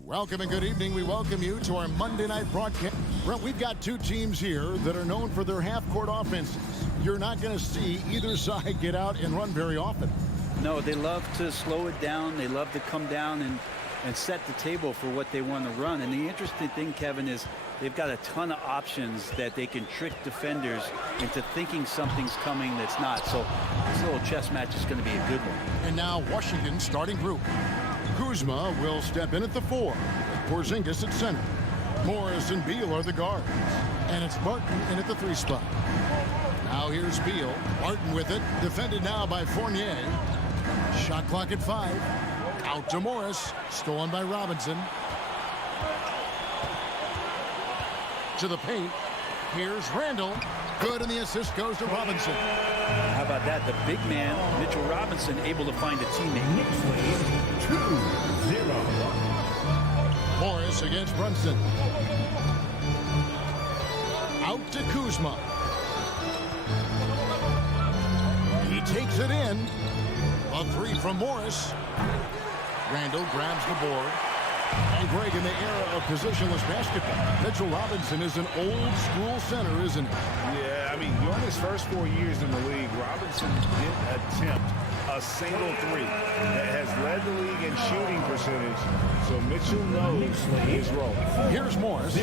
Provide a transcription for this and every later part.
Welcome and good evening. We welcome you to our Monday night broadcast. Brent, we've got two teams here that are known for their half-court offenses. You're not going to see either side get out and run very often. No, they love to slow it down. They love to come down and set the table for what they want to run. And the interesting thing, Kevin, is they've got a ton of options that they can trick defenders into thinking something's coming that's not. So this little chess match is going to be a good one. And now Washington's starting group. Kuzma will step in at the 4. Porzingis at center. Morris and Beal are the guards. And it's Barton in at the 3 spot. Now here's Beal. Barton with it. Defended now by Fournier. Shot clock at 5. Out to Morris. Stolen by Robinson. To the paint. Here's Randall. Good, and the assist goes to Robinson. How about that? The big man, Mitchell Robinson, able to find a teammate. Knicks lead 2-0. Morris against Brunson. Out to Kuzma. He takes it in. A 3 from Morris. Randall grabs the board. And Greg, in the era of positionless basketball, Mitchell Robinson is an old-school center, isn't he? Yeah, I mean, during his first 4 years in the league, Robinson didn't attempt a single 3. Has led the league in shooting percentage, so Mitchell knows his role. Here's Morris,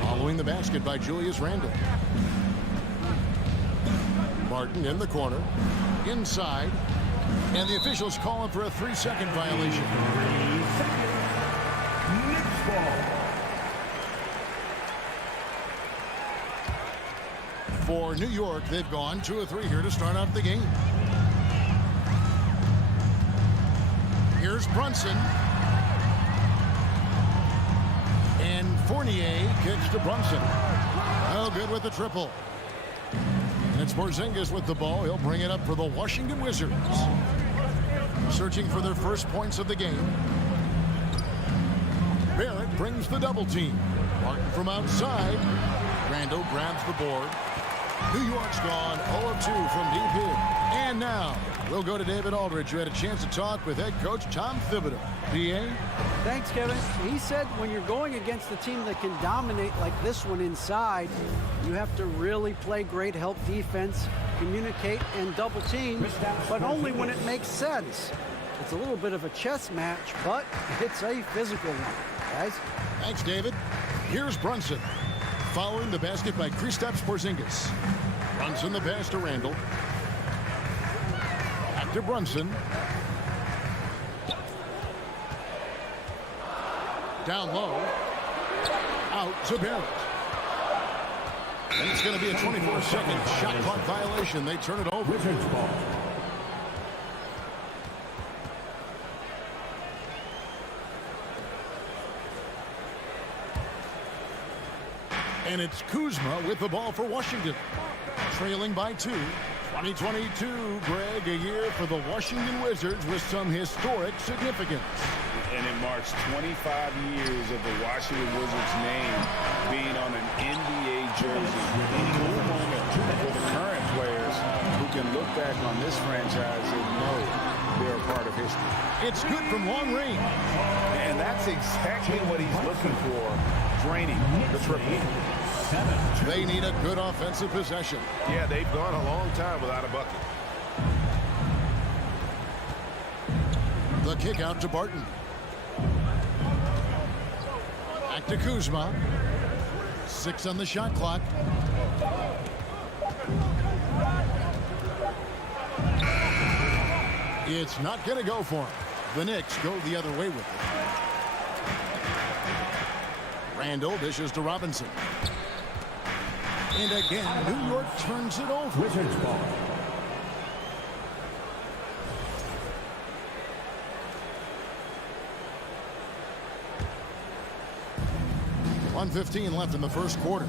following the basket by Julius Randle. Barton in the corner, inside, and the officials calling for a 3-second violation. 3 seconds. Knicks ball. For New York, they've gone 2 of 3 here to start out the game. Here's Brunson. And Fournier kicks to Brunson. Oh, good with the triple. And it's Porzingis with the ball. He'll bring it up for the Washington Wizards. Searching for their first points of the game. Barrett brings the double team. Martin from outside. Randall grabs the board. New York's gone 0 of 2 from deep here. And now we'll go to David Aldridge, who had a chance to talk with head coach Tom Thibodeau. PA? Thanks, Kevin. He said when you're going against a team that can dominate like this one inside, you have to really play great help defense, communicate, and double team, but only when it makes sense. It's a little bit of a chess match, but it's a physical one, guys. Thanks, David. Here's Brunson. Following the basket by Kristaps Porzingis. Brunson the pass to Randall. Back to Brunson. Down low. Out to Barrett. And it's going to be a 24-second shot clock violation. They turn it over. Wizards ball. And it's Kuzma with the ball for Washington. Trailing by 2. 2022, Greg, a year for the Washington Wizards with some historic significance. And it marks 25 years of the Washington Wizards name being on an NBA jersey. A cool moment for the current players who can look back on this franchise and know they're a part of history. It's good from long range. And that's exactly what he's looking for, draining the triple. They need a good offensive possession. Yeah, they've gone a long time without a bucket. The kick out to Barton. Back to Kuzma. 6 on the shot clock. It's not going to go for him. The Knicks go the other way with it. Randall dishes to Robinson. And again, New York turns it over. Wizards ball. .115 left in the first quarter.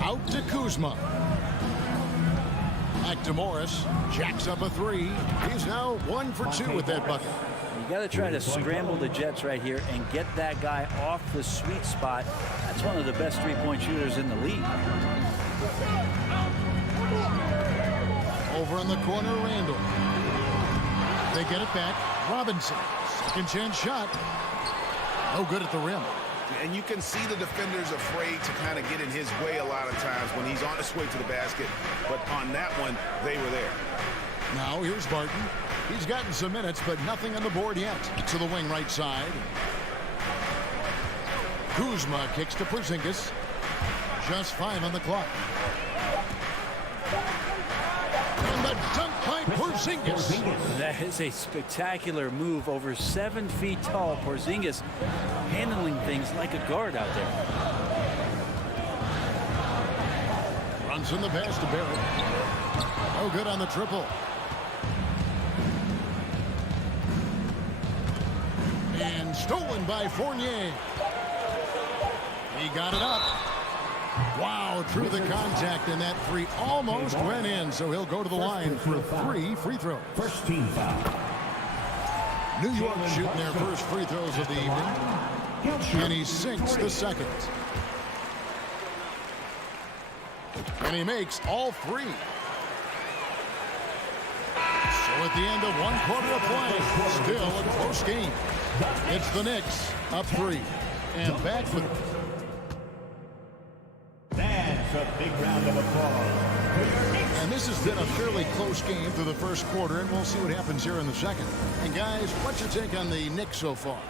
Out to Kuzma. Back to Morris. Jacks up a 3. He's now 1 for 2 with that bucket. You got to try to scramble the Jets right here and get that guy off the sweet spot. That's one of the best three-point shooters in the league. Over in the corner, Randall. They get it back. Robinson, second chance shot. No good at the rim. And you can see the defenders afraid to kind of get in his way a lot of times when he's on his way to the basket. But on that one, they were there. Now here's Barton. He's gotten some minutes, but nothing on the board yet. To the wing right side. Kuzma kicks to Porzingis. Just 5 on the clock. And the dunk by Porzingis. That is a spectacular move. Over 7 feet tall, Porzingis handling things like a guard out there. Runs in the pass to Barrett. No good on the triple. And stolen by Fournier. He got it up. Wow, through the contact, and that three almost went in, so he'll go to the line for 3 free throws. First team foul. New York shooting their first free throws of the evening, and he sinks the second. And he makes all 3. So at the end of 1 quarter of play, still a close game. It's the Knicks up 3, and back with. That's a big round of applause for your Knicks. And this has been a fairly close game through the first quarter, and we'll see what happens here in the second. And guys, what's your take on the Knicks so far?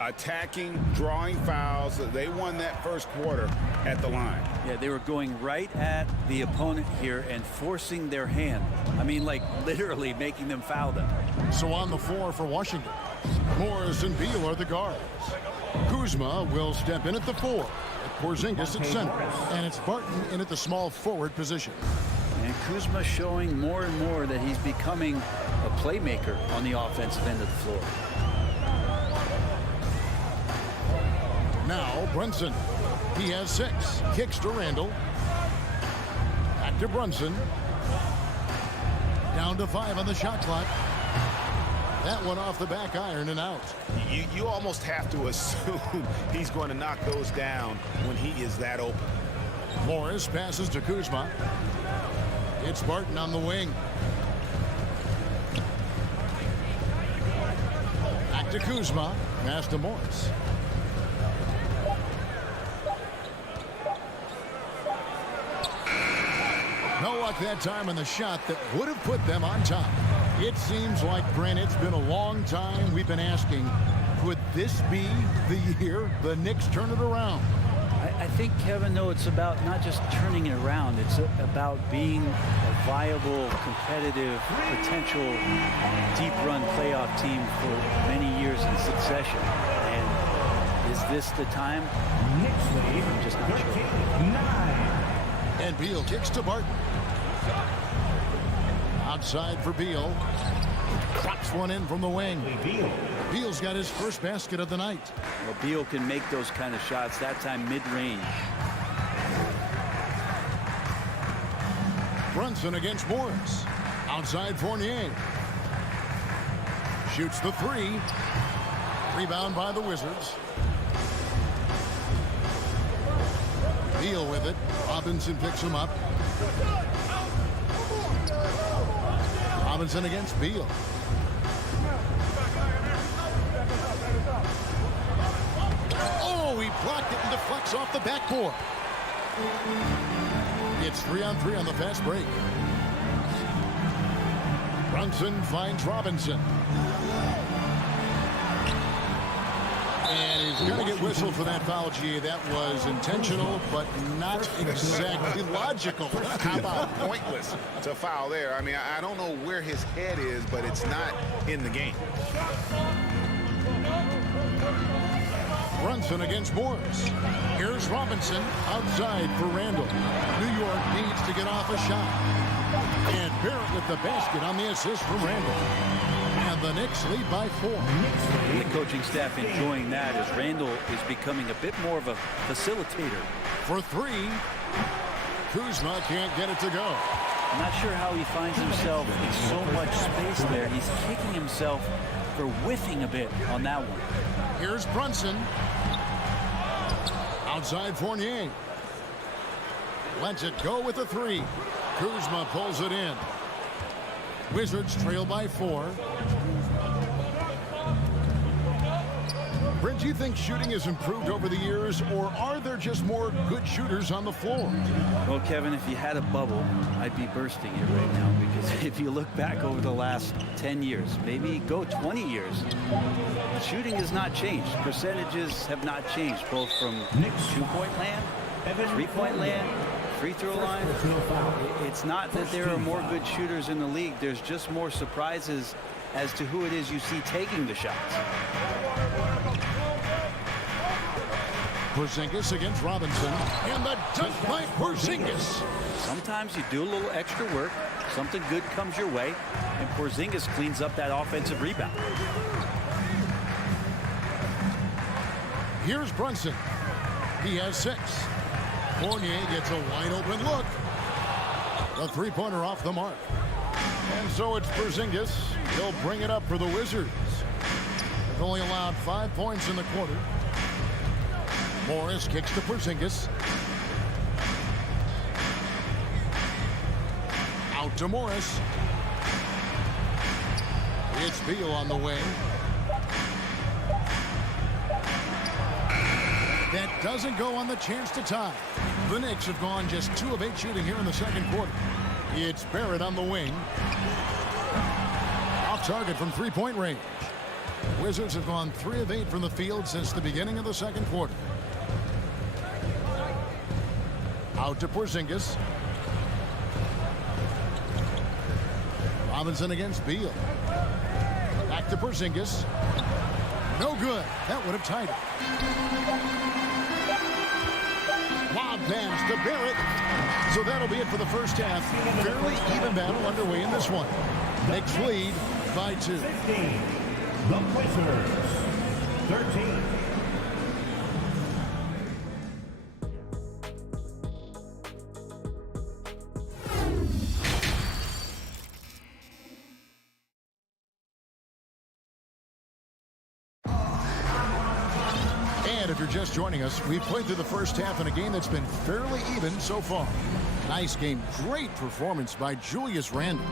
Attacking, drawing fouls. They won that first quarter at the line. Yeah, they were going right at the opponent here and forcing their hand. I mean, like literally making them foul them. So on the floor for Washington, Morris and Beal are the guards. Kuzma will step in at the 4. Porzingis at center, and it's Barton in at the small forward position. And Kuzma showing more and more that he's becoming a playmaker on the offensive end of the floor. Now Brunson. He has 6. Kicks to Randall. Back to Brunson. Down to 5 on the shot clock. That one off the back iron and out. You almost have to assume he's going to knock those down when he is that open. Morris passes to Kuzma. It's Barton on the wing. Back to Kuzma. Pass to Morris. No luck that time on the shot that would have put them on top. It seems like, Brent, it's been a long time we've been asking, could this be the year the Knicks turn it around? I think, Kevin, though, it's about not just turning it around. It's about being a viable, competitive, potential deep-run playoff team for many years in succession. And is this the time? Knicks lead. I'm just not sure. 9. And Beal kicks to Barton. Outside for Beal. Drops one in from the wing. Beal. Beal's got his first basket of the night. Well, Beal can make those kind of shots, that time mid-range. Brunson against Morris. Outside Fournier. Shoots the 3. Rebound by the Wizards. Beal with it. Robinson picks him up. Robinson against Beal. Oh, he blocked it and deflects off the backboard. It's 3-on-3 on the fast break. Brunson finds Robinson. And he's going to get whistled for that foul, G. That was intentional, but not exactly logical. How about pointless to foul there? I mean, I don't know where his head is, but it's not in the game. Brunson against Morris. Here's Robinson outside for Randall. New York needs to get off a shot. And Barrett with the basket on the assist from Randall. And the Knicks lead by 4. And the coaching staff enjoying that as Randall is becoming a bit more of a facilitator. For 3. Kuzma can't get it to go. I'm not sure how he finds himself in so much space there. He's kicking himself for whiffing a bit on that one. Here's Brunson. Outside Fournier. Lets it go with a 3. Kuzma pulls it in. Wizards trail by 4. Brent, do you think shooting has improved over the years, or are there just more good shooters on the floor? Well, Kevin, if you had a bubble, I'd be bursting it right now, because if you look back over the last 10 years, maybe go 20 years, shooting has not changed. Percentages have not changed, both from Knicks 2-point land, 3-point land, free throw line. It's not that there are more good shooters in the league. There's just more surprises as to who it is you see taking the shots. Porzingis against Robinson, and the dunk by Porzingis. Sometimes you do a little extra work, something good comes your way, and Porzingis cleans up that offensive rebound. Here's Brunson. He has 6. Fournier gets a wide open look. The 3-pointer off the mark. And so it's Porzingis. He'll bring it up for the Wizards. They've only allowed 5 points in the quarter. Morris kicks to Porzingis. Out to Morris. It's Beal on the wing. That doesn't go on the chance to tie. The Knicks have gone just 2 of 8 shooting here in the second quarter. It's Barrett on the wing. Off target from 3-point range. Wizards have gone 3 of 8 from the field since the beginning of the second quarter. Out to Porzingis. Robinson against Beal. Back to Porzingis. No good. That would have tied it. Lob pass to Barrett. So that'll be it for the first half. Fairly even battle underway in this one. Knicks lead by 2. 15. The Wizards. 13. And if you're just joining us, we've played through the first half in a game that's been fairly even so far. Nice game. Great performance by Julius Randle.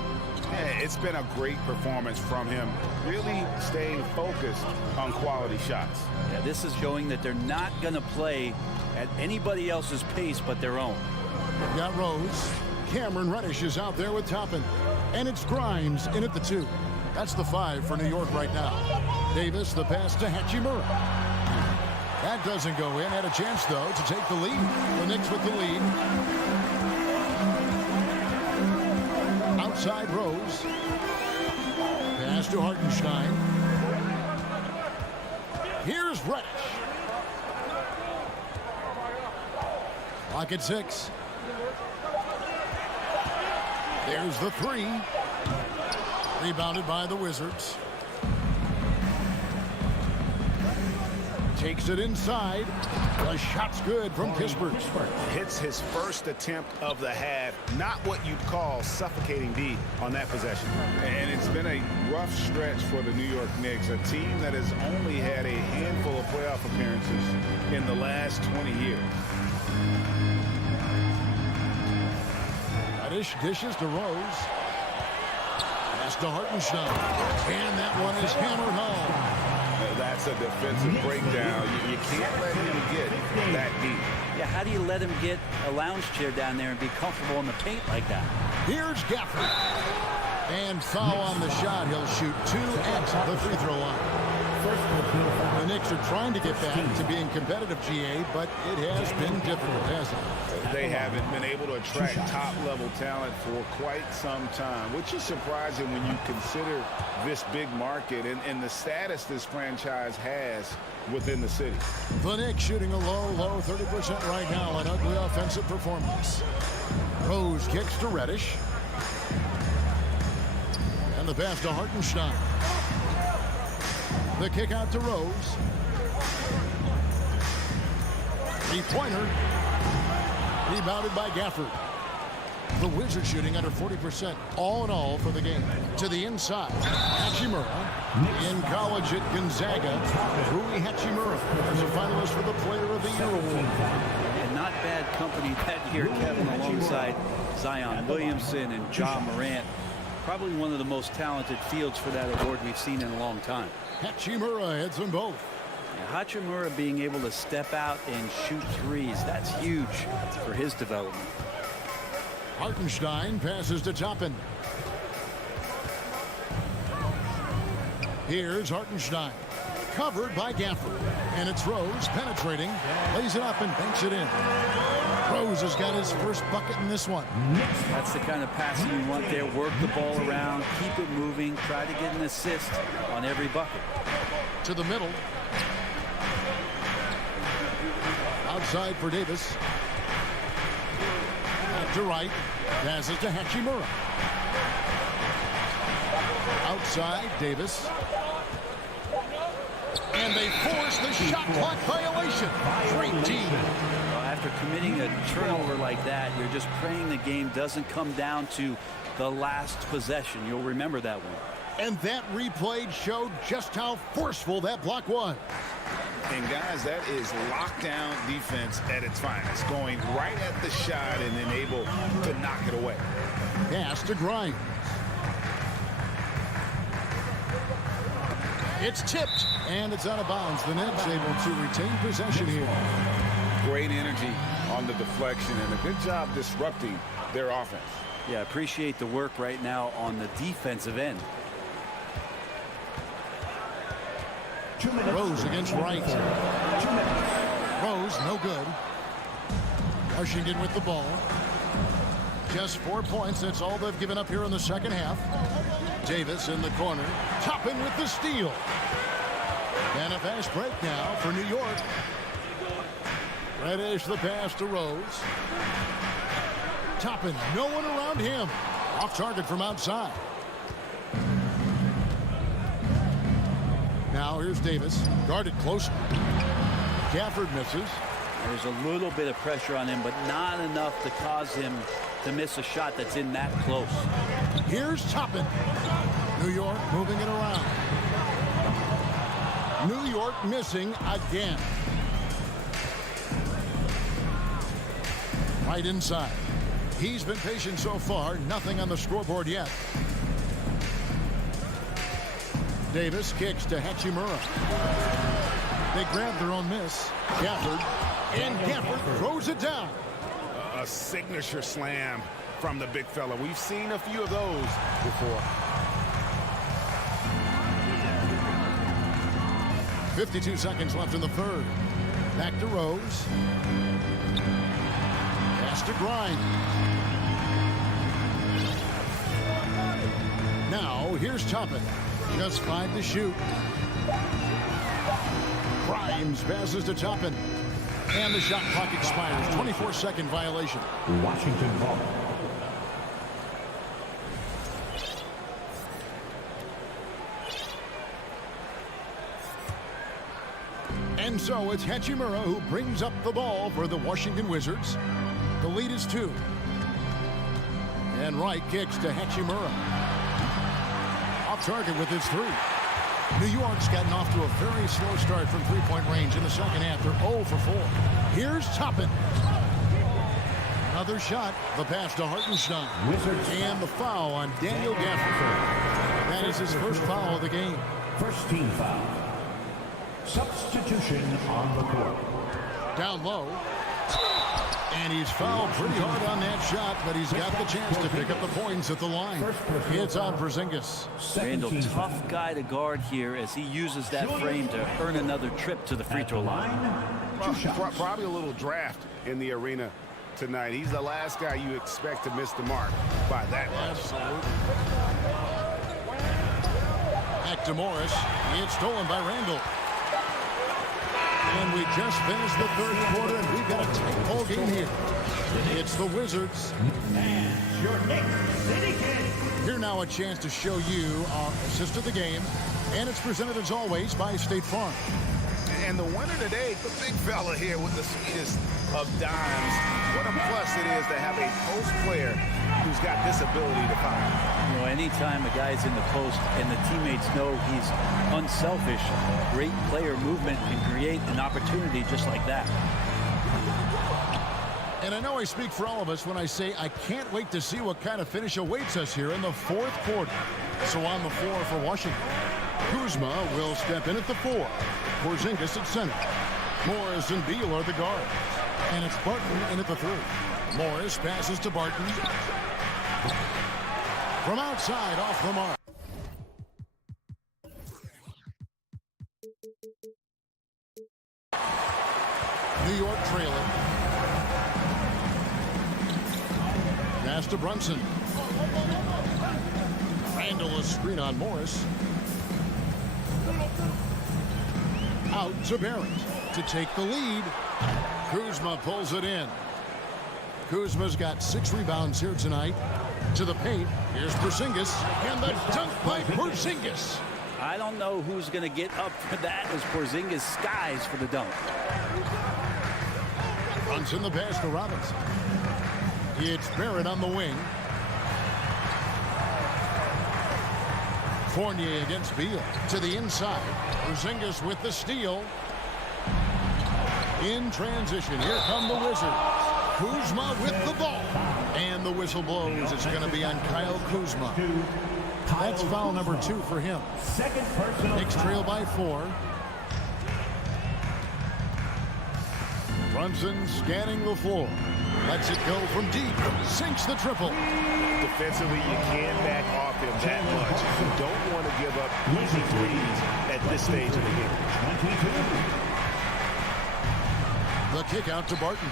Yeah, it's been a great performance from him, really staying focused on quality shots. Yeah, this is showing that they're not going to play at anybody else's pace but their own. We've got Rose. Cameron Reddish is out there with Toppin. And it's Grimes in at the 2. That's the 5 for New York right now. Davis, the pass to Hachimura. That doesn't go in. Had a chance, though, to take the lead. The Knicks with the lead. Outside Rose. Pass to Hartenstein. Here's Reddish. Clock at 6. There's the 3. Rebounded by the Wizards. Takes it inside. The shot's good from Kispert. Hits his first attempt of the half. Not what you'd call suffocating D on that possession. And it's been a rough stretch for the New York Knicks, a team that has only had a handful of playoff appearances in the last 20 years. Reddish dishes to Rose. Pass to Hartenstein. And that one is hammered home. That's a defensive breakdown. You can't let him get that deep. Yeah, how do you let him get a lounge chair down there and be comfortable in the paint like that? Here's Gafford. And foul on the shot. He'll shoot 2 at the free throw line. The Knicks are trying to get back to being competitive, GA, but it has been difficult, hasn't it? They haven't been able to attract top-level talent for quite some time, which is surprising when you consider this big market and the status this franchise has within the city. The Knicks shooting a low 30% right now. An ugly offensive performance. Rose kicks to Reddish. And the pass to Hartenstein. The kick out to Rose. 3-pointer. Rebounded by Gafford. The Wizards shooting under 40% all in all for the game. To the inside, Hachimura. In college at Gonzaga, Rui Hachimura is a finalist for the Player of the Year award. And not bad company that year, Kevin, alongside Zion Williamson and John Morant. Probably one of the most talented fields for that award we've seen in a long time. Hachimura heads them both. Hachimura being able to step out and shoot threes, that's huge for his development. Hartenstein passes to Toppin. Here's Hartenstein. Covered by Gafford. And it's Rose penetrating. Lays it up and banks it in. Rose has got his first bucket in this one. That's the kind of passing you want there. Work the ball around. Keep it moving. Try to get an assist on every bucket. To the middle. Outside for Davis. Back to right. Passes to Hachimura. Outside, Davis. And they force the shot clock violation. Great team. After committing a turnover like that, you're just praying the game doesn't come down to the last possession. You'll remember that one. And that replay showed just how forceful that block was. And guys, that is lockdown defense at its finest. Going right at the shot and then able to knock it away. Pass to Grimes. It's tipped, and it's out of bounds. The Knicks able to retain possession here. Great energy on the deflection and a good job disrupting their offense. Yeah, appreciate the work right now on the defensive end. Rose against Wright. Rose, no good. Washington with the ball. Just 4 points. That's all they've given up here in the second half. Davis in the corner. Toppin with the steal. And a fast break now for New York. Reddish the pass to Rose. Toppin, no one around him. Off target from outside. Now here's Davis. Guarded close. Gafford misses. There's a little bit of pressure on him, but not enough to cause him to miss a shot that's in that close. Here's Toppin. New York moving it around. New York missing again. Right inside. He's been patient so far. Nothing on the scoreboard yet. Davis kicks to Hachimura. They grab their own miss. Gafford. And Gafford throws it down. A signature slam from the big fella. We've seen a few of those before. 52 seconds left in the third. Back to Rose. Pass to Grimes. Now here's Toppin. Just 5 to shoot. Grimes passes to Toppin. And the shot clock expires. 24-second violation. Washington ball. And so it's Hachimura who brings up the ball for the Washington Wizards. The lead is 2. And Wright kicks to Hachimura. Off target with his 3. New York's gotten off to a very slow start from three-point range in the second half. They're 0 for 4. Here's Toppin. Another shot. The pass to Hartenstein. And the foul on Daniel Gafford. That is his first foul of the game. First team foul. Substitution on the court. Down low. And he's fouled pretty hard on that shot, but he's got the chance to pick up the points at the line. It's on Porzingis. Randall, tough guy to guard here as he uses that frame to earn another trip to the free throw line. Probably a little draft in the arena tonight. He's the last guy you expect to miss the mark by that much. Absolutely. Back to Morris. It's stolen by Randall. And we just finished the third quarter, and we've got a tight ball game here. It's the Wizards. And your Knicks City Kid. Here now a chance to show you our assist of the game. And it's presented as always by State Farm. And the winner today, the big fella here with the sweetest of dimes. What a plus it is to have a post player who's got this ability to fire. You know, anytime a guy's in the post and the teammates know he's unselfish, great player movement can create an opportunity just like that. And I know I speak for all of us when I say I can't wait to see what kind of finish awaits us here in the fourth quarter. So on the floor for Washington, Kuzma will step in at the 4. Porzingis at center. Morris and Beal are the guards. And it's Barton in at the 3. Morris passes to Barton. From outside, off the mark. New York trailing. Pass to Brunson. Randall a screen on Morris. Out to Barrett to take the lead. Kuzma pulls it in. Kuzma's got 6 rebounds here tonight. To the paint. Here's Porzingis. And the dunk by Porzingis. I don't know who's going to get up for that as Porzingis skies for the dunk. Brunson the pass to Robinson. It's Barrett on the wing. Fournier against Beal. To the inside. Porzingis with the steal. In transition. Here come the Wizards. Kuzma with the ball. And the whistle blows. It's going to be on Kyle Kuzma. That's foul number 2 for him. Knicks trail by 4. Brunson scanning the floor. Lets it go from deep. Sinks the triple. Defensively, you can't back off him that much. You don't want to give up easy threes at this stage of the game. The kick out to Barton.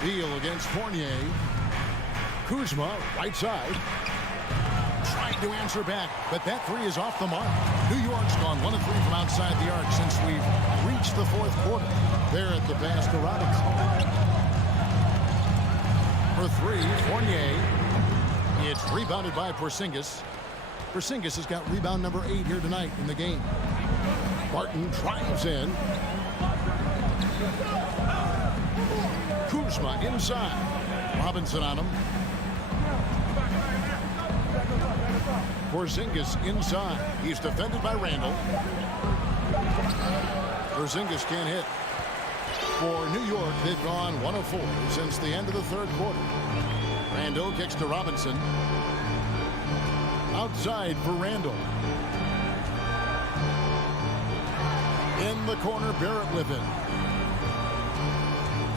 Beal against Fournier. Kuzma, right side. Trying to answer back, but that 3 is off the mark. New York's gone 1 of 3 from outside the arc since we've reached the fourth quarter. They're at the pass to Robinson. For 3, Fournier. It's rebounded by Porzingis. Porzingis has got rebound number 8 here tonight in the game. Barton drives in. Kuzma inside. Robinson on him. Porzingis inside. He's defended by Randall. Porzingis can't hit. For New York, they've gone 1 of 4 since the end of the third quarter. Randall kicks to Robinson. Outside for Randall. In the corner, Barrett with it.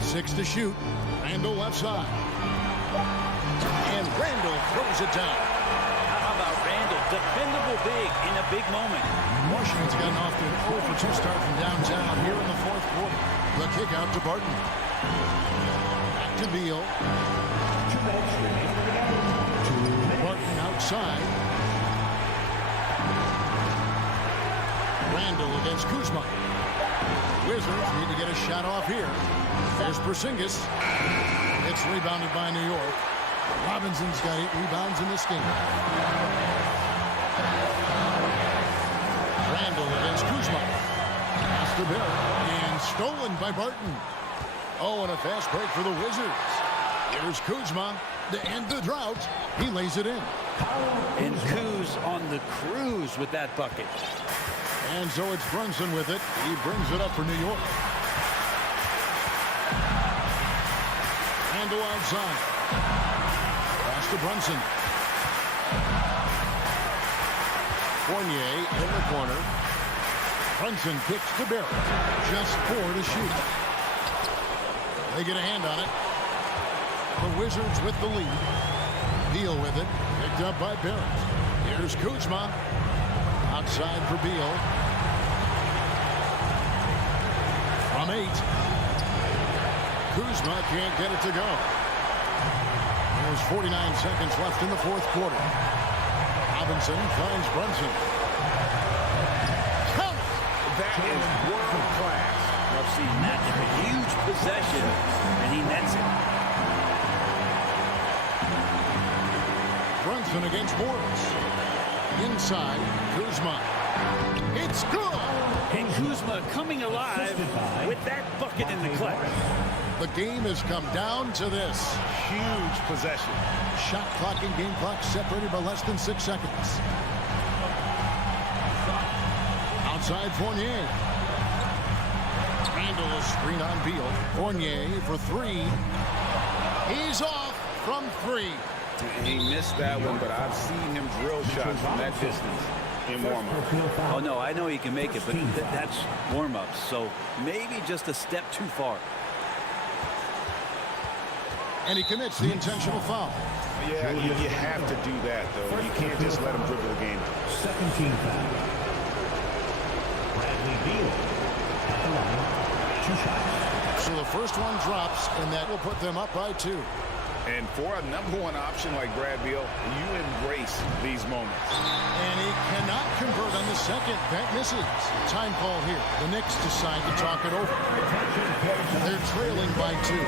6 to shoot. Randall left side. And Randall throws it down. How about Randall? Dependable big in a big moment. Washington's gotten off to an 0 for 2 start from downtown here in the fourth quarter. The kick out to Barton. Back to Beal. Barton outside. Randall against Kuzma. Wizards need to get a shot off here. There's Porzingis. It's rebounded by New York. Robinson's got 8 rebounds in this game. Randall against Kuzma. Pass to Barrett. And stolen by Barton. Oh, and a fast break for the Wizards. Here's Kuzma to end the drought. He lays it in. And Kuz on the cruise with that bucket. And so it's Brunson with it. He brings it up for New York. Randall outside. Pass to Brunson. Fournier in the corner. Brunson kicks to Barrett. Just 4 to shoot. They get a hand on it. The Wizards with the lead. Beal with it. Picked up by Barrett. Here's Kuzma. Outside for Beal. From 8. Kuzma can't get it to go. There's 49 seconds left in the fourth quarter. Robinson finds Brunson. Count! That is world class. Love seeing that. A huge possession, and he nets it. Brunson against Morris. Inside, Kuzma. It's good! And Kuzma coming alive with that bucket in the clutch. The game has come down to this. Huge possession. Shot clock and game clock separated by less than 6 seconds. Outside Fournier. Handle a screen on Beal. Fournier for 3. He's off from 3. He missed that one, but I've seen him drill shots from that distance in warm-up. Oh, no, I know he can make it, but that's warm-ups. So maybe just a step too far. And he commits the intentional foul. Yeah, you have to do that, though. You can't just let him dribble the game. Second team foul. Bradley Beal at the line. 2 shots. So the first one drops, and that will put them up by 2. And for a #1 option like Brad Beal, you embrace these moments. And he cannot convert on the second. That misses. Time call here. The Knicks decide to talk it over. They're trailing by 2.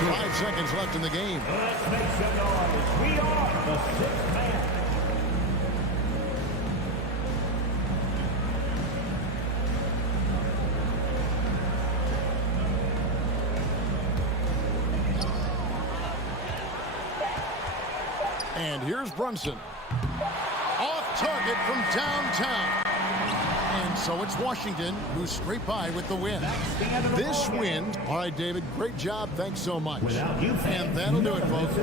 5 seconds left in the game. Let's make some noise. We are the 6th man. And here's Brunson. Off target from downtown. And so it's Washington who scraped by with the win. This win. All right, David, great job. Thanks so much. Without you, And that'll do it, folks.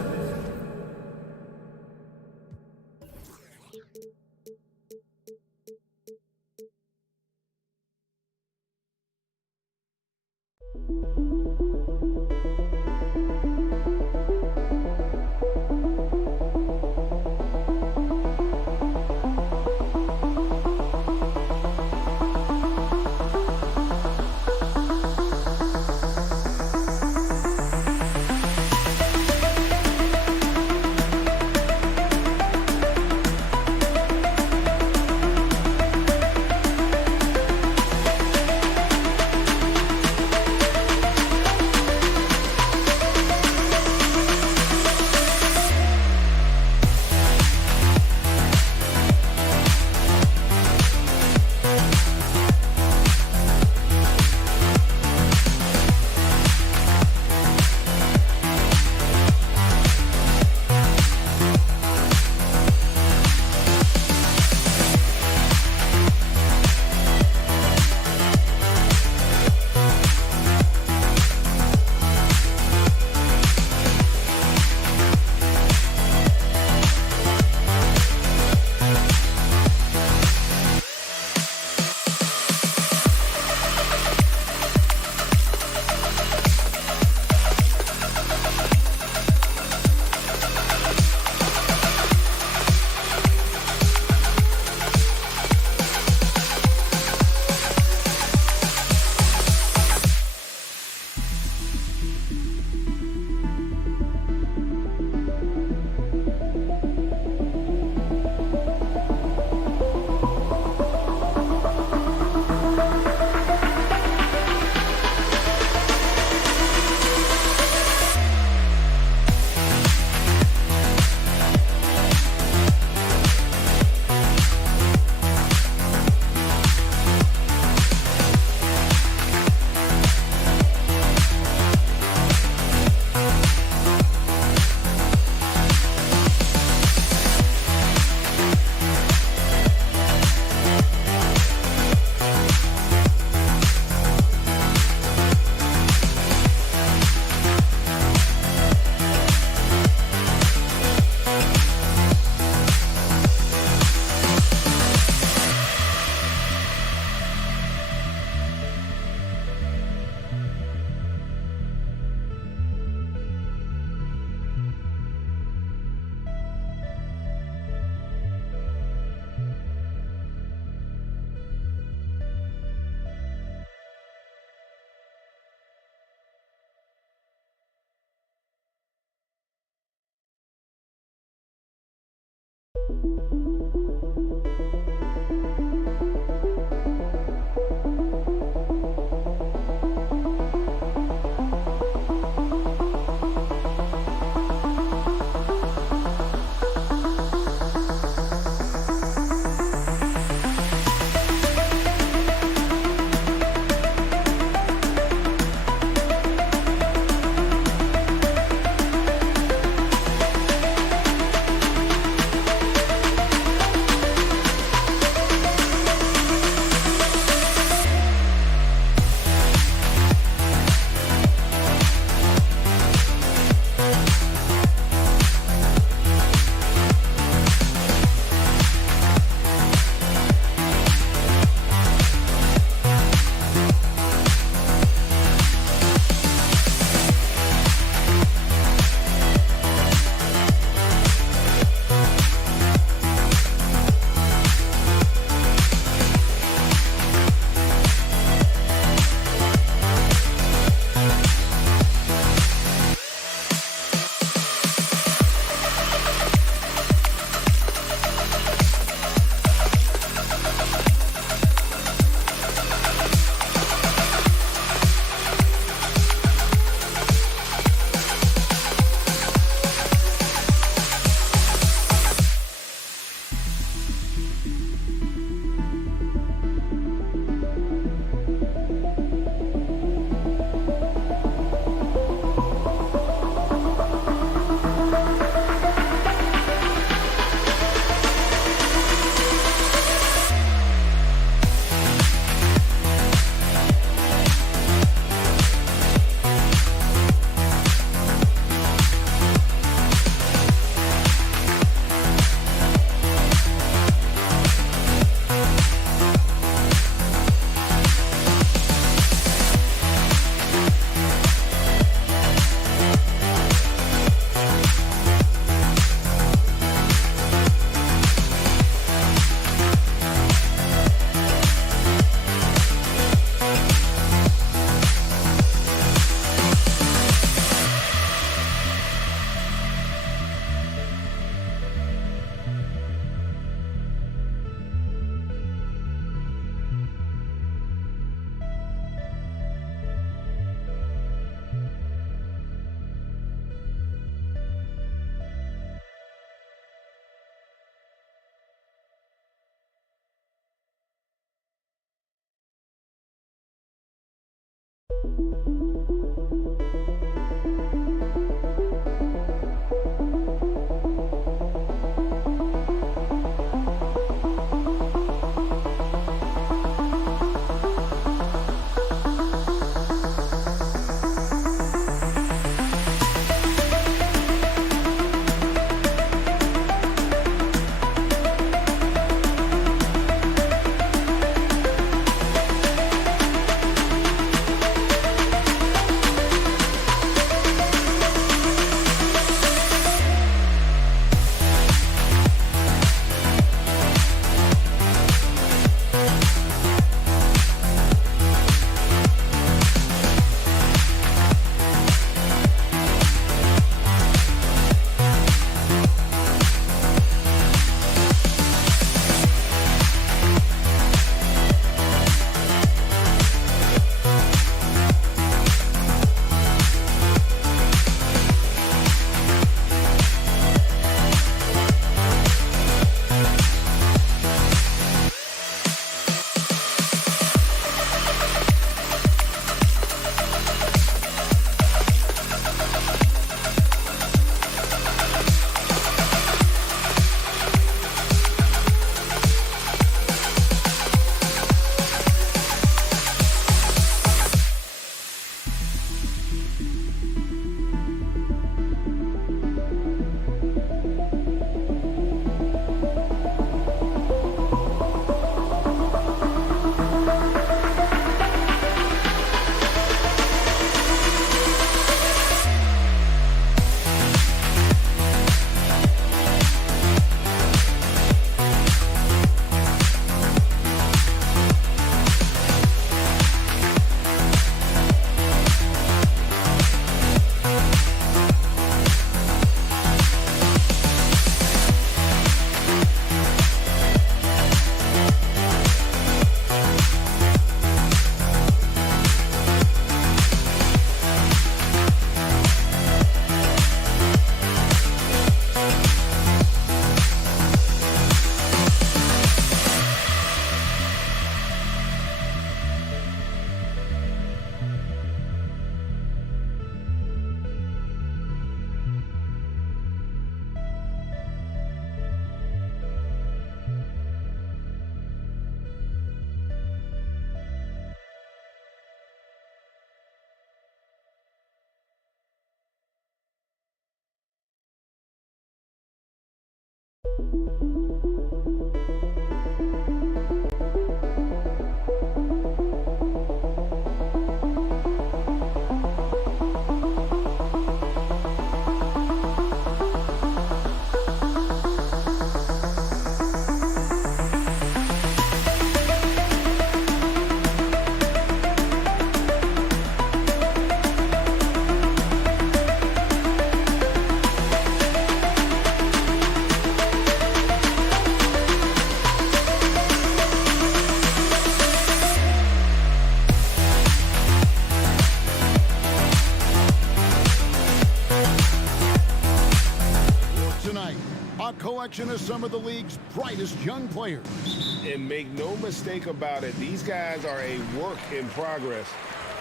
Collection of some of the league's brightest young players. And make no mistake about it, these guys are a work in progress,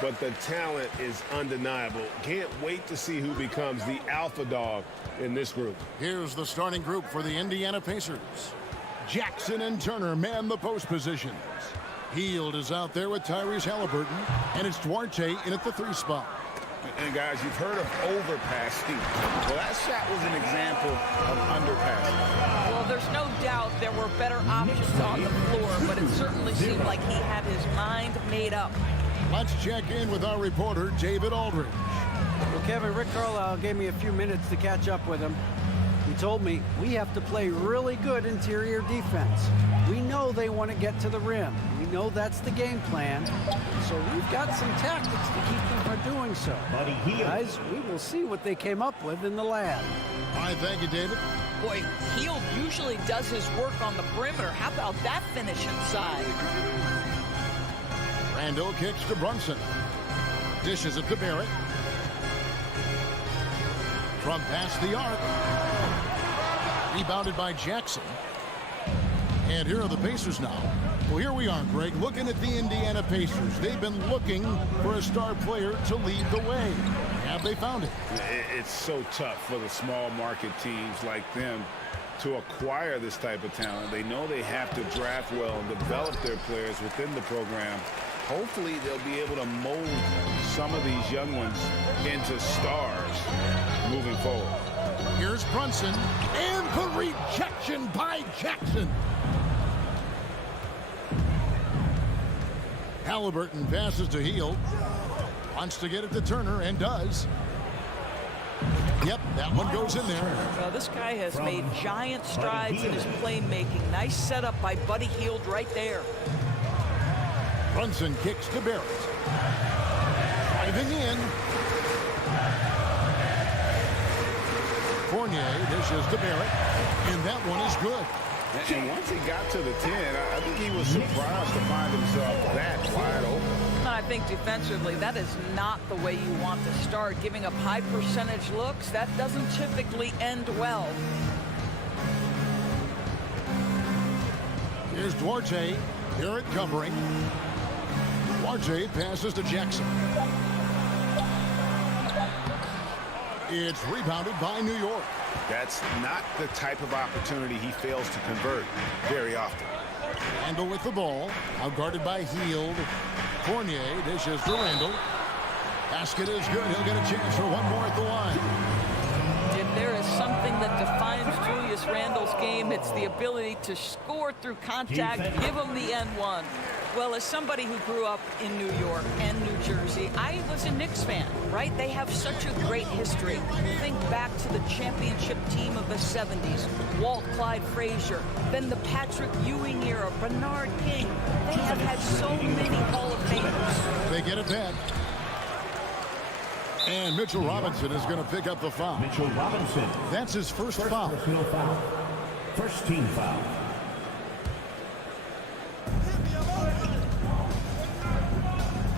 but the talent is undeniable. Can't wait to see who becomes the alpha dog in this group. Here's the starting group for the Indiana Pacers. Jackson and Turner man the post positions. Hield is out there with Tyrese Halliburton, and it's Duarte in at the 3 spot. And guys, you've heard of overpassing. Well, that shot was an example of underpassing. Well, there's no doubt there were better options on the floor, but it certainly seemed like he had his mind made up. Let's check in with our reporter, David Aldridge. Well, Kevin, Rick Carlisle gave me a few minutes to catch up with him. He told me we have to play really good interior defense. We know they want to get to the rim. We know that's the game plan. So we've got some tactics to keep them from doing so. Guys, we will see what they came up with in the lab. All right, thank you, David. Boy, Hield usually does his work on the perimeter. How about that finish inside? Randall kicks to Brunson. Dishes it to Barrett. From past the arc. Rebounded by Jackson. And here are the Pacers now. Well, here we are, Greg, looking at the Indiana Pacers. They've been looking for a star player to lead the way. Have they found it? It's so tough for the small market teams like them to acquire this type of talent. They know they have to draft well and develop their players within the program. Hopefully they'll be able to mold some of these young ones into stars moving forward. Here's Brunson, and the rejection by Jackson. Halliburton passes to Hield. Wants to get it to Turner, and does. Yep, that one goes in there. Well, this guy has made giant strides in his playmaking. Nice setup by Buddy Hield right there. Brunson kicks to Barrett. Driving in. Fournier dishes to Barrett, and that one is good. And once he got to the 10, I think he was surprised to find himself that wide open. I think defensively, that is not the way you want to start. Giving up high percentage looks, that doesn't typically end well. Here's Duarte. Barrett covering. Duarte passes to Jackson. It's rebounded by New York. That's not the type of opportunity he fails to convert very often. Randall with the ball. Outguarded by Hield. Fournier dishes to Randall. Basket is good. He'll get a chance for one more at the line. If there is something that defines Julius Randle's game, it's the ability to score through contact, give him the N1. Well, as somebody who grew up in New York and New Jersey, I was a Knicks fan, right? They have such a great history. Think back to the championship team of the 70s, Walt Clyde Frazier, then the Patrick Ewing era, Bernard King. They have had so many Hall of Famers. They get it back. And Mitchell Robinson is going to pick up the foul. Mitchell Robinson. That's his first foul. Personal foul. First team foul.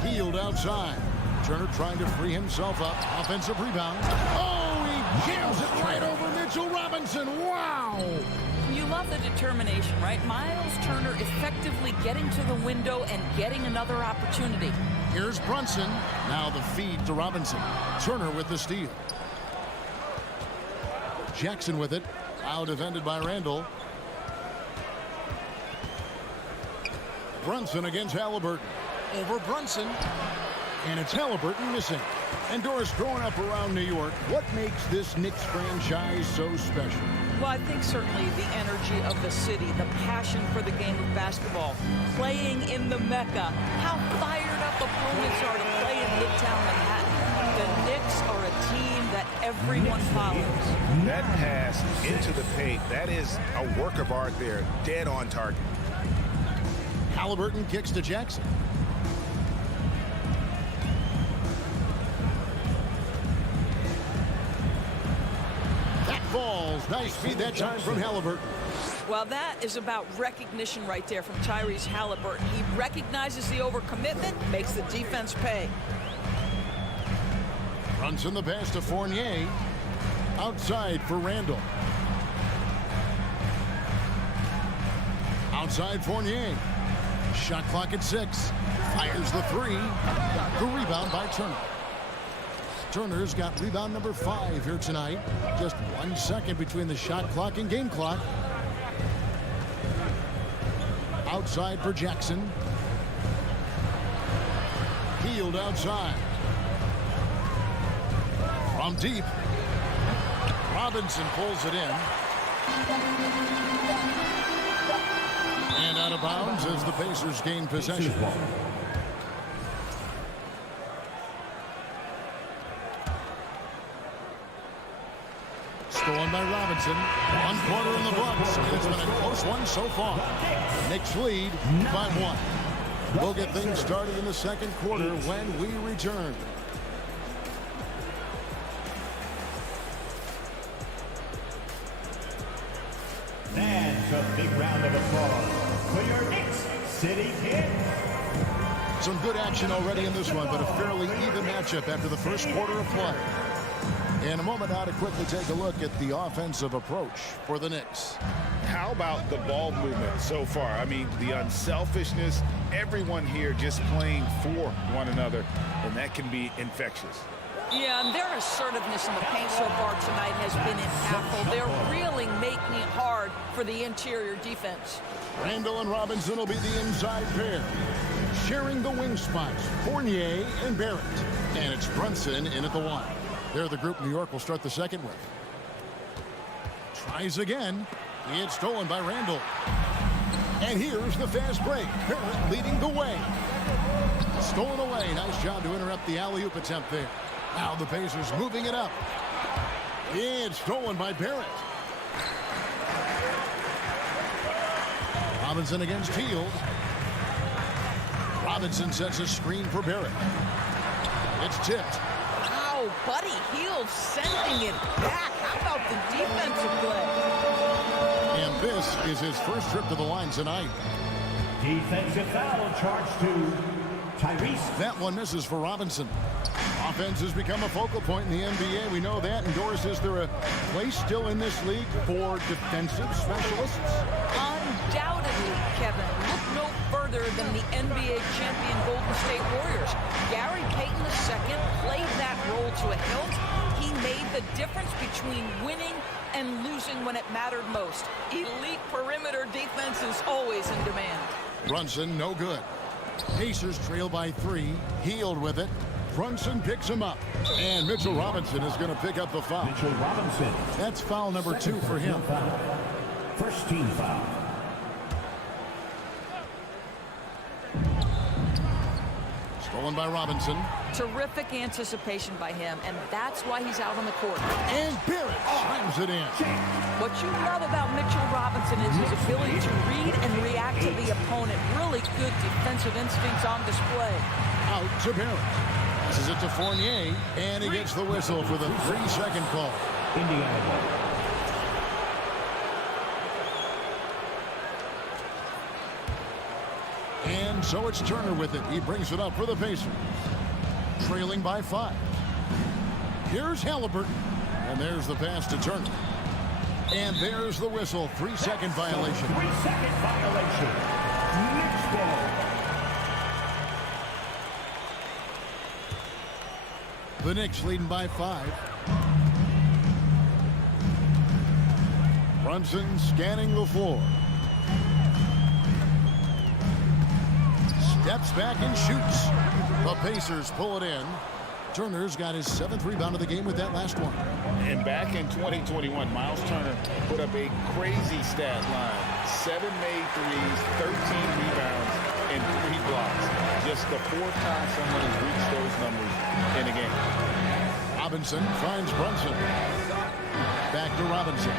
Hield outside. Turner trying to free himself up. Offensive rebound. Oh, he jams it right over Mitchell Robinson. Wow. You love the determination, right? Miles Turner effectively getting to the window and getting another opportunity. Here's Brunson. Now the feed to Robinson. Turner with the steal. Jackson with it. Out defended by Randall. Brunson against Halliburton. Over Brunson. And it's Halliburton missing. And Doris, growing up around New York, what makes this Knicks franchise so special? Well, I think certainly the energy of the city, the passion for the game of basketball, playing in the Mecca, how fired up opponents are to play in Midtown Manhattan. The Knicks are a team that everyone follows. That pass into the paint, that is a work of art there, dead on target. Halliburton kicks to Jackson. Falls. Nice feed that time from Halliburton. Well, that is about recognition right there from Tyrese Halliburton. He recognizes the overcommitment, makes the defense pay. Runs in the pass to Fournier. Outside for Randall. Outside Fournier. Shot clock at 6. Fires the 3. The rebound by Turner. Turner's got rebound number 5 here tonight. Just 1 second between the shot clock and game clock. Outside for Jackson. Hield outside. From deep. Robinson pulls it in. And out of bounds as the Pacers gain possession. Stolen by Robinson. 1 quarter in the books. It's been a close one so far. Knicks lead by 1. We'll get things started in the second quarter when we return. And a big round of applause for your Knicks City Kid. Some good action already in this one, but a fairly even matchup after the first quarter of play. In a moment now to quickly take a look at the offensive approach for the Knicks. How about the ball movement so far? I mean, the unselfishness, everyone here just playing for one another, and that can be infectious. Yeah, and their assertiveness in the paint so far tonight has been impactful. They're really making it hard for the interior defense. Randall and Robinson will be the inside pair. Sharing the wing spots, Fournier and Barrett. And it's Brunson in at the one. They're the group New York will start the second with. Tries again. It's stolen by Randall. And here's the fast break. Barrett leading the way. Stolen away. Nice job to interrupt the alley-oop attempt there. Now the Pacers moving it up. It's stolen by Barrett. Robinson against Hield. Robinson sets a screen for Barrett. It's tipped. Wow, Buddy Hield sending it back. How about the defensive play? And this is his first trip to the line tonight. Defensive foul charged to Tyrese. That one misses for Robinson. Offense has become a focal point in the NBA. We know that. And Doris, is there a place still in this league for defensive specialists? Undoubtedly, Kevin. Look no further than the NBA champion Golden State Warriors. Gary Payton II played that role to a hilt. He made the difference between winning and losing when it mattered most. Elite perimeter defense is always in demand. Brunson, no good. Pacers trail by 3. Hield with it. Brunson picks him up. And Mitchell Robinson is going to pick up the foul. Mitchell Robinson. That's foul number 2 for him. First team foul. Stolen by Robinson. Terrific anticipation by him, and that's why he's out on the court. And Barrett slams it in. What you love about Mitchell Robinson is his ability to read and react to the opponent. Really good defensive instincts on display. Out to Barrett. This is it to Fournier, and he gets the whistle for the 3-second call. Indiana ball. And so it's Turner with it. He brings it up for the Pacers. Trailing by 5. Here's Halliburton. And there's the pass to Turner. And there's the whistle. 3-second violation. 3-second violation. Knicks ball. The Knicks leading by 5. Brunson scanning the floor. Steps back and shoots. The Pacers pull it in. Turner's got his 7th rebound of the game with that last one. And back in 2021, Miles Turner put up a crazy stat line. 7 made threes, 13 rebounds, and 3 blocks. Just the 4th time someone has reached those numbers in a game. Robinson finds Brunson. Back to Robinson.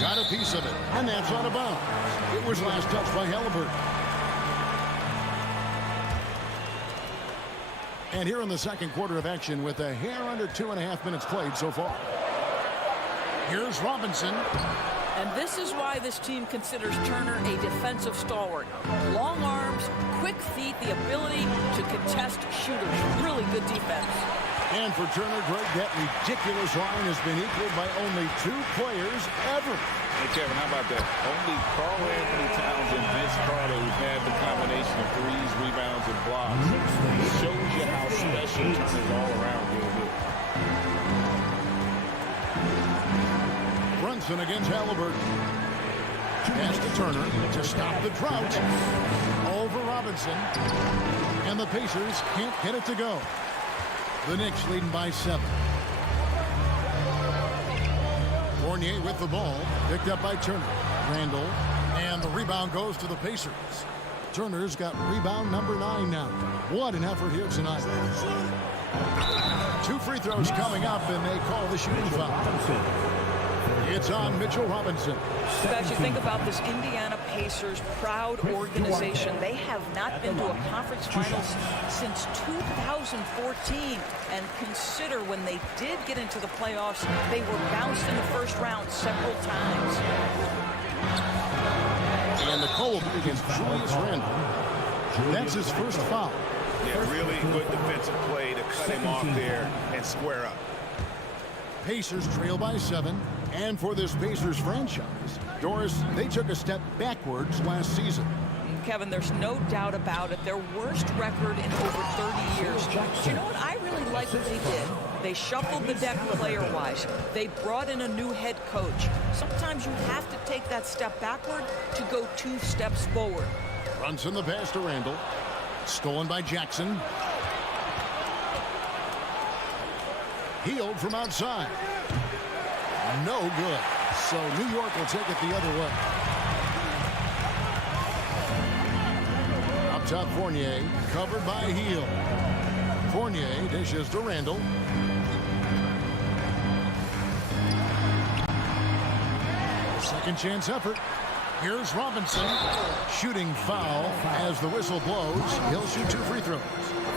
Got a piece of it, and that's out of bounds. It was last touched by Halliburton. And here in the second quarter of action with a hair under 2.5 minutes played so far. Here's Robinson. And this is why this team considers Turner a defensive stalwart. Long arms, quick feet, the ability to contest shooters. Really good defense. And for Turner, Greg, that ridiculous line has been equaled by only 2 players ever. Hey, Kevin, how about that? Only Karl Anthony Towns and Vince Carter who've had the combination of threes, rebounds, and blocks. It shows you how special Turner's all around here. Brunson against Halliburton. Pass to Turner to stop the drought. Over Robinson. And the Pacers can't get it to go. The Knicks leading by 7. Fournier with the ball. Picked up by Turner. Randall. And the rebound goes to the Pacers. Turner's got rebound number 9 now. What an effort here tonight. 2 free throws coming up, and they call the shooting foul. It's on Mitchell Robinson. As you think about this Indiana Pacers proud organization, they have not been to a conference finals since 2014. And consider when they did get into the playoffs, they were bounced in the first round several times. And the call against Julius Randle. That's his first foul. Yeah, really good defensive play to cut him off there and square up. Pacers trail by 7. And for this Pacers franchise, Doris, they took a step backwards last season. Kevin, there's no doubt about it. Their worst record in over 30 years. But you know what? I really like what they did. They shuffled the deck player-wise. They brought in a new head coach. Sometimes you have to take that step backward to go 2 steps forward. Brunson the pass to Randall. Stolen by Jackson. Healed from outside. No good. So New York will take it the other way. Up top, Fournier, covered by Heel. Fournier dishes to Randall. Second chance effort. Here's Robinson. Shooting foul as the whistle blows. He'll shoot 2 free throws.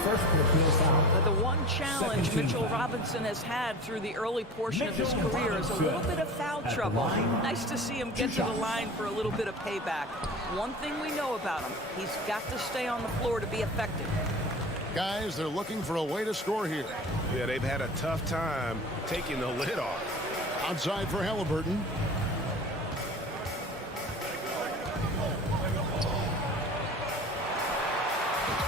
But the one challenge Mitchell Robinson has had through the early portion of his career is a little bit of foul trouble. Nice to see him get to the line for a little bit of payback. One thing we know about him, he's got to stay on the floor to be effective. Guys, they're looking for a way to score here. Yeah, they've had a tough time taking the lid off. Outside for Halliburton.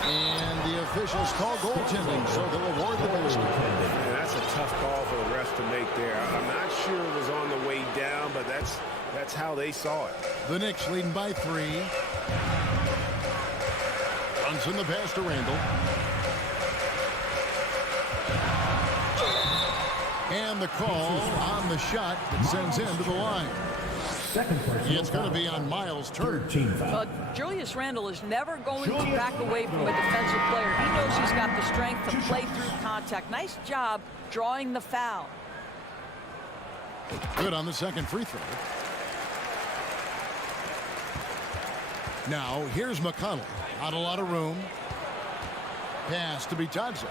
And the officials call goaltending, so they'll award the basket. Yeah, that's a tough call for the refs to make there. I'm not sure it was on the way down, but that's how they saw it. The Knicks leading by 3. Brunson the pass to Randall. And the call on the shot that sends him to the line. It's going to be on Miles Turner. Julius Randle is never going to back away from a defensive player. He knows he's got the strength to play through contact. Nice job drawing the foul. Good on the second free throw. Now, here's McConnell. Not a lot of room. Pass to Bitadze.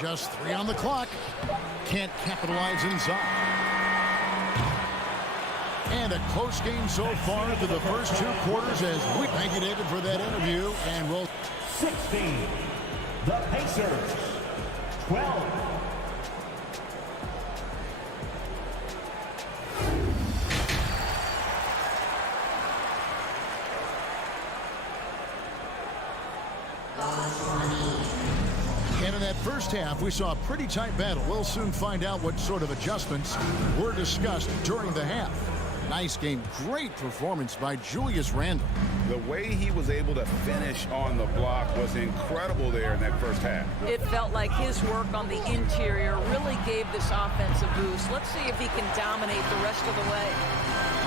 Just 3 on the clock. Can't capitalize inside. And a close game so far through the first 2 quarters as we thank you, David, for that interview. And we'll 16. The Pacers. 12. And in that first half, we saw a pretty tight battle. We'll soon find out what sort of adjustments were discussed during the half. Nice game. Great performance by Julius Randle. The way he was able to finish on the block was incredible there in that first half. It felt like his work on the interior really gave this offense a boost. Let's see if he can dominate the rest of the way.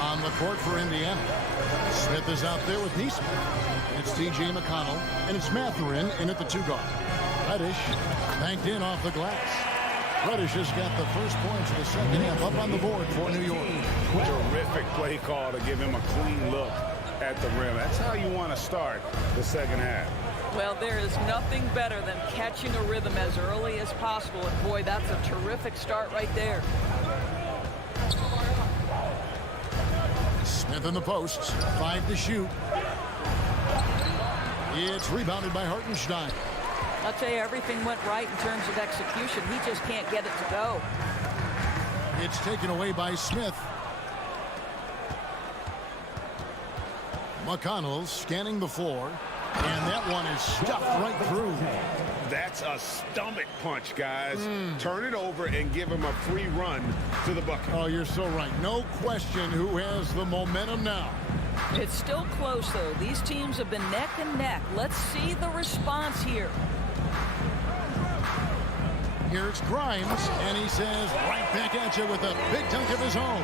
On the court for Indiana, Smith is out there with Neesmith. It's T.J. McConnell, and it's Mathurin in at the 2 guard. Reddish banked in off the glass. Reddish has got the first points of the second half up on the board for New York. Terrific play call to give him a clean look at the rim. That's how you want to start the second half. Well, there is nothing better than catching a rhythm as early as possible. And boy, that's a terrific start right there. Smith in the posts, 5 to shoot. It's rebounded by Hartenstein. I'll tell you, everything went right in terms of execution. He just can't get it to go. It's taken away by Smith. McConnell scanning the floor, and that one is stuffed right through. That's a stomach punch, guys. Turn it over and give him a free run to the bucket. Oh, you're so right. No question who has the momentum now. It's still close, though. These teams have been neck and neck. Let's see the response here. Here's Grimes, and he says right back at you with a big dunk of his own.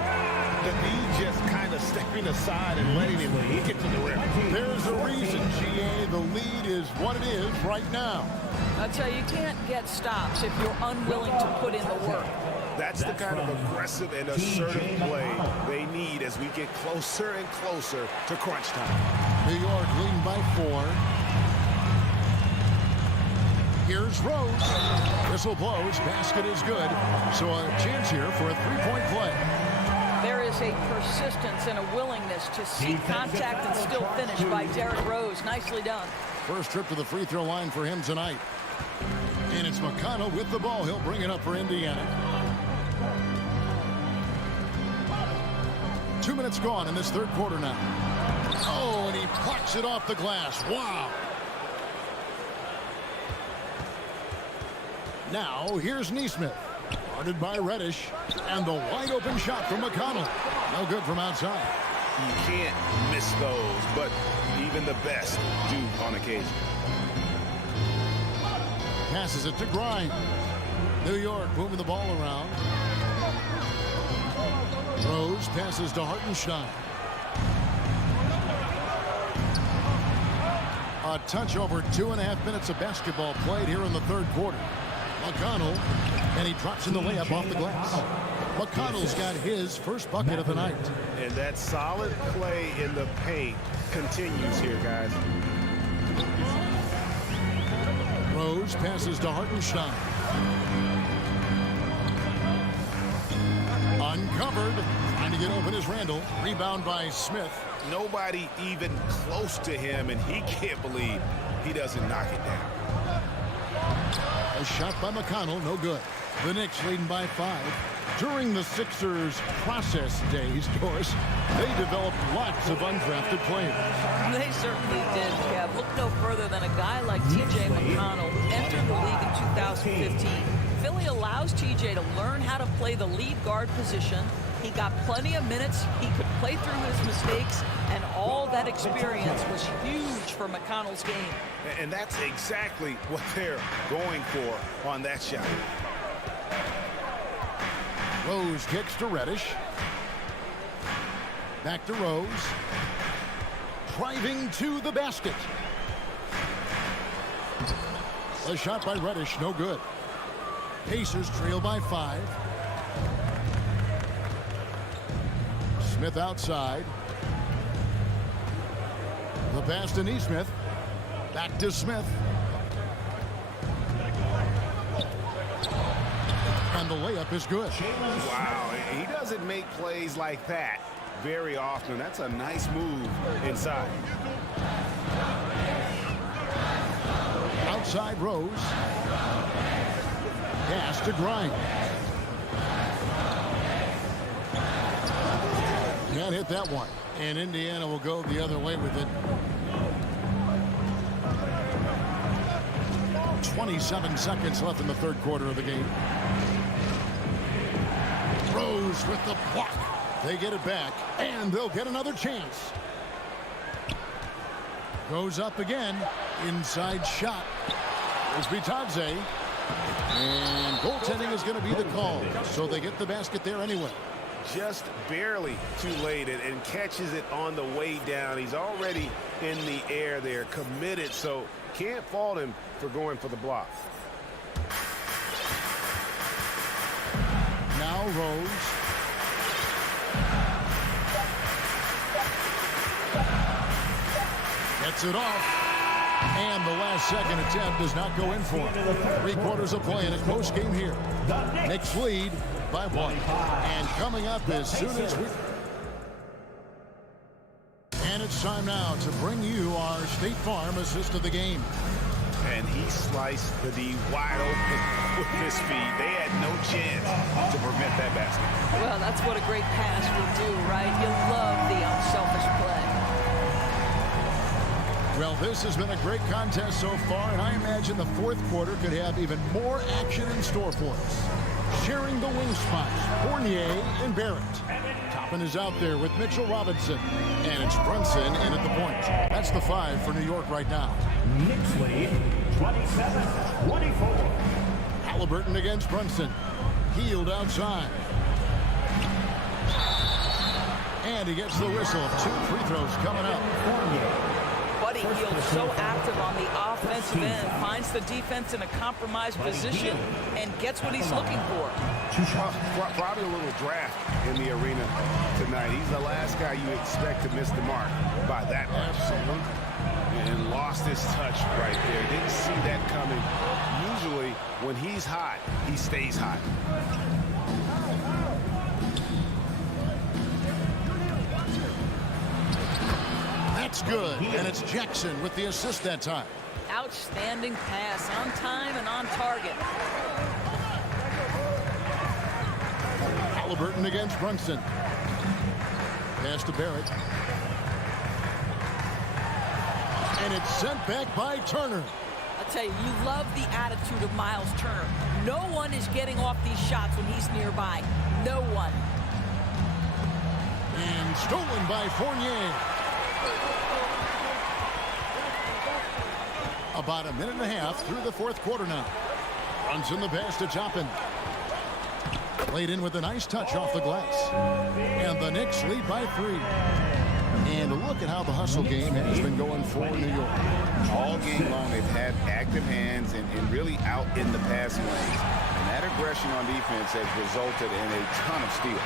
The knee just kind of stepping aside and letting him get to the rim. There's a reason, GA. The lead is what it is right now. I'll tell you, you can't get stops if you're unwilling to put in the work. That's the kind of aggressive and assertive play they need as we get closer and closer to crunch time. New York leading by 4. Here's Rose. Whistle blows. Basket is good. So a chance here for a 3-point play. There is a persistence and a willingness to seek contact and still finish by Derrick Rose. Nicely done. First trip to the free throw line for him tonight. And it's McConnell with the ball. He'll bring it up for Indiana. 2 minutes gone in this third quarter now. Oh, and he plucks it off the glass. Wow. Now, here's Neesmith. Guarded by Reddish. And the wide open shot from McConnell. No good from outside. You can't miss those, but even the best do on occasion. Passes it to Grimes. New York moving the ball around. Rose passes to Hartenstein. A touch over 2.5 minutes of basketball played here in the third quarter. McConnell, and he drops in the layup off the glass. McConnell's got his first bucket of the night. And that solid play in the paint continues here, guys. Rose passes to Hartenstein. Uncovered. Trying to get open is Randall. Rebound by Smith. Nobody even close to him, and he can't believe he doesn't knock it down. A shot by McConnell, no good. The Knicks leading by 5. During the Sixers' process days, Doris, they developed lots of undrafted players. They certainly did, Kev. Look no further than a guy like T.J. McConnell, who entered the league in 2015. Philly allows T.J. to learn how to play the lead guard position. He got plenty of minutes. He could play through his mistakes, and all that experience was huge for McConnell's game. And that's exactly what they're going for on that shot. Rose kicks to Reddish. Back to Rose. Driving to the basket. A shot by Reddish, no good. Pacers trail by 5. Smith outside. The pass to Neesmith. Back to Smith. And the layup is good. Wow, he doesn't make plays like that very often. That's a nice move inside. Outside Rose. Pass to Grimes. Can't hit that one. And Indiana will go the other way with it. 27 seconds left in the third quarter of the game. Rose with the block. They get it back, and they'll get another chance. Goes up again. Inside shot. There's Bitadze. And goaltending is going to be the call. So they get the basket there anyway. Just barely too late and catches it on the way down. He's already in the air there, committed, so can't fault him for going for the block. Now Rose. Gets it off. And the last second attempt does not go in for him. 3 quarters of play in a close game here. Knicks lead by 1. And coming up as soon as we... And it's time now to bring you our State Farm assist of the game. And he sliced the D wide open with his feet. They had no chance to prevent that basket. Well, that's what a great pass would do, right? You love the unselfish play. Well, this has been a great contest so far, and I imagine the fourth quarter could have even more action in store for us. Sharing the wing spots, Fournier and Barrett. Toppin is out there with Mitchell Robinson, and it's Brunson in at the point. That's the 5 for New York right now. Knicks lead 27-24. Halliburton against Brunson. Healed outside. And he gets the whistle. 2 free throws coming up. Buddy Hield's so active on the offensive end, finds the defense in a compromised position, and gets what he's looking for. Probably a little draft in the arena tonight. He's the last guy you expect to miss the mark by that much. Absolutely. And lost his touch right there. Didn't see that coming. Usually, when he's hot, he stays hot. That's good, and it's Jackson with the assist that time. Outstanding pass, on time and on target. Halliburton against Brunson. pass to Barrett. And it's sent back by Turner. I'll tell you, you love the attitude of Miles Turner. No one is getting off these shots when he's nearby. No one. And stolen by Fournier. About a minute and a half through the fourth quarter now. Runs in the pass to Toppin. Played in with a nice touch off the glass. And the Knicks lead by 3. And look at how the hustle game has been going for New York. All game long, they've had active hands and really out in the passing lanes. And that aggression on defense has resulted in a ton of steals.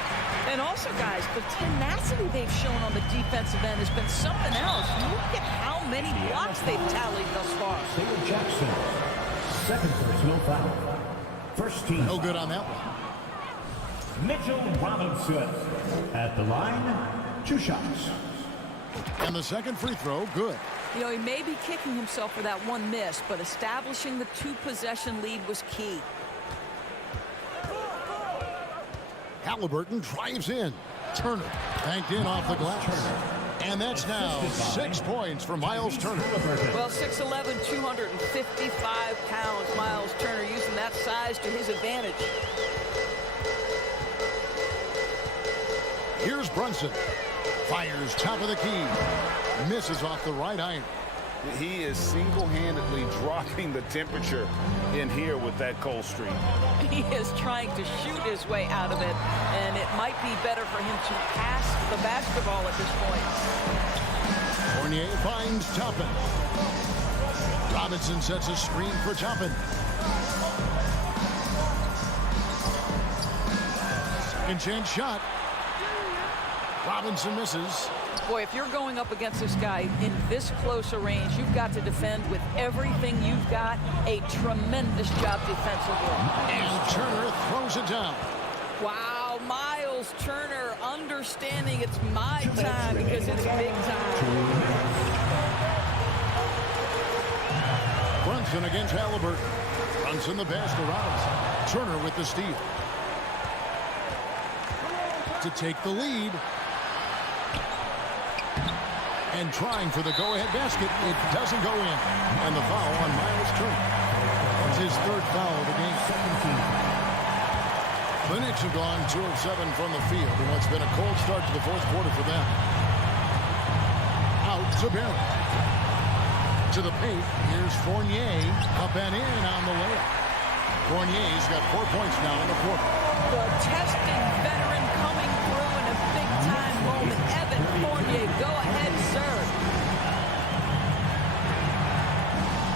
And also, guys, the tenacity they've shown on the defensive end has been something else. Look at how many blocks they've tallied thus far. Taylor Jackson, second personal foul. First team. No good on that one. Mitchell Robinson at the line, 2 shots. And the second free throw, good. You know, he may be kicking himself for that one miss, but establishing the 2-possession lead was key. Halliburton drives in. Turner banked in off the glass. And that's now 6 points for Miles Turner. Well, 6'11", 255 pounds. Miles Turner using that size to his advantage. Here's Brunson. Fires top of the key. Misses off the right iron. He is single-handedly dropping the temperature in here with that cold streak. He is trying to shoot his way out of it, and it might be better for him to pass the basketball at this point. Fournier finds Toppin. Robinson sets a screen for Toppin. Second chance shot. Robinson misses. Boy, if you're going up against this guy in this close a range, you've got to defend with everything you've got. A tremendous job defensively. And Turner throws it down. Wow, Miles Turner understanding it's my time because it's big time. Brunson against Halliburton. Brunson the pass to Robinson. Turner with the steal. To take the lead. And trying for the go-ahead basket. It doesn't go in. And the foul on Miles Turner. That's his third foul of the game. The Knicks have gone 2 of 7 from the field in what's been a cold start to the fourth quarter for them. Out to Barrett. To the paint. Here's Fournier. Up and in on the layup. Fournier's got 4 points now in the quarter. The tested veteran coming through in a big-time moment. Evan Fournier, go ahead, sir.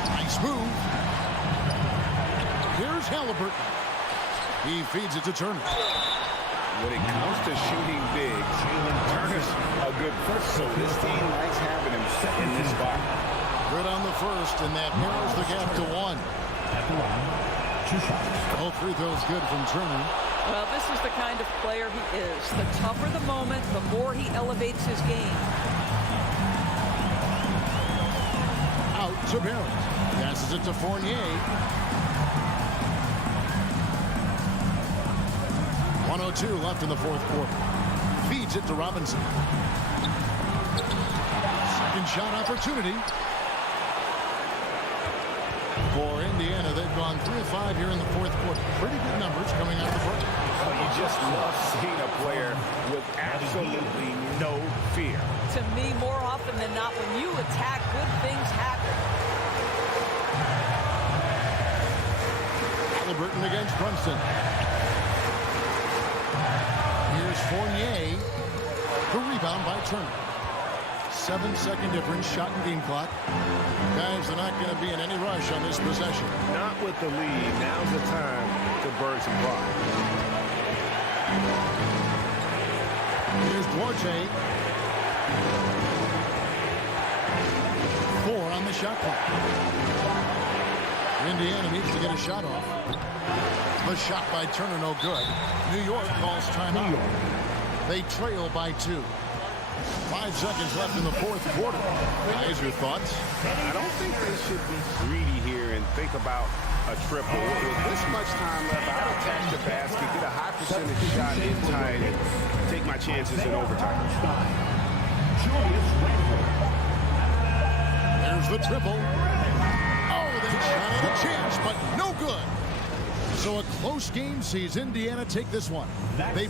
Nice move. Here's Halliburton. He feeds it to Turner. When it comes to shooting big, Turner's a good first, so this team likes having him in this spot. Good on the first, and that narrows the gap to 1. At the line, 2 shots. All 3 throws good from Turner. Well, this is the kind of player he is. The tougher the moment, the more he elevates his game. Out to Barrett. Passes it to Fournier. 1:02 left in the fourth quarter. Feeds it to Robinson. Second shot opportunity. For Indiana, they've gone 3 of 5 here in the fourth quarter. Pretty good numbers coming out of the break. You just love seeing a player with absolutely no fear. To me, more often than not, when you attack, good things happen. Halliburton against Brunson. Here's Fournier. The rebound by Turner. 7-second difference, shot and game clock. Guys are not going to be in any rush on this possession. Not with the lead. Now's the time to burn some clock. Here's Duarte. 4 on the shot clock. Indiana needs to get a shot off. The shot by Turner, no good. New York calls timeout. They trail by 2. 5 seconds left in the fourth quarter. Guys, your thoughts? I don't think they should be greedy here and think about a triple. With this much time left, I'd attack the basket, get a high percentage shot in time, and take my chances in overtime. There's the triple. Oh, they shot at a chance, but no good. So a close game sees Indiana take this one. They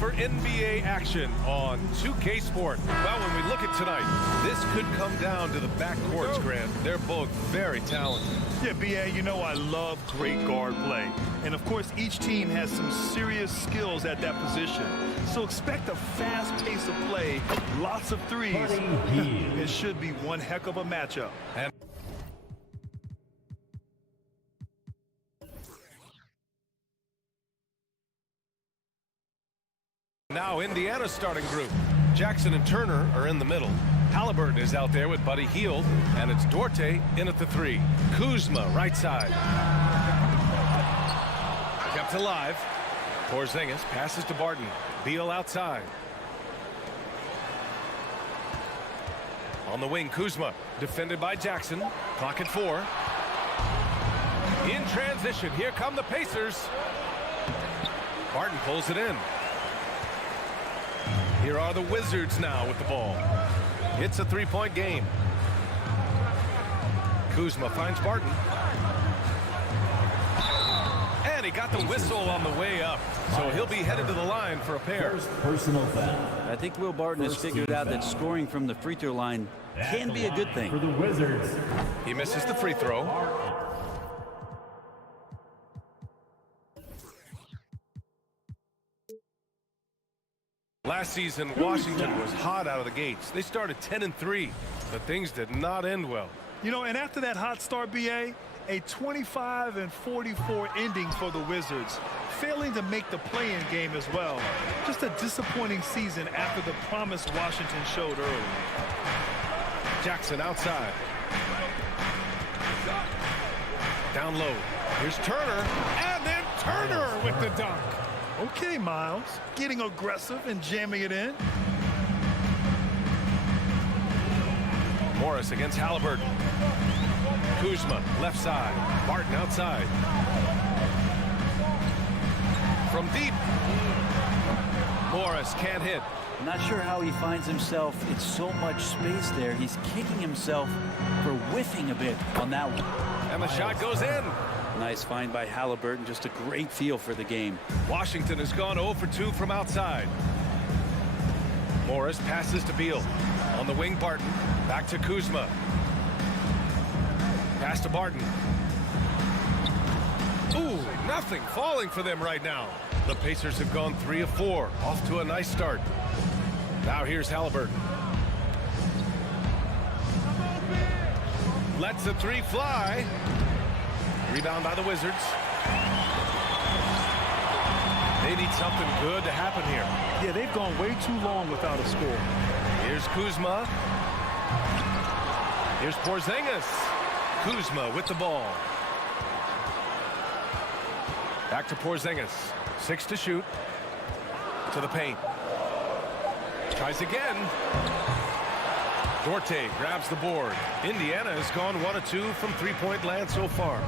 for NBA action on 2K Sport. Well, when we look at tonight, this could come down to the backcourts, Grant. They're both very talented. Yeah, B.A., you know I love great guard play. And, of course, each team has some serious skills at that position. So expect a fast pace of play, lots of threes. It should be one heck of a matchup. And now Indiana's starting group. Jackson and Turner are in the middle. Halliburton is out there with Buddy Hield, and it's Duarte in at the 3. Kuzma right side. Kept alive. Porzingis passes to Barton. Beal outside. On the wing, Kuzma defended by Jackson. Clock at 4. In transition, here come the Pacers. Barton pulls it in. Here are the Wizards now with the ball. It's a 3-point game. Kuzma finds Barton. And he got the whistle on the way up. So he'll be headed to the line for a pair. Personal foul. I think Will Barton has figured out that scoring from the free throw line can be a good thing. For the Wizards. He misses the free throw. Last season, Washington was hot out of the gates. They started 10-3, but things did not end well. You know, and after that hot start, BA, a 25-44 ending for the Wizards, failing to make the play-in game as well. Just a disappointing season after the promise Washington showed early. Jackson outside. Down low. Here's Turner, and then Turner with the dunk. Okay, Miles, getting aggressive and jamming it in. Morris against Halliburton. Kuzma, left side. Barton outside. From deep. Morris can't hit. I'm not sure how he finds himself in so much space there. He's kicking himself for whiffing a bit on that one. And the shot goes in. Nice find by Halliburton. Just a great feel for the game. Washington has gone 0 for 2 from outside. Morris passes to Beal. On the wing, Barton. Back to Kuzma. Pass to Barton. Ooh, nothing falling for them right now. The Pacers have gone 3 of 4. Off to a nice start. Now here's Halliburton. Lets the three fly. Rebound by the Wizards. They need something good to happen here. Yeah, they've gone way too long without a score. Here's Kuzma. Here's Porzingis. Kuzma with the ball. Back to Porzingis. 6 to shoot. To the paint. Tries again. Dorte grabs the board. Indiana has gone 1 of 2 from three-point land so far.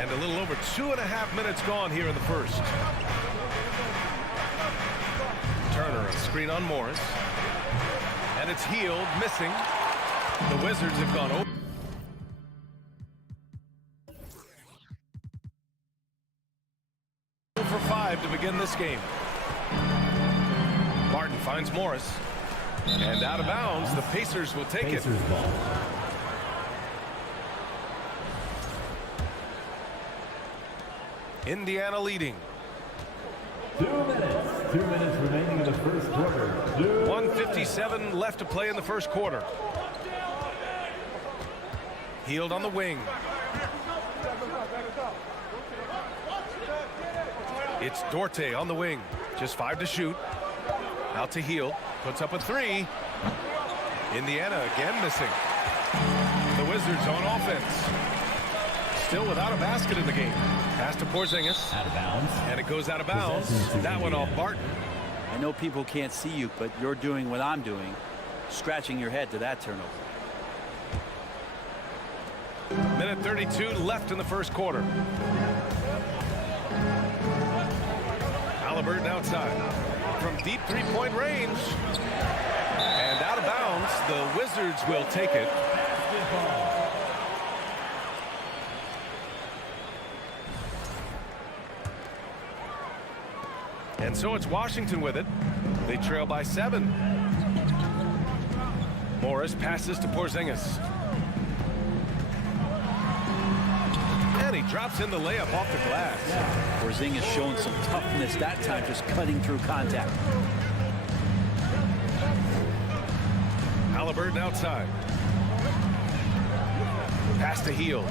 And a little over 2.5 minutes gone here in the first. Turner, a screen on Morris. And it's Healed, missing. The Wizards have gone over. For 5 to begin this game. Martin finds Morris. And out of bounds, the Pacers will take it. Ball. Indiana leading. 2 minutes. 2 minutes remaining in the first quarter. 1:57 left to play in the first quarter. Healed on the wing. It's Dorte on the wing. Just 5 to shoot. Out to Heal. Puts up a 3. Indiana again missing. The Wizards on offense. Still without a basket in the game. Pass to Porzingis. Out of bounds. And it goes out of bounds. That one off Barton. I know people can't see you, but you're doing what I'm doing. Scratching your head to that turnover. Minute 32 left in the first quarter. Halliburton outside. From deep three-point range. And out of bounds, the Wizards will take it. And so it's Washington with it. They trail by 7. Morris passes to Porzingis. And he drops in the layup off the glass. Porzingis showing some toughness that time, just cutting through contact. Halliburton outside. Pass to Heal.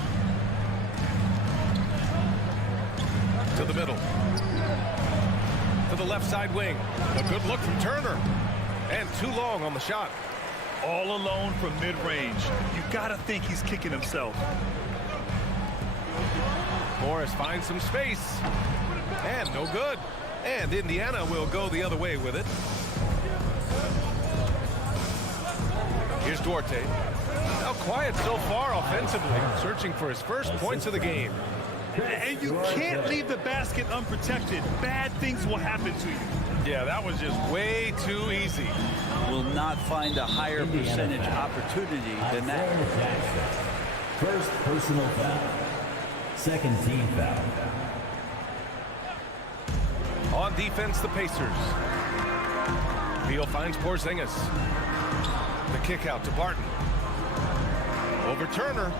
To the middle. To the left side wing. A good look from Turner. And too long on the shot. All alone from mid-range. You gotta think he's kicking himself. Morris finds some space. And no good. And Indiana will go the other way with it. Here's Duarte. Now quiet so far offensively. Searching for his first points of the game. And you can't leave the basket unprotected. Bad things will happen to you. Yeah, that was just way too easy. Will not find a higher percentage opportunity than that. First personal foul. Second team foul. On defense, the Pacers. Beal finds Porzingis. The kick out to Barton. Over Turner.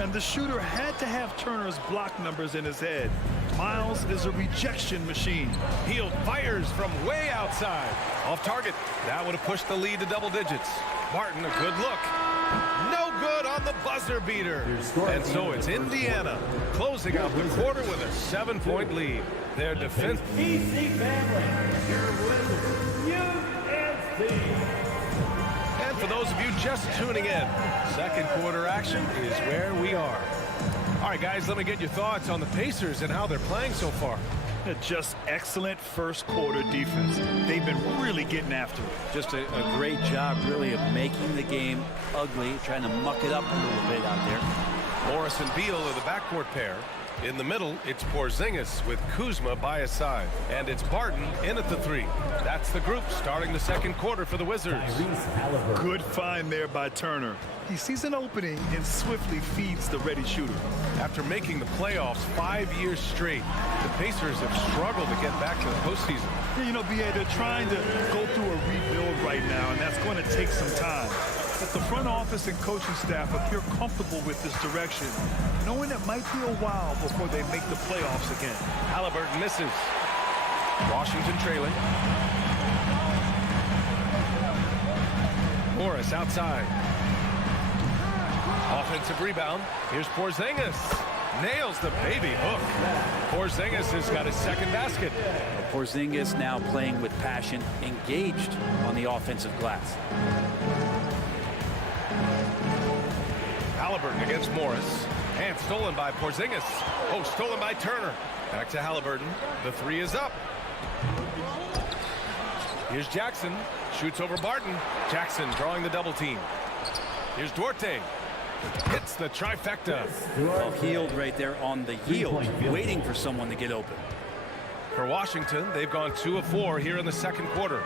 And the shooter had to have Turner's block numbers in his head. Miles is a rejection machine. Hield fires from way outside. Off target. That would have pushed the lead to double digits. Barton, a good look. No good on the buzzer beater. And so it's Indiana closing out the quarter with a 7-point lead. Their defense. EPC family, your Wizards, UNC. And for those of you just tuning in, second quarter action is where we are. All right, guys, let me get your thoughts on the Pacers and how they're playing so far. Just excellent first quarter defense. They've been really getting after it. Just a great job, really, of making the game ugly, trying to muck it up a little bit out there. Morris and Beal are the backcourt pair. In the middle, it's Porzingis with Kuzma by his side. And it's Barton in at the 3. That's the group starting the second quarter for the Wizards. Good find there by Turner. He sees an opening and swiftly feeds the ready shooter. After making the playoffs 5 years straight, the Pacers have struggled to get back to the postseason. Yeah, you know, B.A., they're trying to go through a rebuild right now, and that's going to take some time. But the front office and coaching staff appear comfortable with this direction, knowing it might be a while before they make the playoffs again. Halliburton misses. Washington trailing. Morris outside. Offensive rebound. Here's Porzingis. Nails the baby hook. Porzingis has got his second basket. Porzingis now playing with passion, engaged on the offensive glass. Halliburton against Morris. And stolen by Porzingis. Oh, stolen by Turner. Back to Halliburton. The 3 is up. Here's Jackson. Shoots over Barton. Jackson drawing the double team. Here's Duarte. Hits the trifecta. Well, Hield right there on the yield, waiting for someone to get open. For Washington, they've gone 2 of 4 here in the second quarter.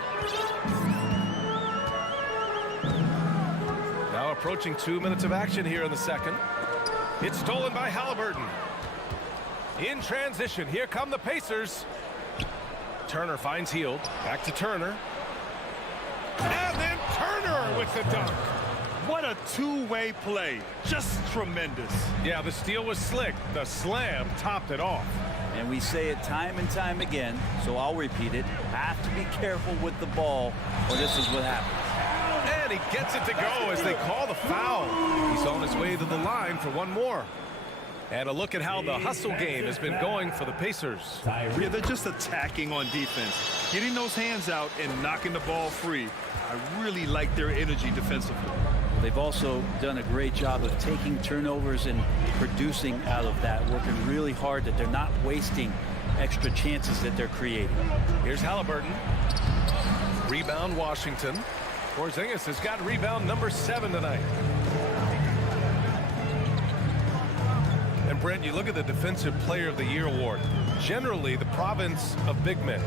Now approaching 2 minutes of action here in the second. It's stolen by Halliburton. In transition, here come the Pacers. Turner finds Hield. Back to Turner. And then Turner with the dunk. What a two-way play. Just tremendous. Yeah, the steal was slick. The slam topped it off. And we say it time and time again, so I'll repeat it. Have to be careful with the ball, or this is what happens. And he gets it to go as they call the foul. He's on his way to the line for one more. And a look at how the hustle game has been going for the Pacers. Yeah, they're just attacking on defense, getting those hands out and knocking the ball free. I really like their energy defensively. They've also done a great job of taking turnovers and producing out of that, working really hard that they're not wasting extra chances that they're creating. Here's Halliburton. Rebound Washington. Porzingis has got rebound number 7 tonight. And Brent, you look at the Defensive Player of the Year award. Generally, the province of big men.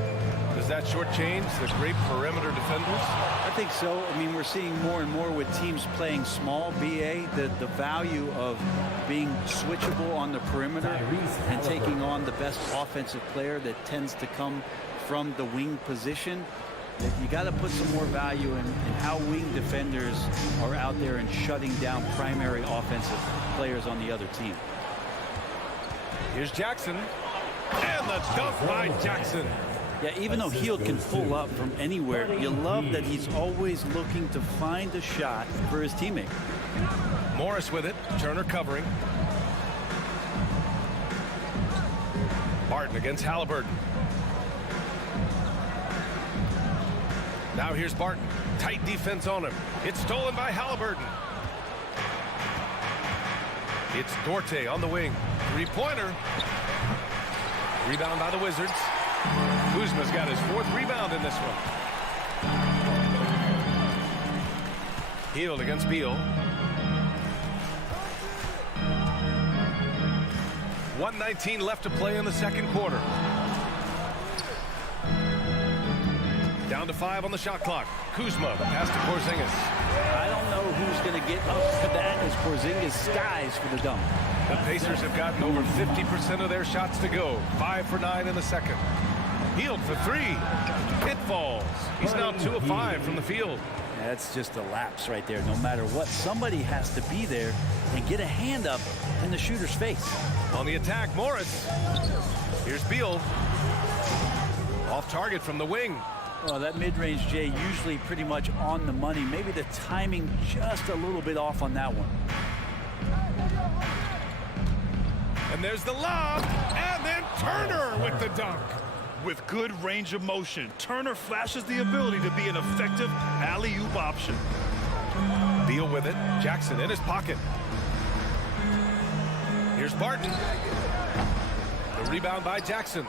Does that shortchange the great perimeter defenders? I think so. I mean, we're seeing more and more with teams playing small, BA, the value of being switchable on the perimeter and taking on the best offensive player that tends to come from the wing position. You got to put some more value in how wing defenders are out there and shutting down primary offensive players on the other team. Here's Jackson. And the dunk by Jackson. Yeah, even though Hield can pull up from anywhere, you love that he's always looking to find a shot for his teammate. Morris with it. Turner covering. Barton against Halliburton. Now here's Barton. Tight defense on him. It's stolen by Halliburton. It's Duarte on the wing. Three-pointer. Rebound by the Wizards. Kuzma's got his 4th rebound in this one. Hield against Beal. 1:19 left to play in the second quarter. Down to 5 on the shot clock. Kuzma, the pass to Porzingis. I don't know who's going to get up to that as Porzingis skies for the dunk. The Pacers have gotten over 50% of their shots to go. 5 for 9 in the second. Healed for three. It falls. He's now 2 of 5 from the field. That's just a lapse right there. No matter what, somebody has to be there and get a hand up in the shooter's face. On the attack, Morris. Here's Beal. Off target from the wing. Well, that mid-range, Jay, usually pretty much on the money. Maybe the timing just a little bit off on that one. And there's the lob. And then Turner with the dunk. With good range of motion, Turner flashes the ability to be an effective alley-oop option. Beal with it. Jackson in his pocket. Here's Barton. The rebound by Jackson.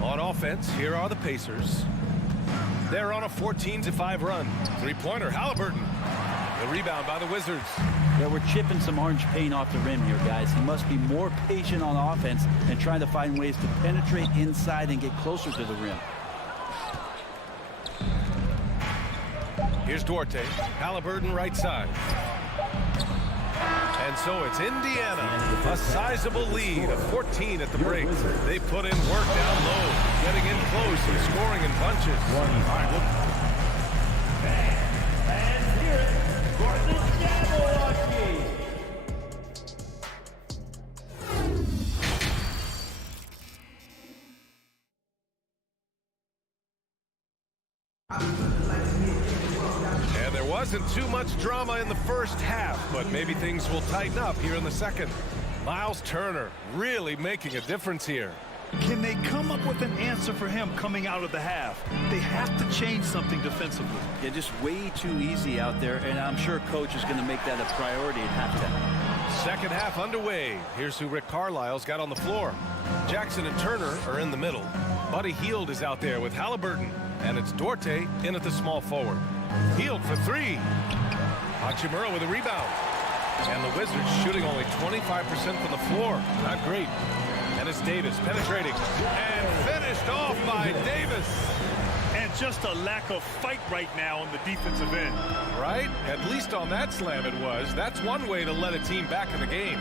On offense, here are the Pacers. They're on a 14-5 run. Three-pointer, Halliburton. The rebound by the Wizards. Yeah, we're chipping some orange paint off the rim here, guys. He must be more patient on offense and trying to find ways to penetrate inside and get closer to the rim. Here's Duarte. Halliburton right side. And so it's Indiana. A sizable lead of 14 at the break. They put in work down low, getting in close and scoring in bunches. All right, look. And there wasn't too much drama in the first half, but maybe things will tighten up here in the second. Miles Turner really making a difference here. Can they come up with an answer for him coming out of the half? They have to change something defensively. Yeah, just way too easy out there, and I'm sure coach is going to make that a priority at halftime. Second half underway. Here's who Rick Carlisle's got on the floor. Jackson and Turner are in the middle. Buddy Hield is out there with Halliburton. And it's Duarte in at the small forward. Hield for three. Hachimura with a rebound. And the Wizards shooting only 25% from the floor. Not great. And it's Davis penetrating. And finished off by Davis. And just a lack of fight right now on the defensive end. Right? At least on that slam it was. That's one way to let a team back in the game.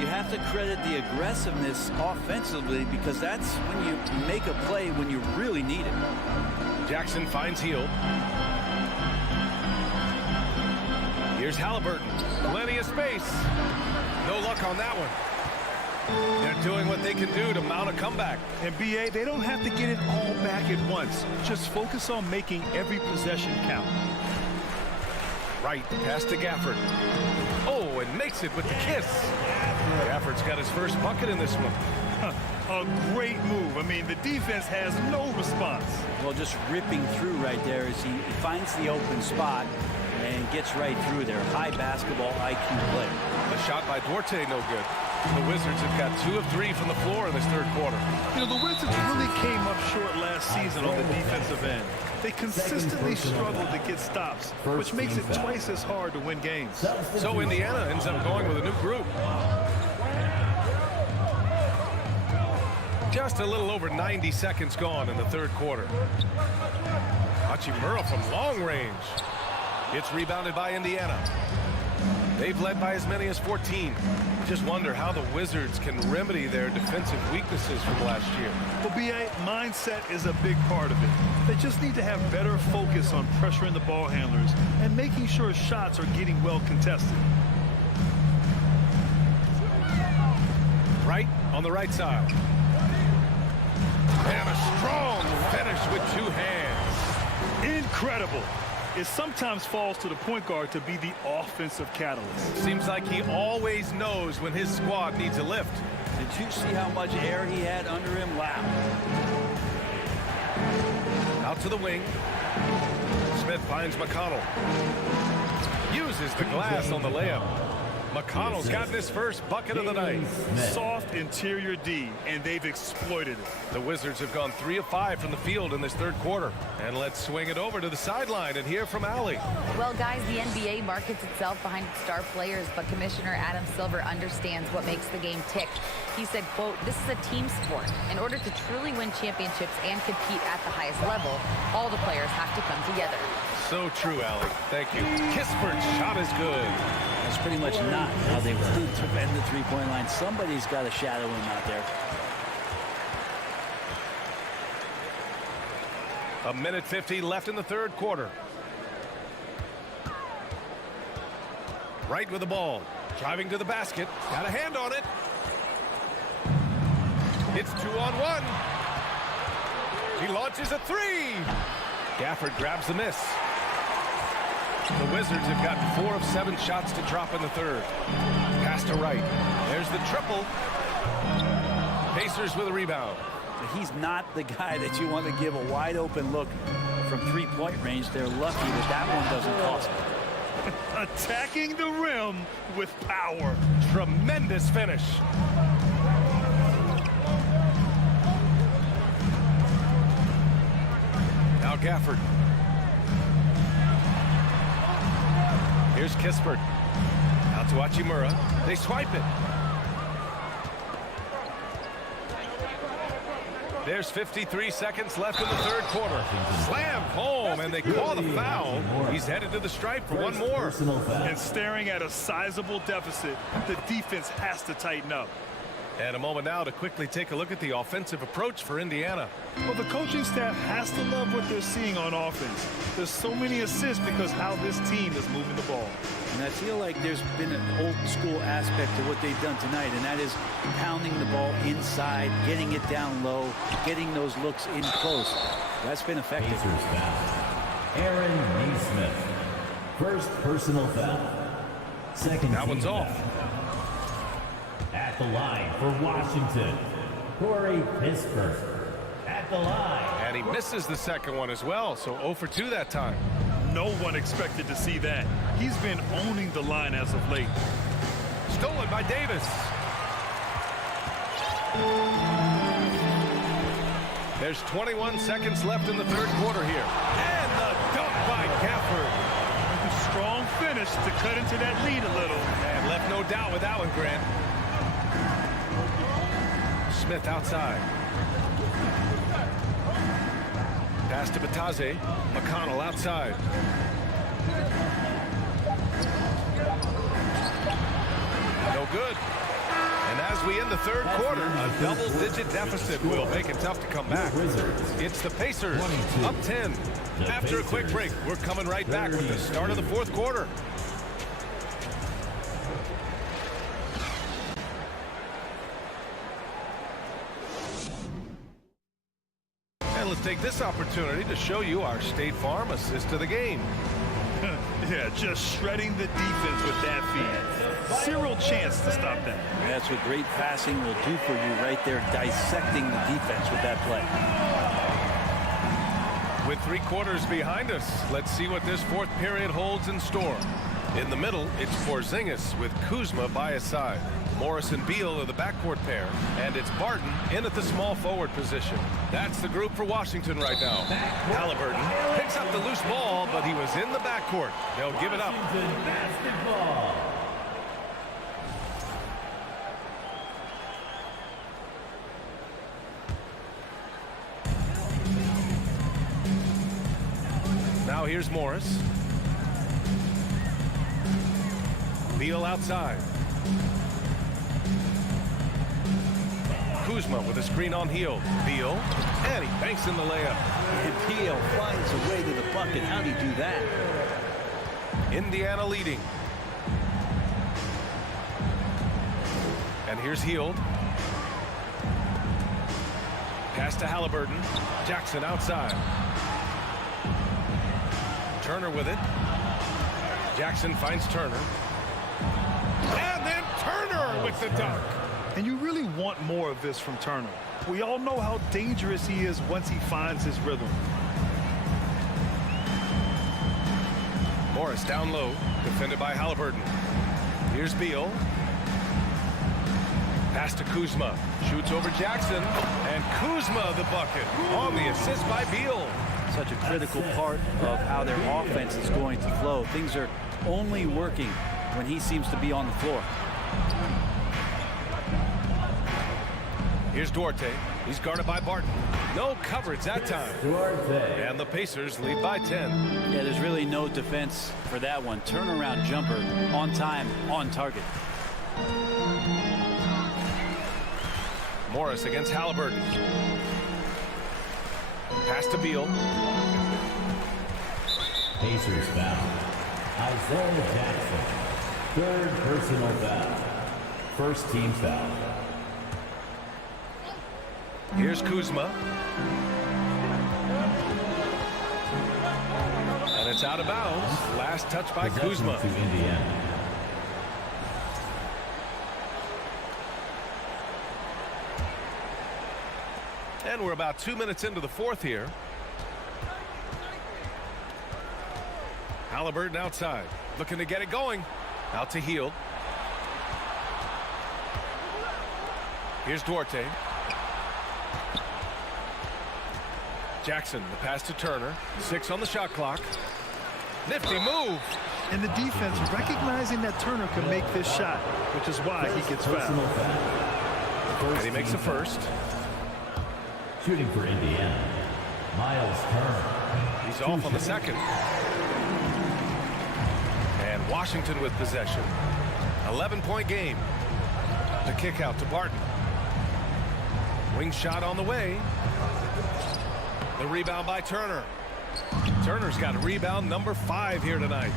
You have to credit the aggressiveness offensively because that's when you make a play when you really need it. Jackson finds Hield. Here's Halliburton. Plenty of space. No luck on that one. They're doing what they can do to mount a comeback. And BA, they don't have to get it all back at once. Just focus on making every possession count. Right, pass to Gafford. Oh, and makes it with the kiss. Gafford's got his first bucket in this one. A great move. I mean, the defense has no response. Well, just ripping through right there as he finds the open spot and gets right through there. High basketball IQ play. The shot by Duarte, no good. The Wizards have got 2 of 3 from the floor in this third quarter. You know, the Wizards really came up short last season on the defensive end. They consistently struggled to get stops, which makes it twice as hard to win games. So Indiana ends up going with a new group. Just a little over 90 seconds gone in the third quarter. Hachimura from long range. It's rebounded by Indiana. They've led by as many as 14. Just wonder how the Wizards can remedy their defensive weaknesses from last year. Well, BA, mindset is a big part of it. They just need to have better focus on pressuring the ball handlers and making sure shots are getting well contested. Right on the right side. And a strong finish with 2 hands. Incredible. It sometimes falls to the point guard to be the offensive catalyst. Seems like he always knows when his squad needs a lift. Did you see how much air he had under him? Wow. Out to the wing. Smith finds McConnell. Uses the glass on the layup. McConnell's gotten his first bucket of the night. Soft interior D, and they've exploited it. The Wizards have gone 3 of 5 from the field in this third quarter. And let's swing it over to the sideline and hear from Allie. Well, guys, the NBA markets itself behind its star players, but Commissioner Adam Silver understands what makes the game tick. He said, quote, "This is a team sport. In order to truly win championships and compete at the highest level, all the players have to come together." So true, Allie. Thank you. Kispert shot is good. That's pretty much not how they want to defend the three-point line. Somebody's got to shadow him out there. 1:50 left in the third quarter. Right with the ball. Driving to the basket. Got a hand on it. It's 2-on-1. He launches a three. Gafford grabs the miss. The Wizards have gotten 4 of 7 shots to drop in the third. Pass to Wright. There's the triple. Pacers with a rebound. He's not the guy that you want to give a wide open look from three-point range. They're lucky that that one doesn't cost them. Attacking the rim with power. Tremendous finish. Now Gafford. Here's Kispert. Out to Hachimura. They swipe it. There's 53 seconds left in the third quarter. Slammed home, and they call the foul. He's headed to the stripe for one more. And staring at a sizable deficit, the defense has to tighten up. And a moment now to quickly take a look at the offensive approach for Indiana. Well, the coaching staff has to love what they're seeing on offense. There's so many assists because how this team is moving the ball. And I feel like there's been an old school aspect to what they've done tonight, and that is pounding the ball inside, getting it down low, getting those looks in close. That's been effective. Aaron Naismith. First personal foul. Second. That one's off. At the line for Washington, Corey Kispert. At the line. And he misses the second one as well, so 0 for 2 that time. No one expected to see that. He's been owning the line as of late. Stolen by Davis. There's 21 seconds left in the third quarter here. And the dunk by Gafford. Strong finish to cut into that lead a little. And left no doubt with that one, Grant. Smith outside. Pass to Bataze. McConnell outside. No good. And as we end the third quarter, a double-digit deficit will make it tough to come back. It's the Pacers up 10. After a quick break, we're coming right back with the start of the fourth quarter. And let's take this opportunity to show you our State Farm assist to the game. Yeah, just shredding the defense with that feed. Zero chance to stop that. That's what great passing will do for you right there, dissecting the defense with that play. With 3 quarters behind us, let's see what this fourth period holds in store. In the middle, it's Porzingis with Kuzma by his side. Morris and Beal are the backcourt pair, and it's Barton in at the small forward position. That's the group for Washington right now. Halliburton picks up the loose ball, but he was in the backcourt. They'll give it up. Basketball. Now here's Morris. Beal outside. Kuzma with a screen on Hield. Beal, and he banks in the layup. And Beal finds a way to the bucket. How do you do that? Indiana leading. And here's Hield. Pass to Halliburton. Jackson outside. Turner with it. Jackson finds Turner. And then Turner with the dunk. And you really want more of this from Turner. We all know how dangerous he is once he finds his rhythm. Morris down low, defended by Halliburton. Here's Beal. Pass to Kuzma. Shoots over Jackson. And Kuzma the bucket on the assist by Beal. Such a critical part of how their offense is going to flow. Things are only working when he seems to be on the floor. Here's Duarte. He's guarded by Barton. No coverage that time. Duarte. And the Pacers lead by 10. Yeah, there's really no defense for that one. Turnaround jumper, on time, on target. Morris against Halliburton. Pass to Beal. Pacers foul. Isaiah Jackson. Third personal foul. First team foul. Here's Kuzma. And it's out of bounds. Last touch by Kuzma. To Indiana. And we're about 2 minutes into the fourth here. Halliburton outside, looking to get it going. Out to Hield. Here's Duarte. Jackson, the pass to Turner. 6 on the shot clock. Nifty move. And the defense recognizing that Turner can make this shot, which is why he gets fouled. And he makes the first. Shooting for Indiana, Miles Turner. He's off on the second. And Washington with possession. 11-point game. The kick out to Barton. Wing shot on the way. The rebound by Turner. Turner's got rebound number 5 here tonight.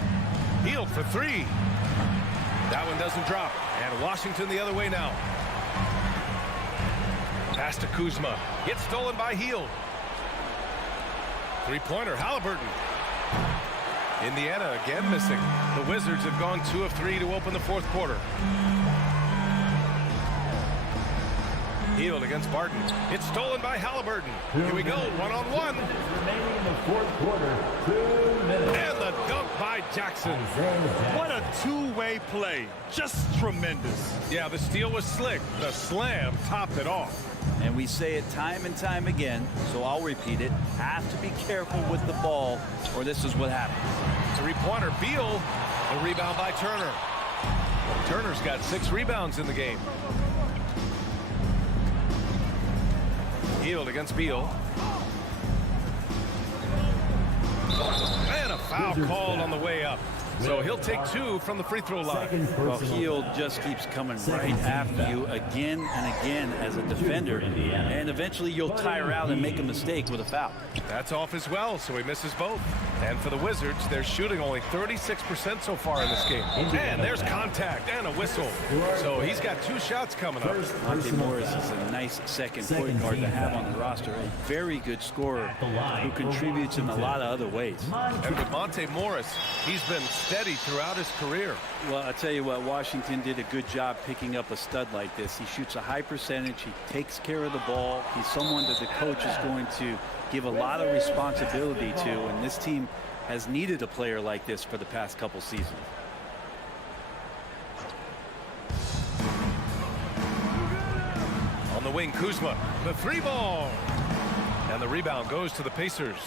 Hield for 3. That one doesn't drop. And Washington the other way now. Pass to Kuzma. Gets stolen by Hield. Three-pointer, Halliburton. Indiana again missing. The Wizards have gone 2 of 3 to open the fourth quarter. Hield against Barton. It's stolen by Halliburton. Here we go, one-on-one. Remaining in the fourth quarter, 2 minutes. And the dunk by Jackson. What a two-way play. Just tremendous. Yeah, the steal was slick. The slam topped it off. And we say it time and time again, so I'll repeat it. Have to be careful with the ball, or this is what happens. Three-pointer, Beal. The rebound by Turner. Turner's got 6 rebounds in the game. Hield against Beal. And a foul called on the way up. So he'll take 2 from the free throw line. Well, Hield just keeps coming right after you again and again as a defender. And eventually you'll tire out and make a mistake with a foul. That's off as well, so he misses both. And for the Wizards, they're shooting only 36% so far in this game. And there's contact and a whistle. So he's got 2 shots coming up. Monte Morris is a nice second point guard to have on the roster. A very good scorer who contributes in a lot of other ways. And with Monte Morris, he's been steady throughout his career. Well, I'll tell you what, Washington did a good job picking up a stud like this. He shoots a high percentage. He takes care of the ball. He's someone that the coach is going to give a lot of responsibility to, and this team has needed a player like this for the past couple seasons. On the wing, Kuzma, the 3-ball. And the rebound goes to the Pacers.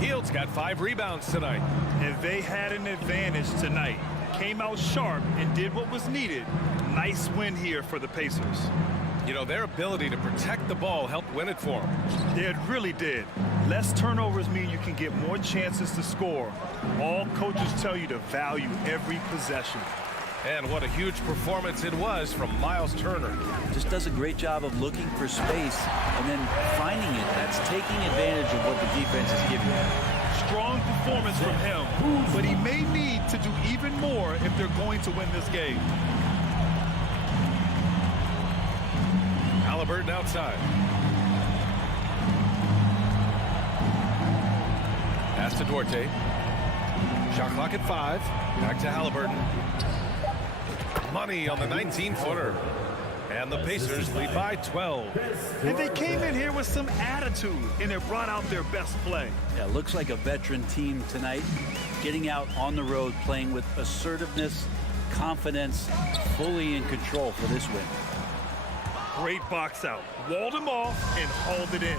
Hield's got 5 rebounds tonight. And they had an advantage tonight. Came out sharp and did what was needed. Nice win here for the Pacers. You know, their ability to protect the ball helped win it for them. It really did. Less turnovers mean you can get more chances to score. All coaches tell you to value every possession. And what a huge performance it was from Miles Turner. Just does a great job of looking for space and then finding it. That's taking advantage of what the defense is giving him. Strong performance from him, but he may need to do even more if they're going to win this game. Halliburton outside. Pass to Duarte. Shot clock at 5. Back to Halliburton. Money on the 19-footer. And the Pacers lead by 12. And they came in here with some attitude, and it brought out their best play. Yeah, looks like a veteran team tonight. Getting out on the road, playing with assertiveness, confidence, fully in control for this win. Great box out. Walled him off and hauled it in.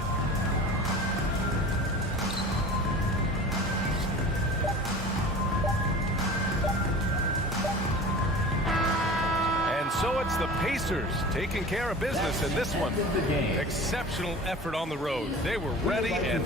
So it's the Pacers taking care of business in this one. Exceptional effort on the road. They were ready and...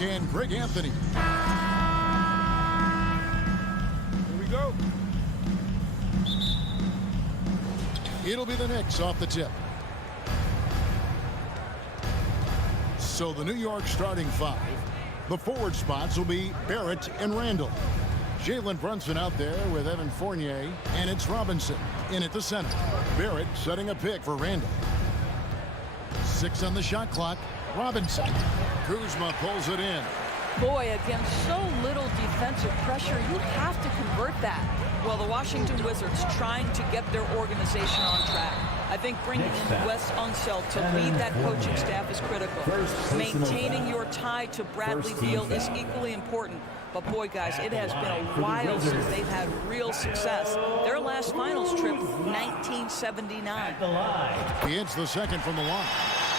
And Greg Anthony. Here we go. It'll be the Knicks off the tip. So the New York starting five. The forward spots will be Barrett and Randall. Jalen Brunson out there with Evan Fournier, and it's Robinson in at the center. Barrett setting a pick for Randall. 6 on the shot clock. Robinson. Kuzma pulls it in. Boy, against so little defensive pressure, you have to convert that. Well, the Washington Wizards trying to get their organization on track. I think bringing in Wes Unseld to lead that coaching staff is critical. Maintaining your tie to Bradley Beal is equally important. But boy, guys, it has been a while since they've had real success. Their last finals trip, 1979. He hits the second from the line.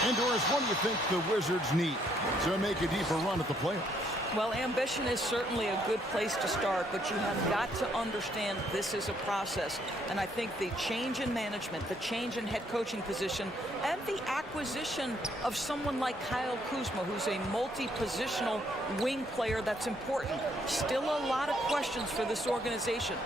And Doris, what do you think the Wizards need to make a deeper run at the playoffs? Well, ambition is certainly a good place to start, but you have got to understand this is a process. And I think the change in management, the change in head coaching position, and the acquisition of someone like Kyle Kuzma, who's a multi-positional wing player, that's important. Still a lot of questions for this organization.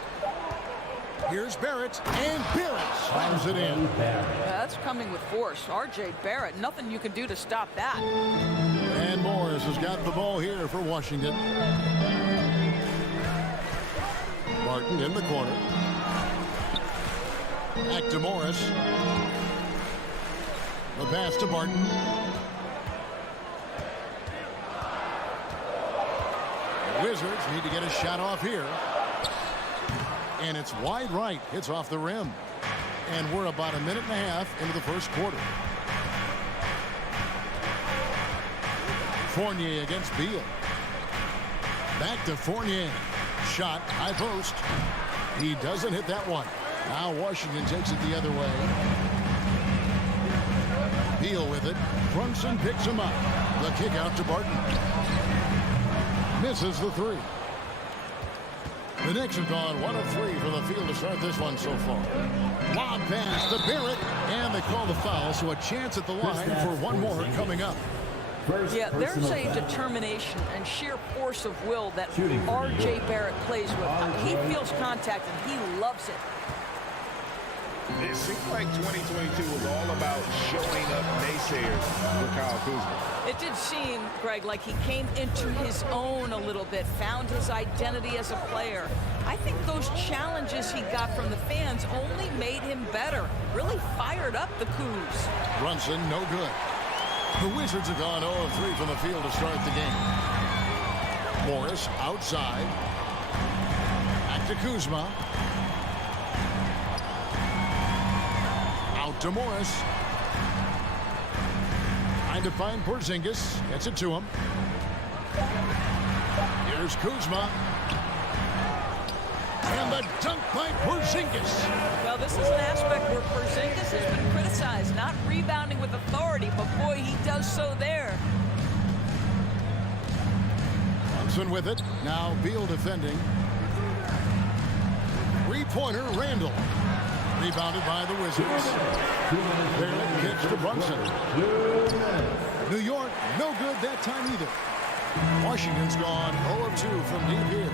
Here's Barrett, and Barrett slams it in. That's coming with force. R.J. Barrett, nothing you can do to stop that. And Morris has got the ball here for Washington. Martin in the corner. Back to Morris. The pass to Barton. The Wizards need to get a shot off here. And it's wide right. It's off the rim. And we're about a minute and a half into the first quarter. Fournier against Beal. Back to Fournier. Shot, high post. He doesn't hit that one. Now Washington takes it the other way. Beal with it. Brunson picks him up. The kick out to Barton. Misses the three. The Knicks have gone 1 of 3 from the field to start this one so far. Lob pass to Barrett, and they call the foul, so a chance at the line for one more coming up. Yeah, there's a determination and sheer force of will that R.J. Barrett plays with. He feels contact, and he loves it. It seemed like 2022 was all about showing up naysayers for Kyle Kuzma. It did seem, Greg, like he came into his own a little bit, found his identity as a player. I think those challenges he got from the fans only made him better, really fired up the Kuz. Brunson, no good. The Wizards have gone 0 of 3 from the field to start the game. Morris outside. Back to Kuzma. Out to Morris. Trying to find Porzingis. Gets it to him. Here's Kuzma. And the dunk by Porzingis. Well, this is an aspect where Porzingis has been criticized, not rebounding with authority, but boy, he does so there. Brunson with it. Now Beal defending. Three-pointer, Randall. Rebounded by the Wizards. Barrett kicks to Brunson. New York, no good that time either. Washington's gone 0 of 2 from deep here.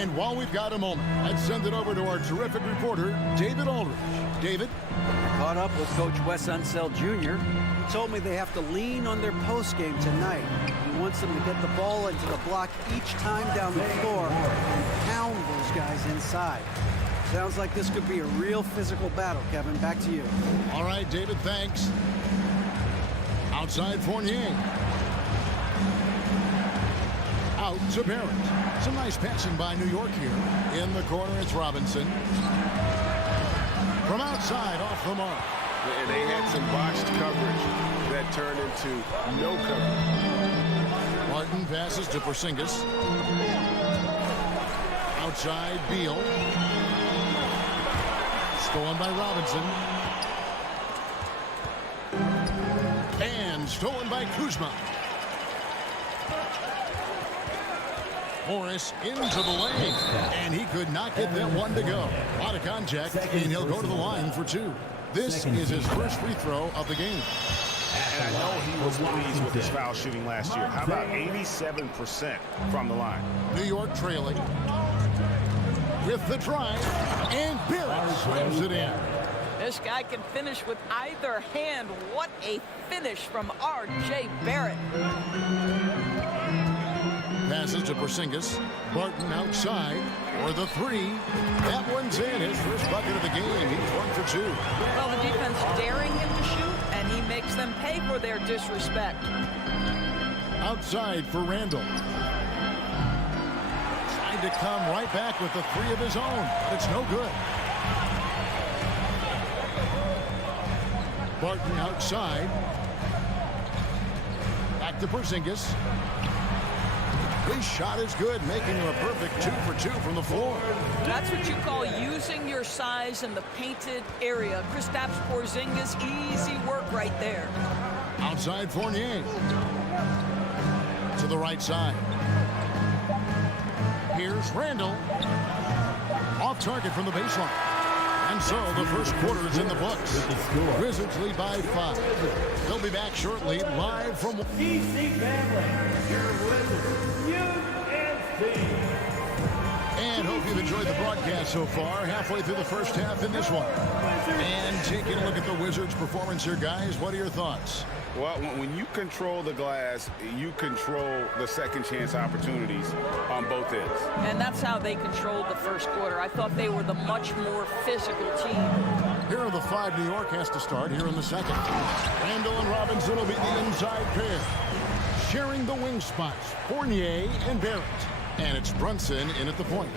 And while we've got a moment, let's send it over to our terrific reporter, David Aldridge. David? I caught up with Coach Wes Unseld Jr. He told me they have to lean on their postgame tonight. He wants them to get the ball into the block each time down the floor and pound those guys inside. Sounds like this could be a real physical battle, Kevin. Back to you. All right, David, thanks. Outside Fournier. Out to Barrett. Some nice passing by New York here. In the corner, it's Robinson. From outside, off the mark. And they had some botched coverage that turned into no coverage. Martin passes to Porzingis. Outside, Beal. Stolen by Robinson. And stolen by Kuzma. Morris into the lane. And he could not get that one to go. A lot of contact, and he'll go to the line for two. This is his first free throw of the game. And I know he was pleased with his foul shooting last year. How about 87% from the line? New York trailing. With the drive, and Barrett slams it in. This guy can finish with either hand. What a finish from R.J. Barrett. Passes to Porzingis. Barton outside for the three. That one's in. His first bucket of the game. He's 1 for 2. Well, the defense daring him to shoot, and he makes them pay for their disrespect. Outside for Randall. To come right back with the three of his own, but it's no good. Barton outside. Back to Porzingis. His shot is good, making him a perfect 2 for 2 from the floor. That's what you call using your size in the painted area. Kristaps Porzingis, easy work right there. Outside Fournier. To the right side. Here's Randall. Off target from the baseline. And so the first quarter is in the books. Wizards lead by 5. They'll be back shortly, live from DC family, your Wizards, UNC. And hope you've enjoyed the broadcast so far. Halfway through the first half in this one. And taking a look at the Wizards' performance here, guys. What are your thoughts? Well, when you control the glass, you control the second chance opportunities on both ends. And that's how they controlled the first quarter. I thought they were the much more physical team. Here are the 5 New York has to start here in the second. Randall and Robinson will be the inside pair. Sharing the wing spots, Fournier and Barrett. And it's Brunson in at the point.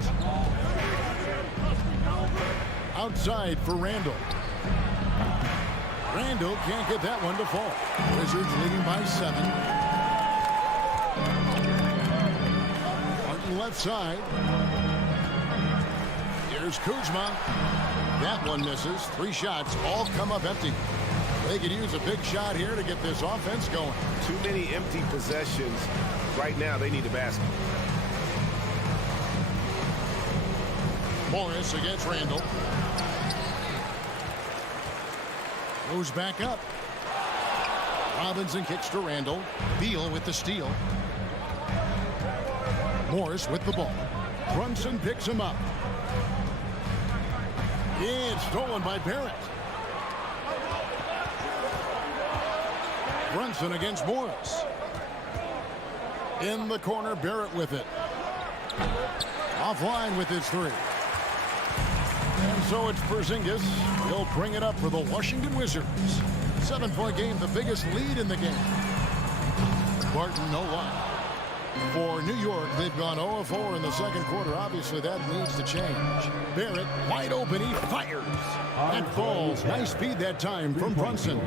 Outside for Randall. Randall can't get that one to fall. Wizards leading by 7. Martin left side. Here's Kuzma. That one misses. 3 shots, all come up empty. They could use a big shot here to get this offense going. Too many empty possessions. Right now, they need a basket. Morris against Randall. Goes back up. Robinson kicks to Randall. Beal with the steal. Morris with the ball. Brunson picks him up. And stolen by Barrett. Brunson against Morris. In the corner, Barrett with it. Offline with his 3. And so it's Porzingis. He'll bring it up for the Washington Wizards. 7-point game, the biggest lead in the game. Barton, no luck. For New York, they've gone 0-4 in the second quarter. Obviously, that needs to change. Barrett, wide open, he fires. And falls. Nice speed that time from Brunson.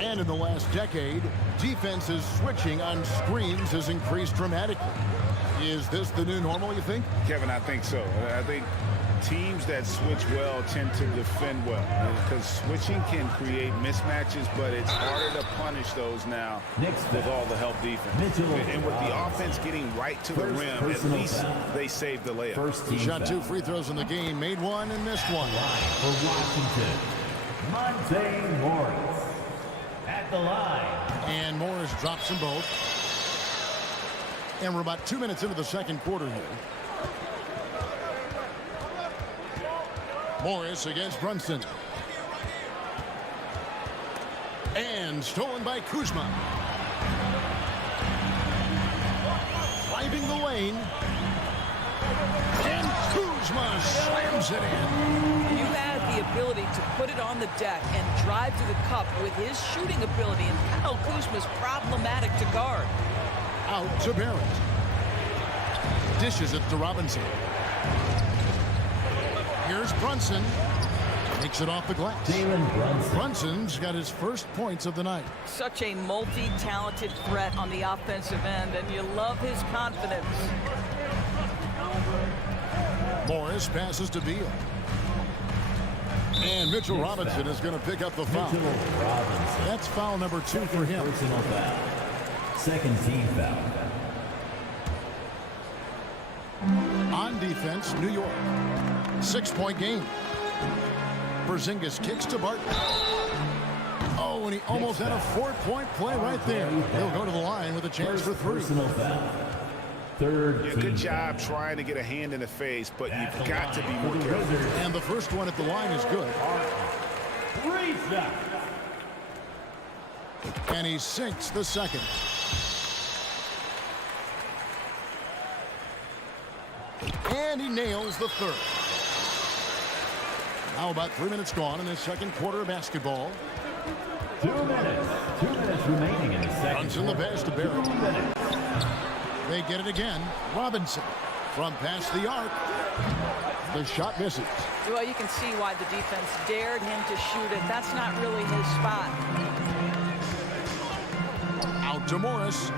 And in the last decade, defenses switching on screens has increased dramatically. Is this the new normal, you think? Kevin, I think so. I think teams that switch well tend to defend well, because switching can create mismatches, but it's harder to punish those now with all the help defense. And with the offense getting right to the rim, at least they saved the layup. He shot 2 free throws in the game, made 1 and missed 1. For Washington, Monte Morris at the line. And Morris drops them both. And we're about 2 minutes into the second quarter here. Morris against Brunson. And stolen by Kuzma. Driving the lane. And Kuzma slams it in. You had the ability to put it on the deck and drive to the cup with his shooting ability, and Kyle Kuzma's problematic to guard. Out to Barrett. Dishes it to Robinson. Here's Brunson. Takes it off the glass. Brunson's got his first points of the night. Such a multi-talented threat on the offensive end, and you love his confidence. Morris passes to Beal. And Mitchell Robinson is going to pick up the foul. That's foul number 2 for him. Personal foul. Second team foul. On defense, New York. 6-point game. Porzingis kicks to Barton. Oh, and he almost had a 4-point play right there. He'll go to the line with a chance for 3. Personal foul. Third team. Good job trying to get a hand in the face, but you've got to be more careful. And the first one at the line is good. And he sinks the second. And he nails the third. Now about 3 minutes gone in the second quarter of basketball. 2 minutes. 2 minutes remaining in the second. Runs in the pass to Barrett. They get it again. Robinson from past the arc. The shot misses. Well, you can see why the defense dared him to shoot it. That's not really his spot. Out to Morris.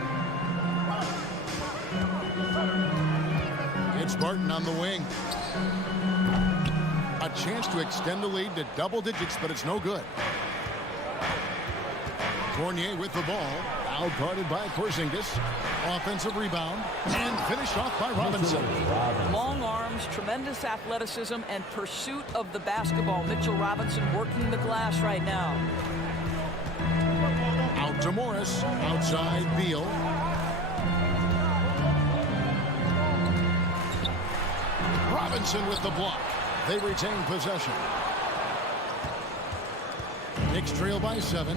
It's Barton on the wing. A chance to extend the lead to double digits, but it's no good. Fournier with the ball. Out guarded by Porzingis. Offensive rebound. And finished off by Robinson. Long arms, tremendous athleticism, and pursuit of the basketball. Mitchell Robinson working the glass right now. Out to Morris. Outside Beal. Robinson with the block. They retain possession. Knicks trail by 7.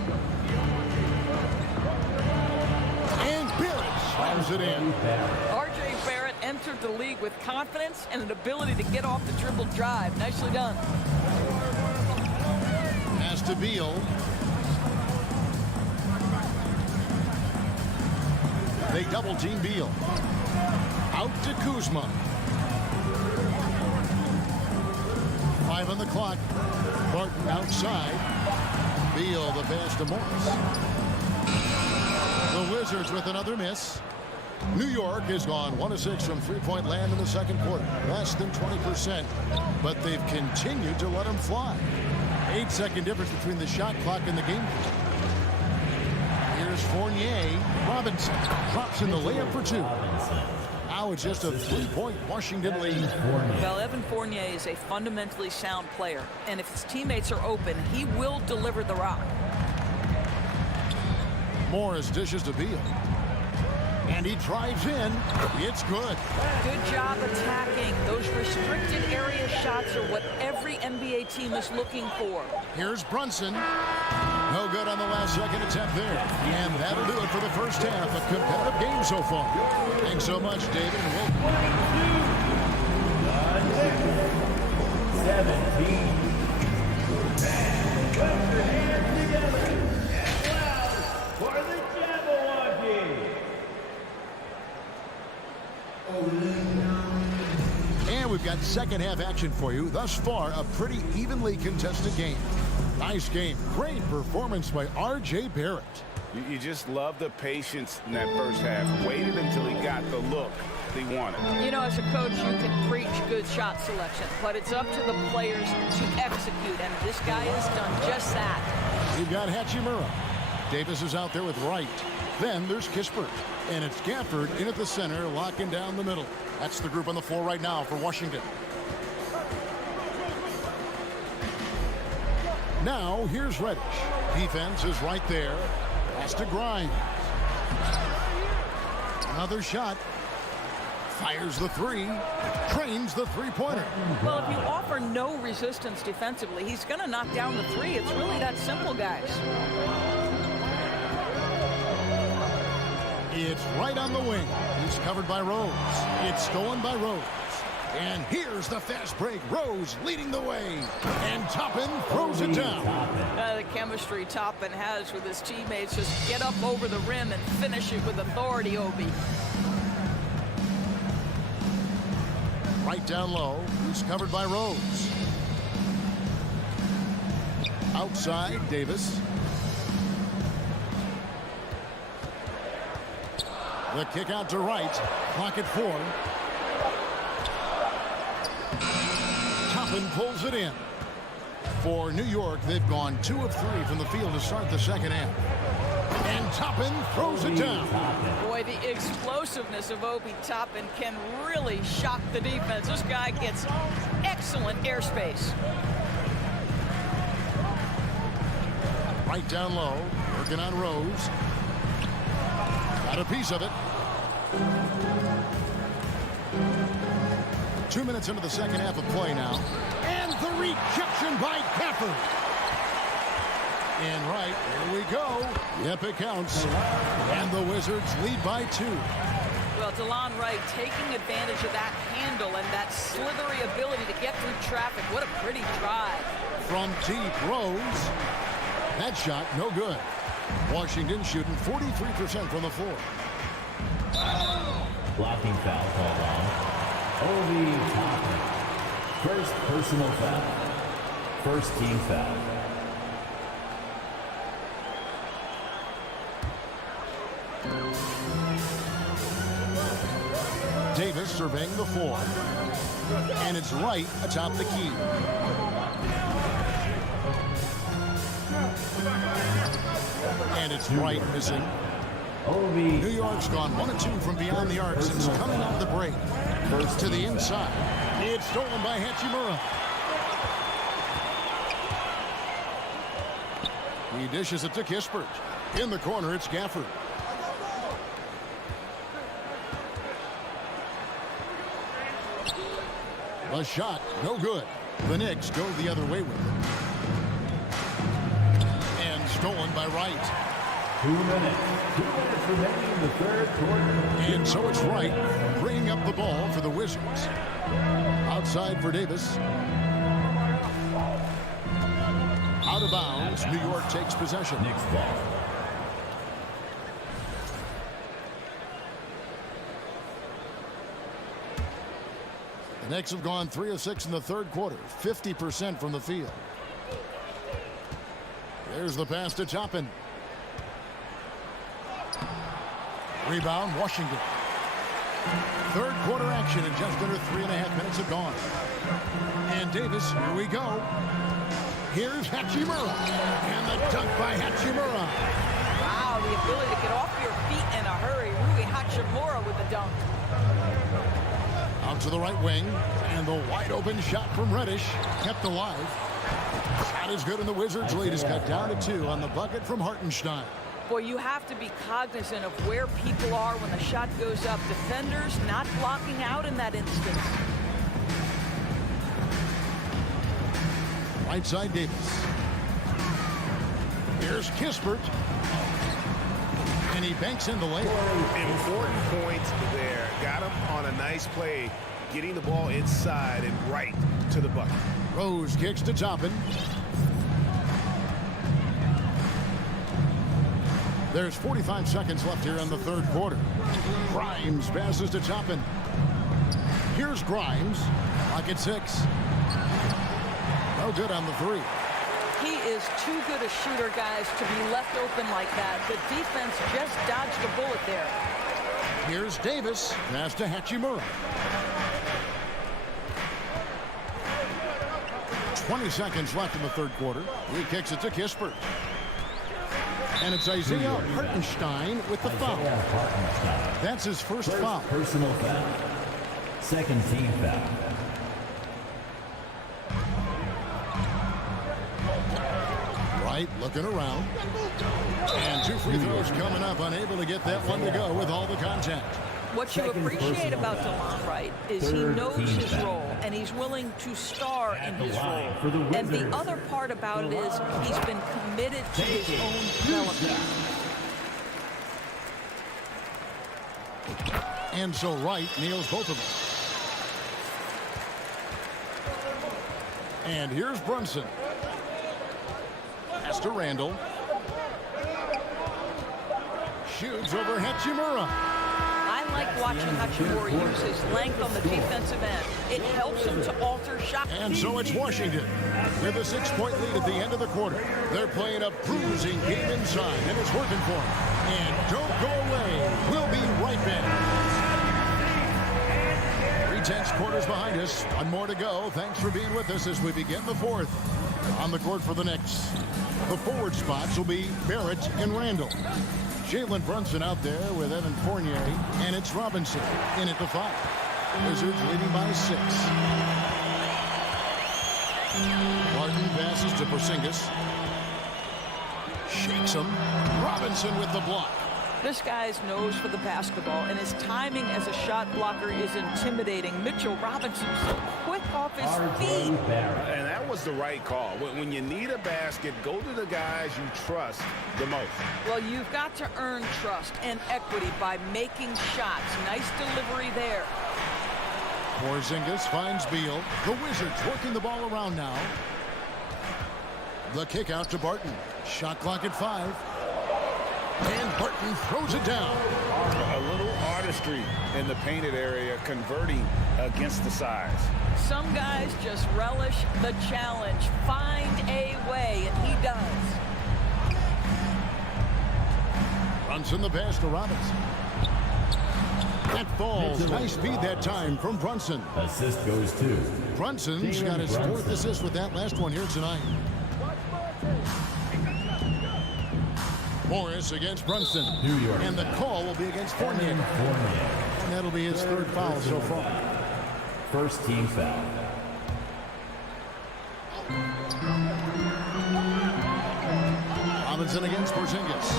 And Barrett slams it in. R.J. Barrett entered the league with confidence and an ability to get off the dribble drive. Nicely done. Pass to Beal. They double team Beal. Out to Kuzma. 5 on the clock. Barton outside. Beal the pass to Morris. The Wizards with another miss. New York has gone 1 of 6 from three-point land in the second quarter. Less than 20%, but they've continued to let them fly. 8-second difference between the shot clock and the game. Here's Fournier. Robinson drops in the layup for 2. Now it's just a 3-point Washington lead. Well, Evan Fournier is a fundamentally sound player, and if his teammates are open, he will deliver the rock. Morris dishes to Beal. And he drives in. It's good. Good job attacking. Those restricted area shots are what every NBA team is looking for. Here's Brunson. No good on the last second attempt there. And that'll do it for the first half. A competitive game so far. Thanks so much, David, and welcome. 17. Put your hands together. For the Jabberwocky. And we've got second half action for you. Thus far, a pretty evenly contested game. Nice game. Great performance by R.J. Barrett. You just love the patience in that first half. Waited until he got the look he wanted. You know, as a coach, you can preach good shot selection, but it's up to the players to execute, and this guy has done just that. We've got Hachimura. Davis is out there with Wright. Then there's Kispert. And it's Gafford in at the center, locking down the middle. That's the group on the floor right now for Washington. Now, here's Reddish. Defense is right there. Has to grind. Another shot. Fires the three. Trains the three-pointer. Well, if you offer no resistance defensively, he's going to knock down the three. It's really that simple, guys. It's right on the wing. He's covered by Rose. It's stolen by Rose. And here's the fast break. Rose leading the way. And Toppin throws it down. The chemistry Toppin has with his teammates. Just get up over the rim and finish it with authority, Obi. Right down low. He's covered by Rose. Outside, Davis. The kick out to Wright. Clock at 4. Toppin pulls it in. For New York, they've gone 2 of 3 from the field to start the second half. And Toppin throws it down. Boy, the explosiveness of Obi Toppin can really shock the defense. This guy gets excellent airspace. Right down low. Working on Rose. Got a piece of it. 2 minutes into the second half of play now. And the rejection by Gafford. And right, here we go. Yep, it counts. And the Wizards lead by 2. Well, DeLon Wright taking advantage of that handle and that slithery ability to get through traffic. What a pretty drive. From deep, Rose. That shot, no good. Washington shooting 43% from the floor. Blocking foul called on. Obi Toppin. First personal foul. First team foul. Davis surveying the floor. And it's Wright atop the key. And it's Wright missing. New York's gone 1 of 2 from beyond the arc since coming off the break. First to the inside. It's stolen by Hachimura. He dishes it to Kispert. In the corner, it's Gafford. A shot, no good. The Knicks go the other way with it. And stolen by Wright. 2 minutes. 2 minutes remaining in the third quarter. And so it's Wright bringing up the ball for the Wizards. Outside for Davis. Out of bounds. New York takes possession. Knicks ball. The Knicks have gone 3 of 6 in the third quarter. 50% from the field. There's the pass to Toppin. Rebound, Washington. Third quarter action, and just under 3.5 minutes have gone. And Davis, here we go. Here's Hachimura. And the dunk by Hachimura. Wow, the ability to get off your feet in a hurry. Rui Hachimura with the dunk. Out to the right wing. And the wide open shot from Reddish kept alive. Shot is good, and the Wizards' lead is cut down to 2 on the bucket from Hartenstein. Boy, you have to be cognizant of where people are when the shot goes up. Defenders not blocking out in that instance. Right side, Davis. Here's Kispert. And he banks in the layup. Important points there. Got him on a nice play, getting the ball inside and right to the bucket. Rose kicks to Toppin. There's 45 seconds left here in the third quarter. Grimes passes to Toppin. Here's Grimes. Clock at 6. No good on the 3. He is too good a shooter, guys, to be left open like that. The defense just dodged a bullet there. Here's Davis. Pass to Hachimura. 20 seconds left in the third quarter. He kicks it to Kispert. And it's Isaiah Hartenstein with the foul. That's his first foul. Personal foul. Second team foul. Wright looking around. And 2 free throws coming up. Unable to get that one to go with all the contact. What you appreciate about DeLon Wright is he knows his role, and he's willing to star in his role. And the other part about it is he's been committed to his own development. And so Wright nails both of them. And here's Brunson. Pass to Randall. Shoots over Hachimura. I like watching Hachimura use his length on the defensive end. It helps him to alter shot. And so it's Washington with a 6-point lead at the end of the quarter. They're playing a bruising game inside, and it's working for them. And don't go away. We'll be right back. 3/10 quarters behind us. One more to go. Thanks for being with us as we begin the fourth. On the court for the Knicks, the forward spots will be Barrett and Randall. Jalen Brunson out there with Evan Fournier, and it's Robinson in at the 5. Wizards leading by 6. Martin passes to Porzingis. Shakes him. Robinson with the block. This guy's nose for the basketball, and his timing as a shot blocker is intimidating. Mitchell Robinson so quick off his feet. And that was the right call. When you need a basket, go to the guys you trust the most. Well, you've got to earn trust and equity by making shots. Nice delivery there. Porzingis finds Beal. The Wizards working the ball around now. The kick out to Barton. Shot clock at 5. And Barton throws it down. A little artistry in the painted area, converting against the size. Some guys just relish the challenge. Find a way, and he does. Brunson the pass to Robinson. That falls. Nice speed that time from Brunson. Assist goes to Brunson's got his 4th assist with that last one here tonight. Morris against Brunson. New York. And the call will be against Fournier. And that'll be his 3rd foul so far. First team foul. Robinson against Porzingis.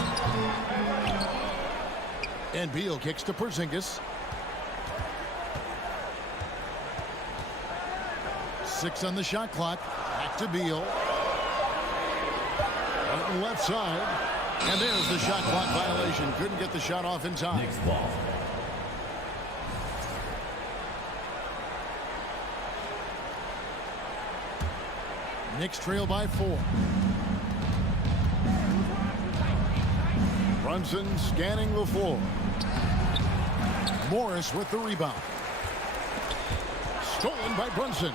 And Beal kicks to Porzingis. 6 on the shot clock. Back to Beal. On the left side. And there's the shot clock violation. Couldn't get the shot off in time. Knicks ball. Knicks trail by 4. Brunson scanning the floor. Morris with the rebound. Stolen by Brunson.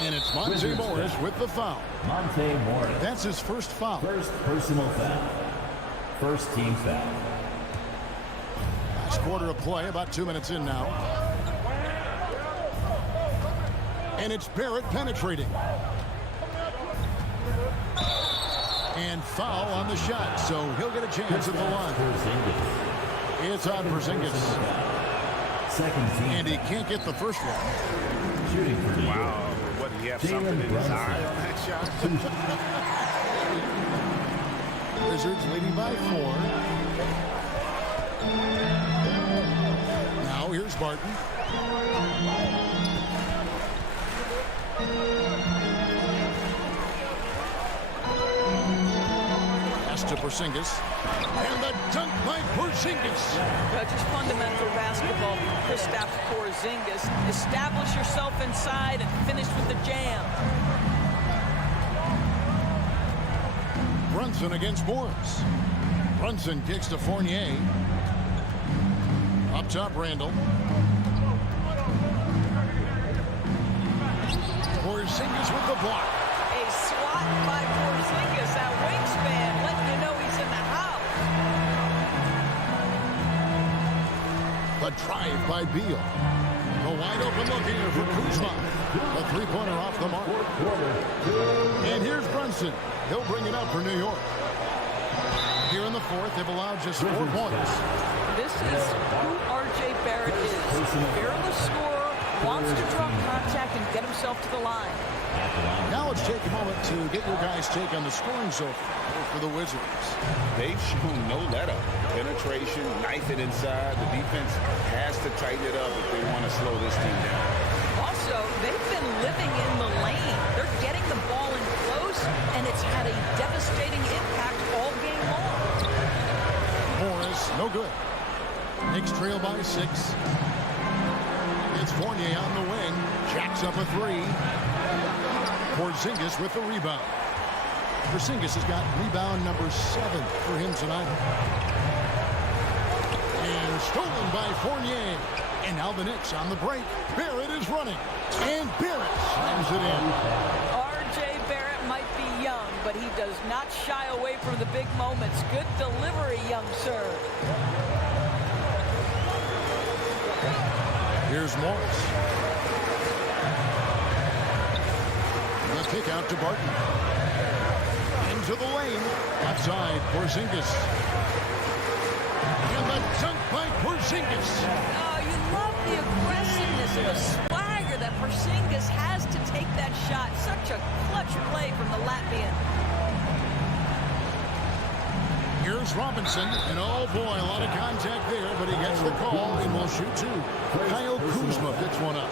And it's Monte Morris with the foul. Monte Morris. That's his 1st foul. First personal foul. First team foul. Last quarter of play, about 2 minutes in now. And it's Barrett penetrating. And foul on the shot, so he'll get a chance at the line. It's on Porzingis. Second team. And he can't get the first one. Shooting for Wow. What, do you have something in his eye on that shot? Wizards leading by 4. Now here's Barton. Pass to Porzingis. And the dunk by Porzingis. Just fundamental basketball. Kristaps Porzingis. Establish yourself inside and finish with the jam. Brunson against Morris. Brunson kicks to Fournier. Up top, Randall. Porzingis with the block. A swat by Porzingis. That wingspan letting you know he's in the house. The drive by Beal. The wide open look here for Kuzma. The 3-pointer off the mark. And here's Brunson. He'll bring it up for New York. Here in the 4th, they've allowed just 4 points. This is who R.J. Barrett is. Fearless scorer, wants to draw contact and get himself to the line. Now let's take a moment to get your guys' take on the scoring so far for the Wizards. They've shown no let-up. Penetration, knife it inside. The defense has to tighten it up if they want to slow this team down. Also, they've been living in the lane. They're getting the ball in close, and it's had a devastating impact all game long. Morris, no good. Knicks trail by 6. It's Fournier on the wing. Jacks up a 3. Porzingis with the rebound. Porzingis has got rebound number 7 for him tonight. And stolen by Fournier. And now the Knicks on the break. Barrett is running. And Barrett slams it in. R.J. Barrett might be young, but he does not shy away from the big moments. Good delivery, young sir. Here's Morris. The kick out to Barton. Into the lane. Outside, Porzingis. And the dunk by Porzingis. Oh, you love the aggressiveness and the swagger that Porzingis has to take that shot. Such a clutch play from the Latvian. Here's Robinson, and oh boy, a lot of contact there, but he gets the call and will shoot 2. Kyle Kuzma picks one up.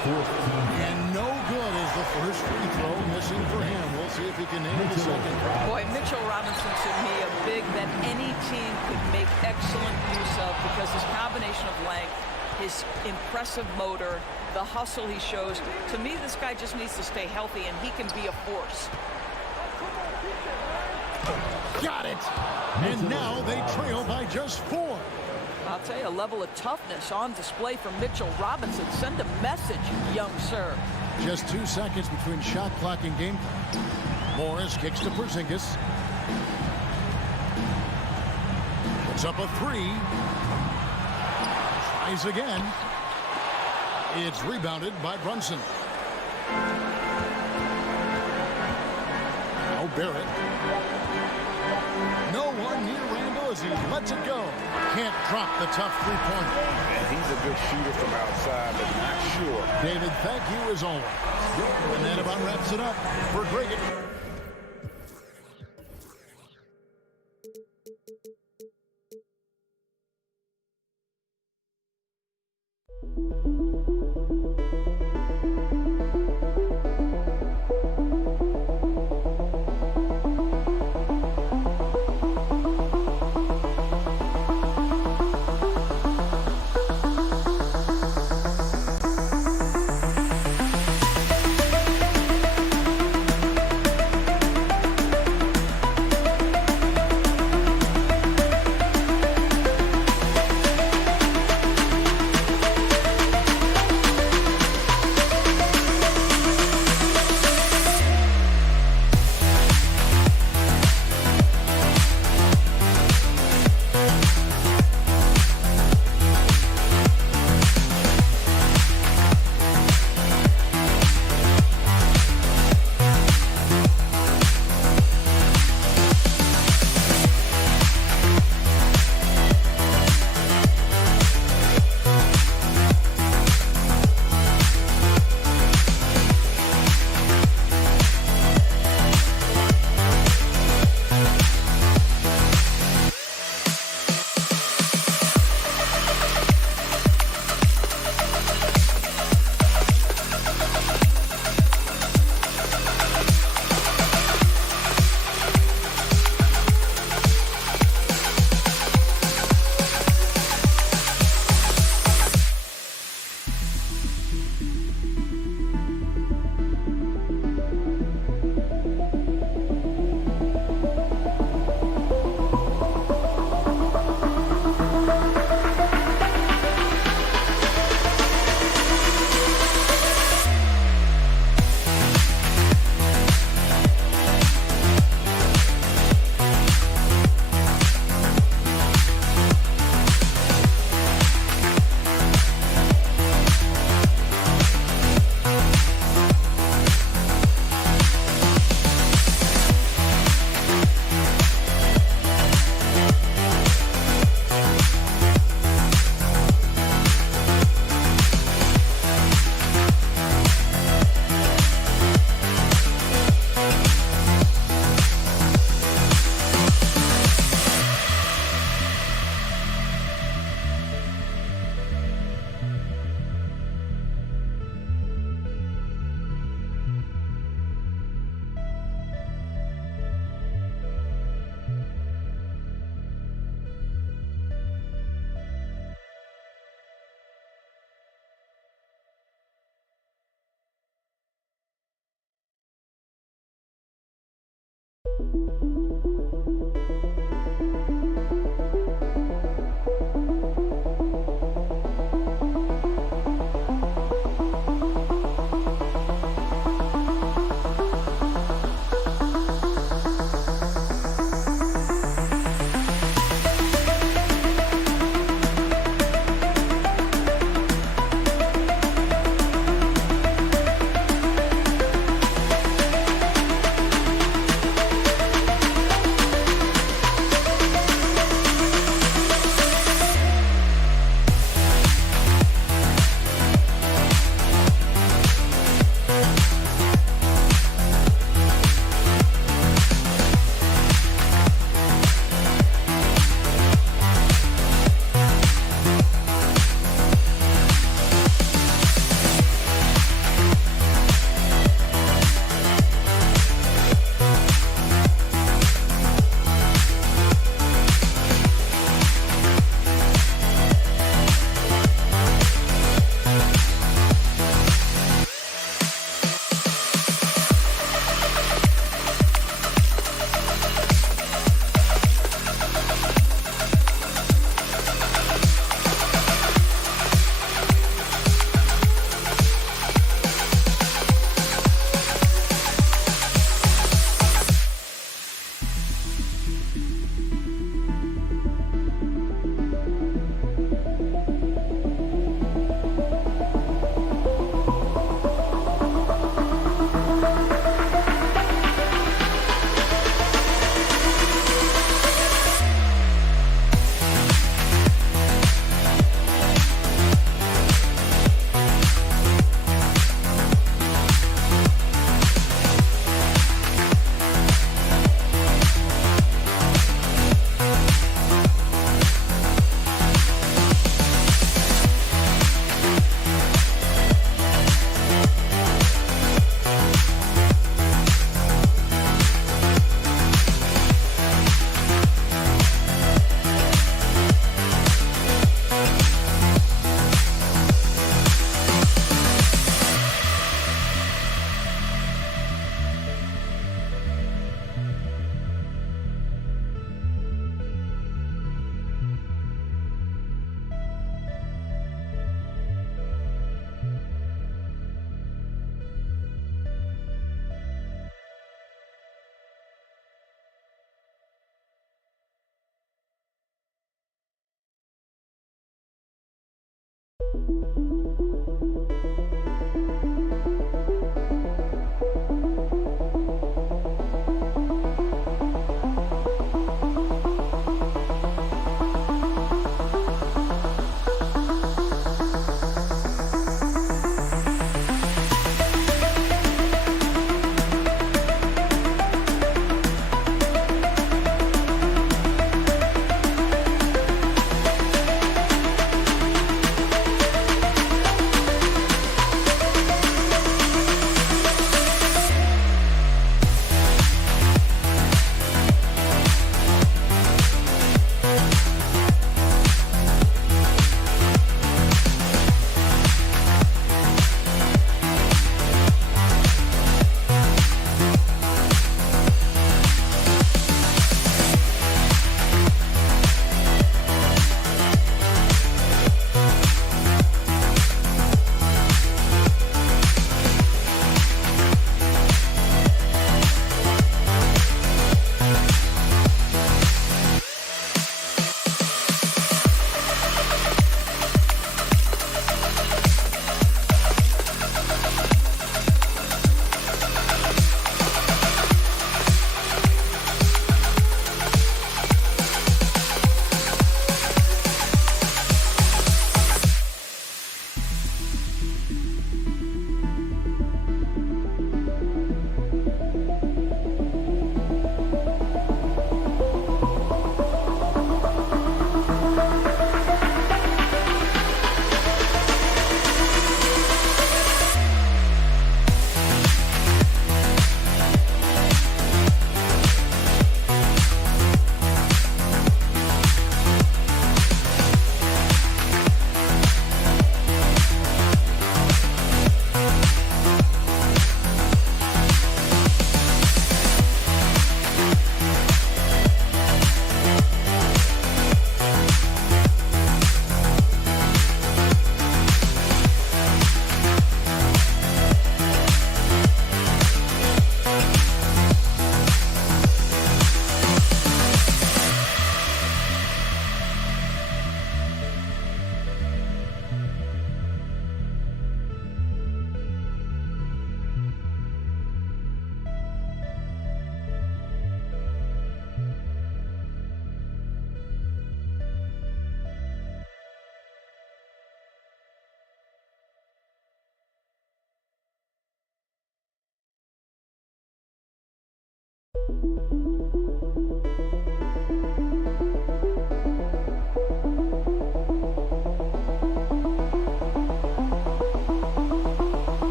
And no good is the first free throw missing for him. We'll see if he can nail the second. Boy, Mitchell Robinson to me a big that any team could make excellent use of because his combination of length, his impressive motor, the hustle he shows. To me, this guy just needs to stay healthy and he can be a force. Got it! And now they trail by just 4. I'll tell you, a level of toughness on display from Mitchell Robinson. Send a message, young sir. Just 2 seconds between shot clock and game clock. Morris kicks to Porzingis. Puts up a 3. Tries again. It's rebounded by Brunson. Now Barrett. No one near Randall as he lets it go. Can't drop the tough three-pointer. And he's a good shooter from outside, but not sure. David, thank you as always. And that about wraps it up for Greg.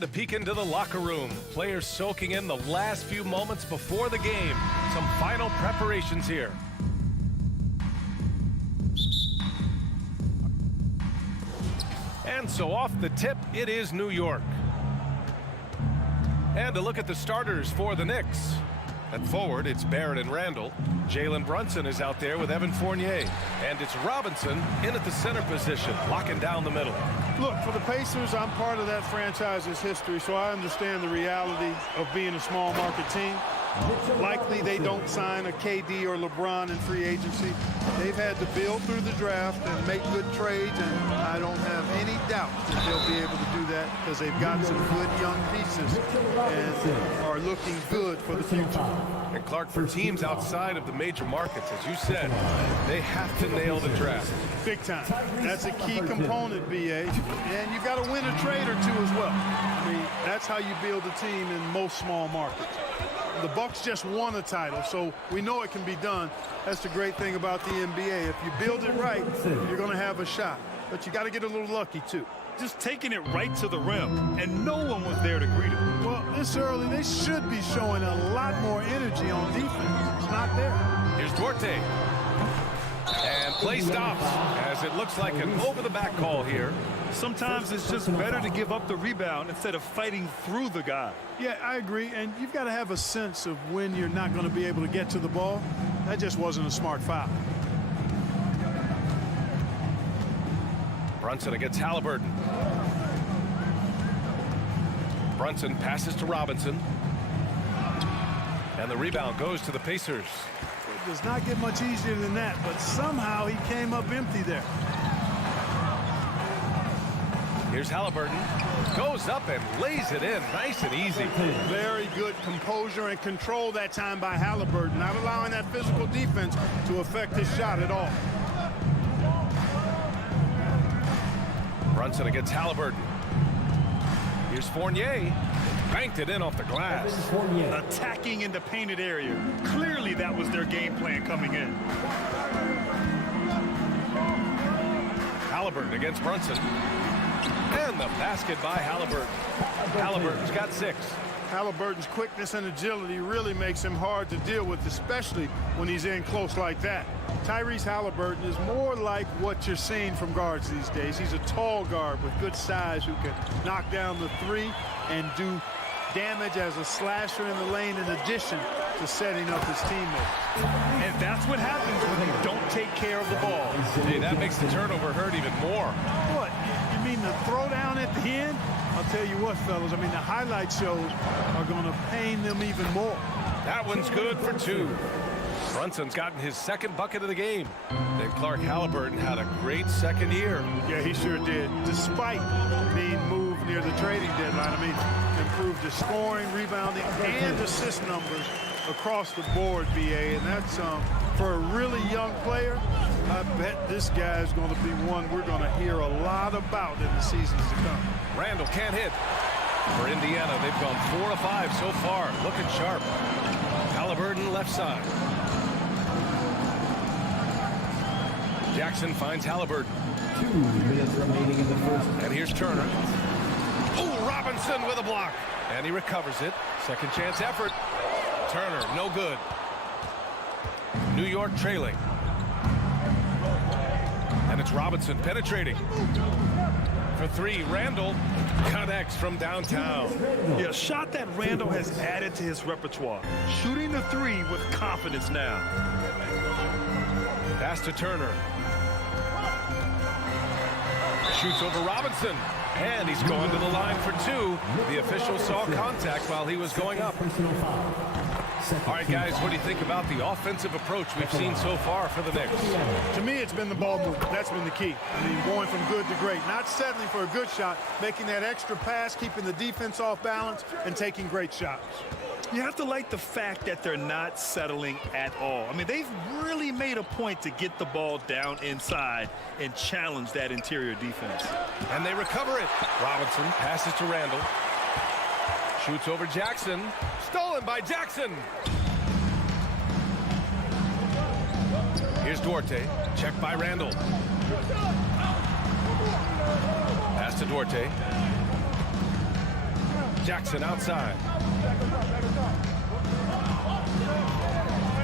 And a peek into the locker room. Players soaking in the last few moments before the game. Some final preparations here. And so off the tip, it is New York. And a look at the starters for the Knicks. At forward, it's Barrett and Randall. Jalen Brunson is out there with Evan Fournier. And it's Robinson in at the center position, locking down the middle. Look, for the Pacers, I'm part of that franchise's history, so I understand the reality of being a small market team. Likely they don't sign a KD or LeBron in free agency. They've had to build through the draft and make good trades, and I don't have any doubt that they'll be able to do that because they've got some good young pieces and are looking good for the future. And Clark, for teams outside of the major markets, as you said, they have to nail the draft. Big time. That's a key component, BA. And you've got to win a trade or two as well. I mean, that's how you build a team in most small markets. The Bucks just won a title, so we know it can be done. That's the great thing about the NBA. If you build it right, you're going to have a shot. But you got to get a little lucky, too. Just taking it right to the rim, and no one was there to greet him. Well, this early, they should be showing a lot more energy on defense. It's not there. Here's Duarte. And play stops as it looks like an over-the-back call here. Sometimes it's just better to give up the rebound instead of fighting through the guy. Yeah, I agree. And you've got to have a sense of when you're not going to be able to get to the ball. That just wasn't a smart foul. Brunson against Halliburton. Brunson passes to Robinson. And the rebound goes to the Pacers. It does not get much easier than that, but somehow he came up empty there. Here's Halliburton. Goes up and lays it in. Nice and easy. Very good composure and control that time by Halliburton, not allowing that physical defense to affect his shot at all. Brunson against Halliburton. Here's Fournier. Banked it in off the glass. Attacking in the painted area. Clearly that was their game plan coming in. Halliburton against Brunson. And the basket by Halliburton. Halliburton's got 6. Halliburton's quickness and agility really makes him hard to deal with, especially when he's in close like that. Tyrese Halliburton is more like what you're seeing from guards these days. He's a tall guard with good size who can knock down the 3 and do damage as a slasher in the lane in addition to setting up his teammates. And that's what happens when you don't take care of the ball. Hey, that makes the turnover hurt even more. What? You mean the throwdown at the end? I'll tell you what, fellas, I mean, the highlight shows are going to pain them even more. That one's good for 2. Brunson's gotten his 2nd bucket of the game. Then Clark Halliburton had a great 2nd year. Yeah, he sure did. Despite being moved near the trading deadline, I mean, improved his scoring, rebounding, and assist numbers across the board, BA. And that's for a really young player, I bet this guy's going to be one we're going to hear a lot about in the seasons to come. Randall can't hit. For Indiana, they've gone 4 of 5 so far. Looking sharp. Halliburton left side. Jackson finds Halliburton. 2 minutes remaining in the first. And here's Turner. Oh, Robinson with a block. And he recovers it. Second chance effort. Turner, no good. New York trailing. And it's Robinson penetrating. For 3, Randall connects from downtown. Yeah, a shot that Randall has added to his repertoire. Shooting the 3 with confidence now. Pass to Turner. Shoots over Robinson. And he's going to the line for 2. The official saw contact while he was going up. All right, guys, what do you think about the offensive approach we've seen so far for the Knicks? To me, it's been the ball movement. That's been the key. I mean, going from good to great. Not settling for a good shot, making that extra pass, keeping the defense off balance, and taking great shots. You have to like the fact that they're not settling at all. I mean, they've really made a point to get the ball down inside and challenge that interior defense. And they recover it. Robinson passes to Randall. Shoots over Jackson. Stolen by Jackson. Here's Duarte. Checked by Randall. Pass to Duarte. Jackson outside.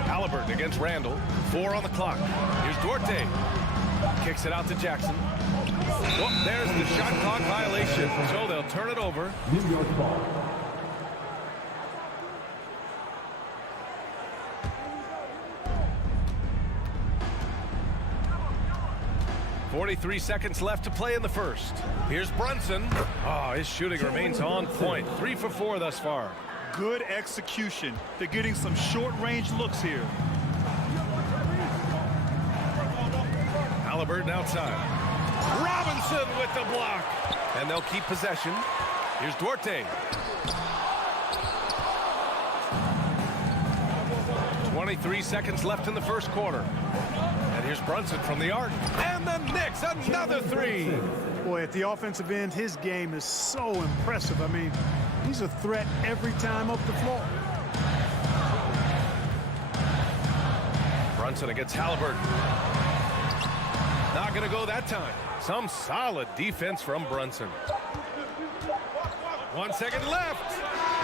Halliburton against Randall. 4 on the clock. Here's Duarte. Kicks it out to Jackson. Oh, there's the shot clock violation. So they'll turn it over. New York ball. 43 seconds left to play in the first. Here's Brunson. Oh, his shooting remains on point. 3 for 4 thus far. Good execution. They're getting some short-range looks here. Halliburton outside. Robinson with the block. And they'll keep possession. Here's Duarte. 23 seconds left in the first quarter. And here's Brunson from the arc. And the Knicks, another 3. Boy, at the offensive end, his game is so impressive. I mean, he's a threat every time up the floor. Brunson against Halliburton. Not going to go that time. Some solid defense from Brunson. 1 second left.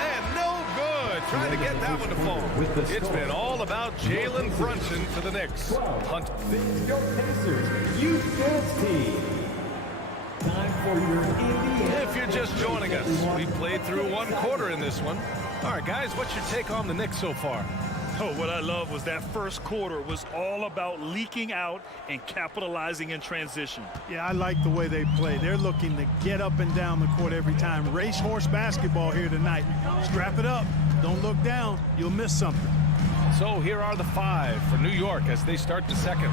And no good. Trying to get that one to fall. It's been all about Jalen Brunson for the Knicks. Hunt. Your Pacers Youth Dance Team. Time for your Indiana. If you're just joining us, we played through 1 quarter in this one. All right, guys, what's your take on the Knicks so far? Oh, what I love was that first quarter was all about leaking out and capitalizing in transition. Yeah, I like the way they play. They're looking to get up and down the court every time. Racehorse basketball here tonight. Strap it up. Don't look down. You'll miss something. So here are the 5 for New York as they start the second.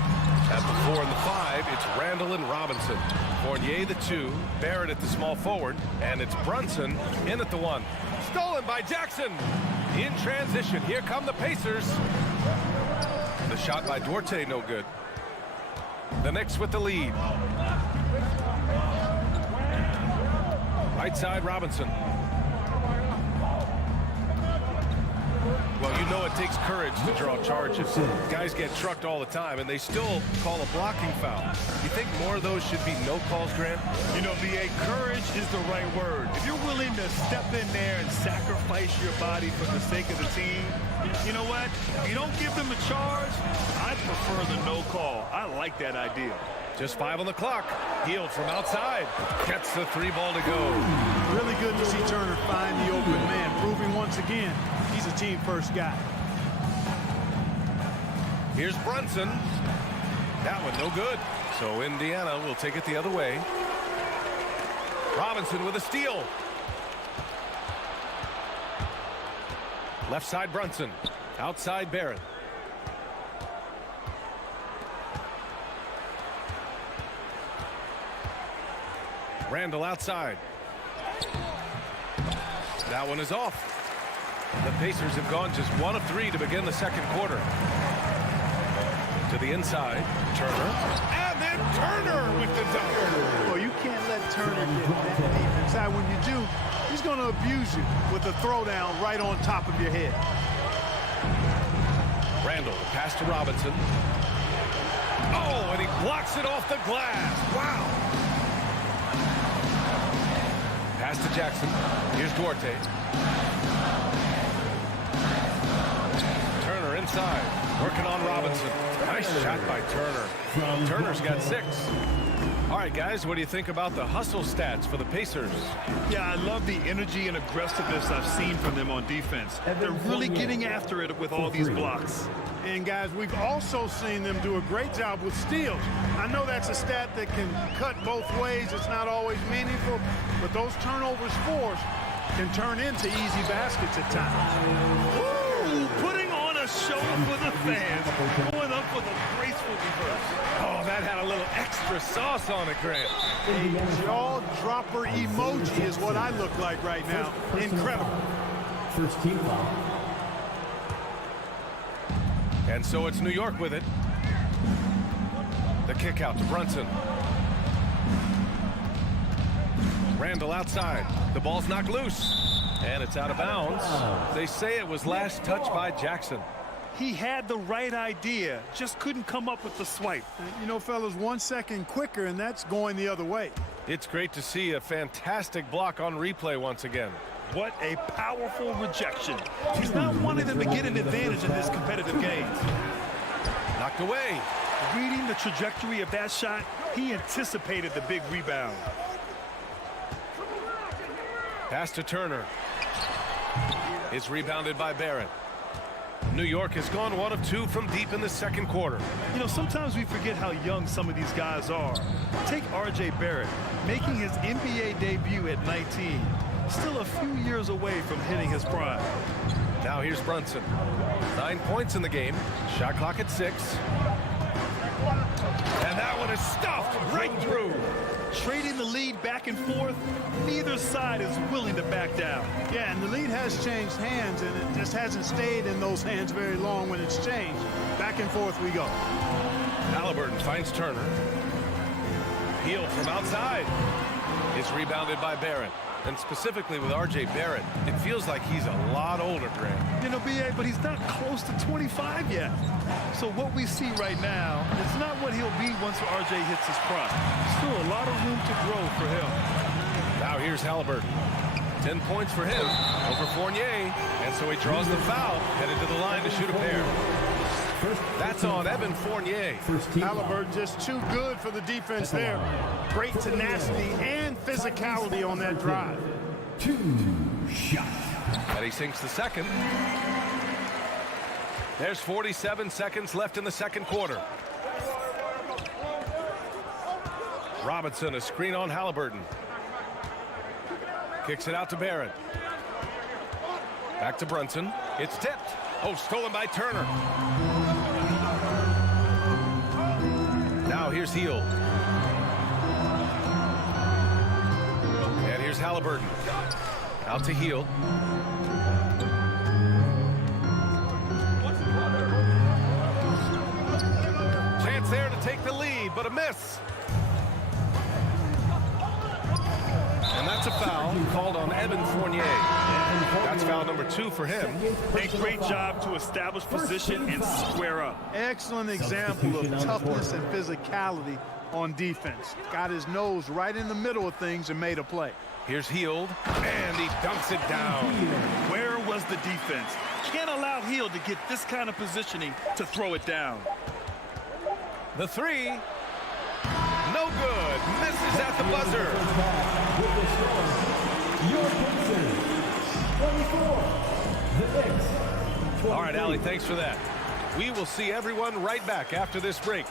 At the 4 and the 5, it's Randall and Robinson. Fournier the 2, Barrett at the small forward, and it's Brunson in at the 1. Stolen by Jackson. In transition, here come the Pacers. The shot by Duarte, no good. The Knicks with the lead. Right side, Robinson. Well, you know it takes courage to draw charges. Guys get trucked all the time, and they still call a blocking foul. You think more of those should be no calls, Grant? You know, VA, courage is the right word. If you're willing to step in there and sacrifice your body for the sake of the team, you know what? If you don't give them a charge, I prefer the no call. I like that idea. Just 5 on the clock. Healed from outside. Gets the 3 ball to go. Really good to see Turner find the open man, proving once again he's a team-first guy. Here's Brunson. That one no good. So Indiana will take it the other way. Robinson with a steal. Left side Brunson. Outside Barrett. Randall outside. That one is off. The Pacers have gone just 1 of 3 to begin the second quarter. To the inside, Turner. And then Turner with the dunk. Well, you can't let Turner get that deep inside. When you do, he's going to abuse you with a throwdown right on top of your head. Randall, pass to Robinson. Oh, and he blocks it off the glass. Wow. Pass to Jackson. Here's Duarte. Turner inside. Working on Robinson. Nice shot by Turner. Turner's got 6. All right, guys, what do you think about the hustle stats for the Pacers? Yeah, I love the energy and aggressiveness I've seen from them on defense. They're really getting after it with all these blocks. And, guys, we've also seen them do a great job with steals. I know that's a stat that can cut both ways. It's not always meaningful, but those turnovers forced can turn into easy baskets at times. Woo! Putting on a show for the fans. Going up with a graceful reverse. Oh, that had a little extra sauce on it, Grant. A jaw-dropper emoji is what I look like right now. Incredible. First team foul. And so it's New York with it. The kick out to Brunson. Randall outside. The ball's knocked loose. And it's out of bounds. They say it was last touched by Jackson. He had the right idea, just couldn't come up with the swipe. You know, fellas, 1 second quicker, and that's going the other way. It's great to see a fantastic block on replay once again. What a powerful rejection. He's not wanting them to get an advantage in this competitive game. Knocked away. Reading the trajectory of that shot, he anticipated the big rebound. Pass to Turner. It's rebounded by Barrett. New York has gone 1 of 2 from deep in the second quarter. You know, sometimes we forget how young some of these guys are. Take R.J. Barrett, making his NBA debut at 19. Still a few years away from hitting his prime. Now here's Brunson. 9 points in the game. Shot clock at 6. And that one is stuffed right through. Trading the lead back and forth, neither side is willing to back down. Yeah, and the lead has changed hands, and it just hasn't stayed in those hands very long when it's changed. Back and forth we go. Halliburton finds Turner. Heel from outside. It's rebounded by Barrett. And specifically with R.J. Barrett, it feels like he's a lot older, Grant. You know, B.A., but he's not close to 25 yet. So what we see right now is not what he'll be once R.J. hits his prime. Still a lot of room to grow for him. Now here's Halliburton. 10 points for him over Fournier. And so he draws the foul, headed to the line to shoot a pair. That's on Evan Fournier. Halliburton just too good for the defense there. Great tenacity and physicality on that drive. 2 shots. And he sinks the second. There's 47 seconds left in the second quarter. Robinson, a screen on Halliburton. Kicks it out to Barrett. Back to Brunson. It's tipped. Oh, stolen by Turner. Now here's Heel. And here's Halliburton. Out to Heel. Chance there to take the lead, but a miss. And that's a foul called on Evan Fournier. That's foul number 2 for him. A great job to establish position and square up. Excellent example of toughness and physicality on defense. Got his nose right in the middle of things and made a play. Here's Hield, and he dunks it down. Where was the defense? Can't allow Hield to get this kind of positioning to throw it down. The 3. No good. Misses at the buzzer. All right, Allie, thanks for that. We will see everyone right back after this break.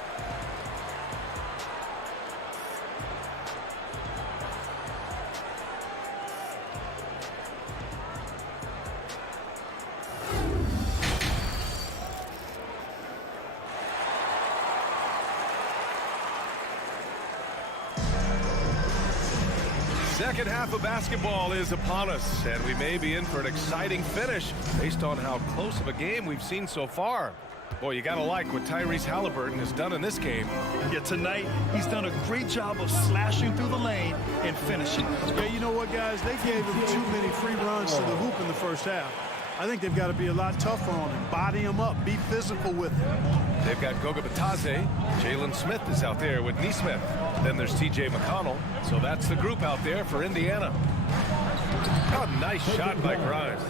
Second half of basketball is upon us, and we may be in for an exciting finish based on how close of a game we've seen so far. Boy, you gotta like what Tyrese Halliburton has done in this game. Yeah, tonight he's done a great job of slashing through the lane and finishing. Yeah, you know what, guys? They gave him too many free runs to the hoop in the first half. I think they've got to be a lot tougher on him. Body him up. Be physical with him. They've got Goga Bitadze. Jalen Smith is out there with Nesmith. Then there's T.J. McConnell. So that's the group out there for Indiana. Oh, nice shot by Grimes.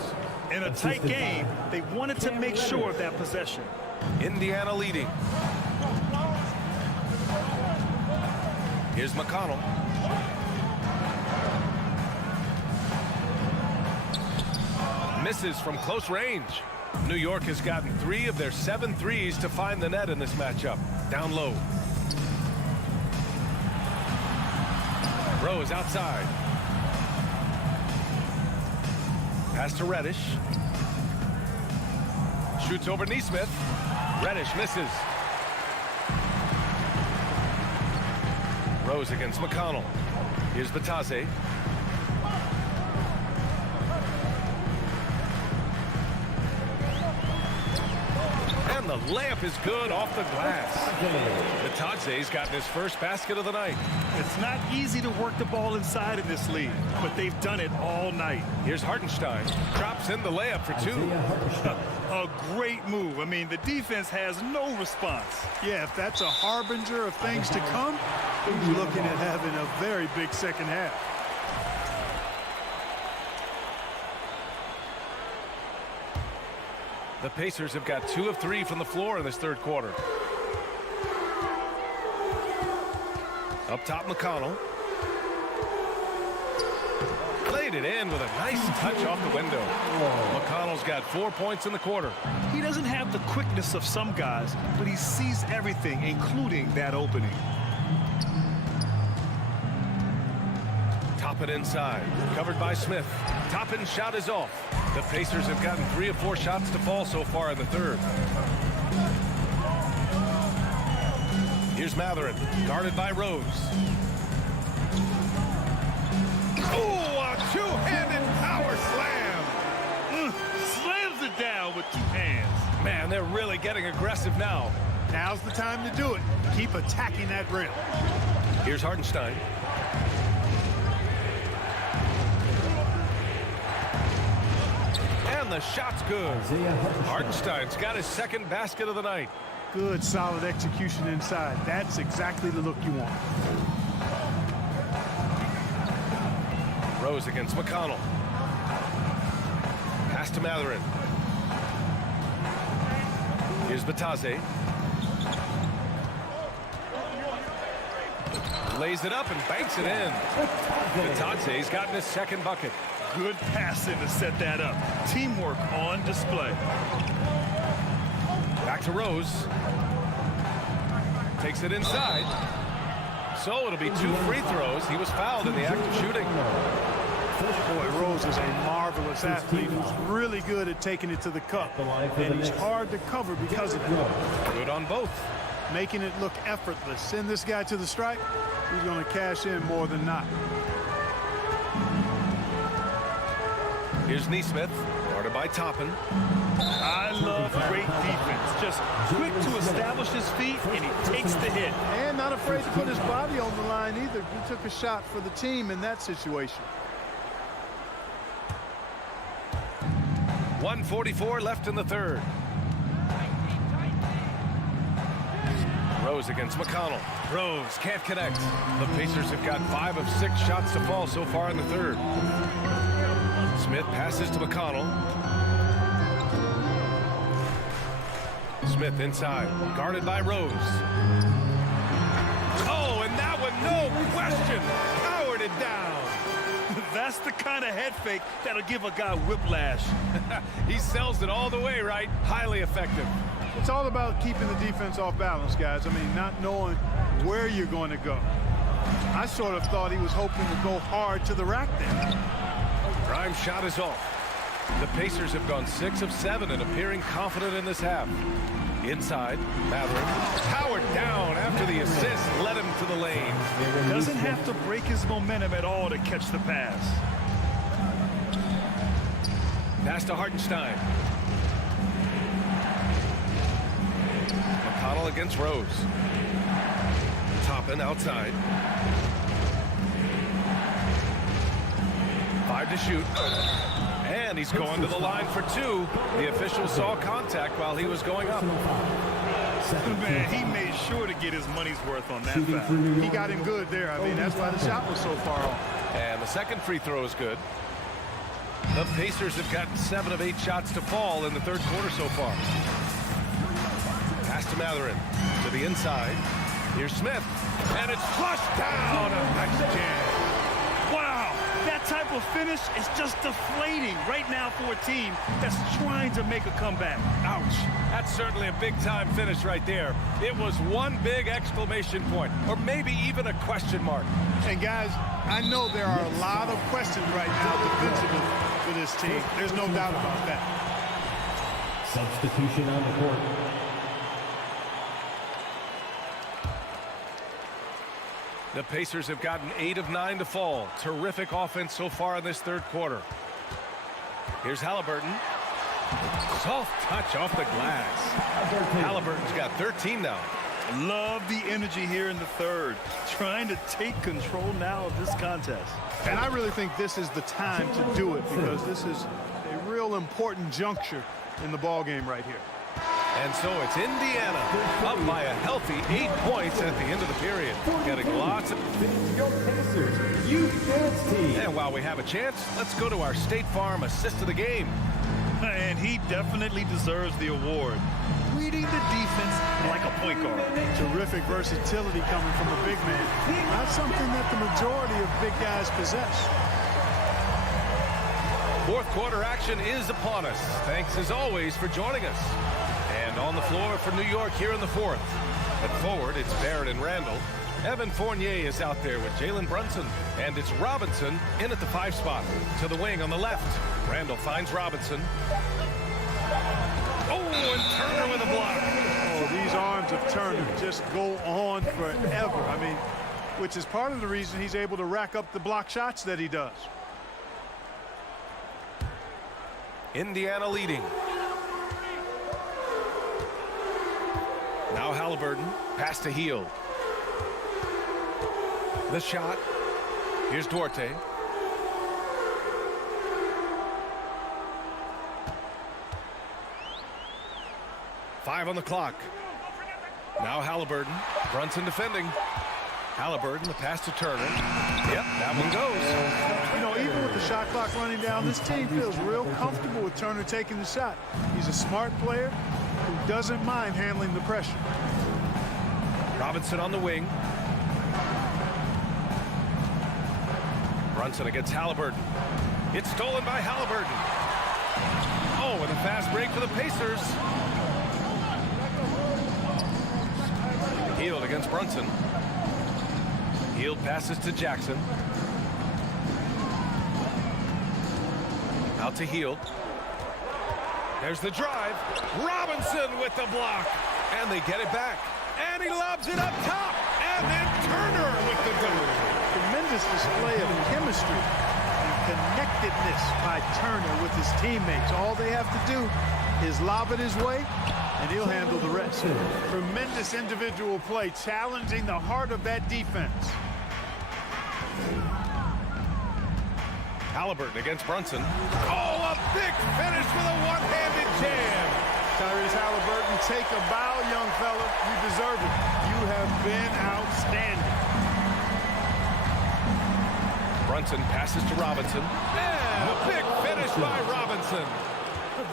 In a tight game, they wanted to make sure of that possession. Indiana leading. Here's McConnell. Misses from close range. New York has gotten 3 of their 7 threes to find the net in this matchup. Down low. Rose outside. Pass to Reddish. Shoots over Nesmith. Reddish misses. Rose against McConnell. Here's Bitadze. And the layup is good off the glass. Bitadze's gotten his first basket of the night. It's not easy to work the ball inside in this league, but they've done it all night. Here's Hartenstein. Drops in the layup for 2. A great move. I mean, the defense has no response. Yeah, if that's a harbinger of things to come, he's looking at having a very big second half. The Pacers have got 2 of 3 from the floor in this third quarter. Up top, McConnell. Laid it in with a nice touch off the window. McConnell's got 4 points in the quarter. He doesn't have the quickness of some guys, but he sees everything, including that opening. Toppin inside, covered by Smith. Toppin's shot is off. The Pacers have gotten 3 of 4 shots to fall so far in the third. Here's Matherin, guarded by Rose. Oh, a two-handed power slam. Slams it down with 2 hands. Man, they're really getting aggressive now. Now's the time to do it. Keep attacking that rim. Here's Hartenstein. And the shot's good. Hartenstein's got his second basket of the night. Good, solid execution inside. That's exactly the look you want. Rose against McConnell. Pass to Matherin. Here's Batadze. Lays it up and banks it in. Batadze's gotten his second bucket. Good passing to set that up. Teamwork on display. Back to Rose. Takes it inside. So it'll be 2 free throws. He was fouled in the act of shooting. Boy, Rose is a marvelous athlete who's really good at taking it to the cup. And he's hard to cover because of that. Good on both. Making it look effortless. Send this guy to the stripe, he's going to cash in more than not. Here's Nesmith, guarded by Toppin. I love great defense. Just quick to establish his feet, and he takes the hit. And not afraid to put his body on the line either. He took a shot for the team in that situation. 1:44 left in the third. Rose against McConnell. Rose can't connect. The Pacers have got 5 of 6 shots to fall so far in the third. Smith passes to McConnell. Smith inside, guarded by Rose. Oh, and that one, no question, powered it down. That's the kind of head fake that'll give a guy whiplash. He sells it all the way, right? Highly effective. It's all about keeping the defense off balance, guys. I mean, not knowing where you're going to go. I sort of thought he was hoping to go hard to the rack there. Prime shot is off. The Pacers have gone 6 of 7 and appearing confident in this half. Inside, Matherin powered down after the assist led him to the lane. Doesn't have to break his momentum at all to catch the pass. Pass to Hartenstein. McConnell against Rose. Toppin outside. 5 to shoot. And he's going to the line for 2. The official saw contact while he was going up. Man, he made sure to get his money's worth on that foul. He got him good there. I mean, that's why the shot was so far off. And the second free throw is good. The Pacers have gotten 7 of 8 shots to fall in the third quarter so far. Pass to Matherin to the inside. Here's Smith. And it's flushed down. A nice jam. Wow, that type of finish is just deflating right now for a team that's trying to make a comeback. Ouch. That's certainly a big-time finish right there. It was one big exclamation point, or maybe even a question mark. And, guys, I know there are a lot of questions right now defensively for this team. There's no doubt about that. Substitution on the court. The Pacers have gotten 8 of 9 to fall. Terrific offense so far in this third quarter. Here's Halliburton. Soft touch off the glass. Halliburton's got 13 now. Love the energy here in the third. Trying to take control now of this contest. And I really think this is the time to do it because this is a real important juncture in the ball game right here. And so it's Indiana up by a healthy 8 points at the end of the period. Getting lots of... Pacers, youth dance team. And while we have a chance, let's go to our State Farm assist of the game. And he definitely deserves the award. Reading the defense like a point guard. Terrific versatility coming from a big man. Not something that the majority of big guys possess. Fourth quarter action is upon us. Thanks as always for joining us. And on the floor for New York here in the fourth. At forward, it's Barrett and Randall. Evan Fournier is out there with Jalen Brunson. And it's Robinson in at the 5 spot. To the wing on the left. Randall finds Robinson. Oh, and Turner with a block. Oh, these arms of Turner just go on forever. I mean, which is part of the reason he's able to rack up the block shots that he does. Indiana leading. Now Halliburton, pass to Hield. The shot. Here's Duarte. Five on the clock. Now Halliburton. Brunson defending. Halliburton, the pass to Turner. Yep, that one goes. You know, even with the shot clock running down, this team feels real comfortable with Turner taking the shot. He's a smart player who doesn't mind handling the pressure. Robinson on the wing. Brunson against Halliburton. It's stolen by Halliburton. Oh, and a fast break for the Pacers. Hield against Brunson. Hield passes to Jackson. Out to Hield. There's the drive. Robinson with the block. And they get it back. And he lobs it up top. And then Turner with the dunk. Tremendous display of chemistry and connectedness by Turner with his teammates. All they have to do is lob it his way, and he'll handle the rest. Tremendous individual play, challenging the heart of that defense. Halliburton against Brunson. Oh, a big finish with a one-handed jam. Tyrese Halliburton, take a bow, young fella. You deserve it. You have been outstanding. Brunson passes to Robinson. And a big finish by Robinson.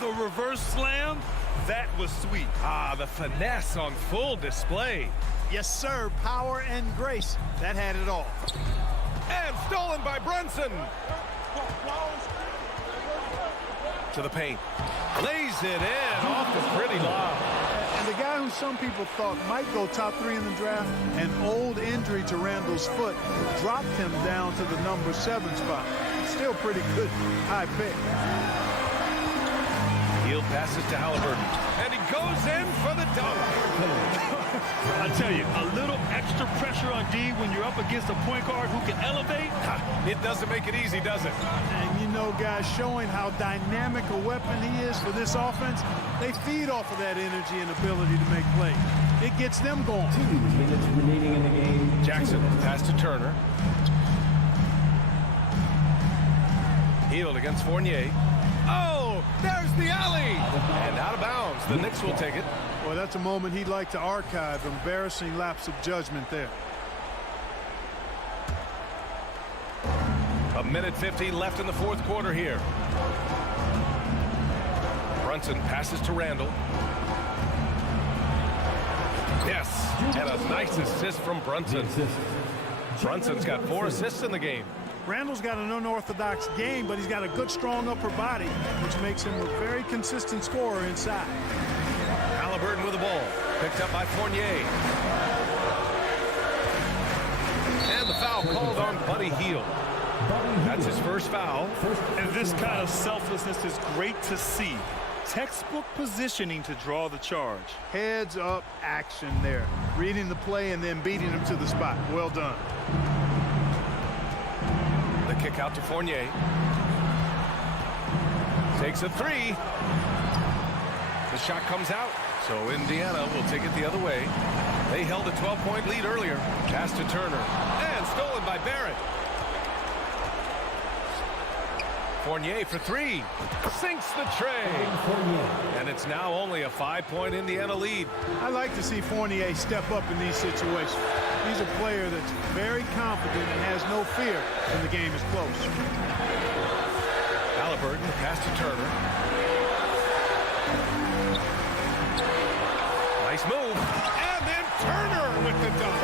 The reverse slam, that was sweet. Ah, the finesse on full display. Yes, sir. Power and grace. That had it all. And stolen by Brunson. To the paint. Lays it in off the pretty lob. And the guy who some people thought might go top 3 in the draft, an old injury to Randall's foot, dropped him down to the number 7 spot. Still pretty good. High pick. Hield passes to Halliburton. And he goes in for the dunk. I tell you, a little extra pressure on D when you're up against a point guard who can elevate. It doesn't make it easy, does it? And you know, guys, showing how dynamic a weapon he is for this offense, they feed off of that energy and ability to make plays. It gets them going. 2 minutes remaining in the game. Jackson, pass to Turner. Hield against Fournier. Oh, there's the alley. And out of bounds. The Knicks will take it. Well, that's a moment he'd like to archive. Embarrassing lapse of judgment there. A minute 15 left in the fourth quarter here. Brunson passes to Randall. Yes, and a nice assist from Brunson. Brunson's got 4 assists in the game. Randall's got an unorthodox game, but he's got a good, strong upper body, which makes him a very consistent scorer inside. Halliburton with the ball. Picked up by Fournier. And the foul called on Buddy Hield. That's his first foul. And this kind of selflessness is great to see. Textbook positioning to draw the charge. Heads up action there. Reading the play and then beating him to the spot. Well done. The kick out to Fournier. Takes a 3. The shot comes out. So Indiana will take it the other way. They held a 12-point lead earlier. Pass to Turner. And stolen by Barrett. Fournier for 3. Sinks the tray. And it's now only a 5-point Indiana lead. I like to see Fournier step up in these situations. He's a player that's very confident and has no fear when the game is close. Halliburton, pass to Turner. Nice move. And then Turner with the dunk.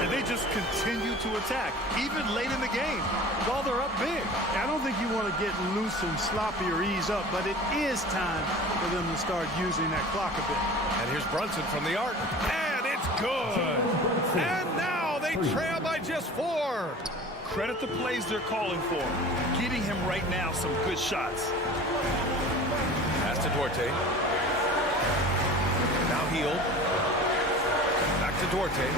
And they just continue to attack, even late in the game, while they're up big. I don't think you want to get loose and sloppy or ease up, but it is time for them to start using that clock a bit. And here's Brunson from the arc. And it's good. And now they trail by just 4. Credit the plays they're calling for. Getting him right now some good shots. Pass to Duarte. Now Heald. Back to Duarte.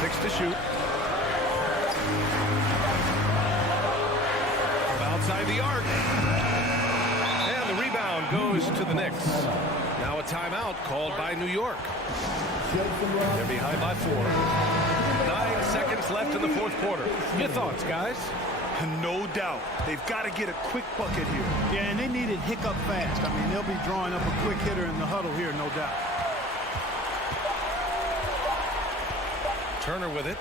6 to shoot. From outside the arc. And the rebound goes to the Knicks. Now a timeout called by New York. They're behind by 4. 9 seconds left in the fourth quarter. Your thoughts, guys? No doubt. They've got to get a quick bucket here. Yeah, and they need it hiccup fast. I mean, they'll be drawing up a quick hitter in the huddle here, no doubt. Turner with it.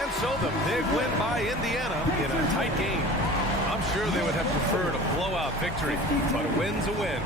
And so the big win by Indiana in a tight game. I'm sure they would have preferred a blowout victory, but a win's a win.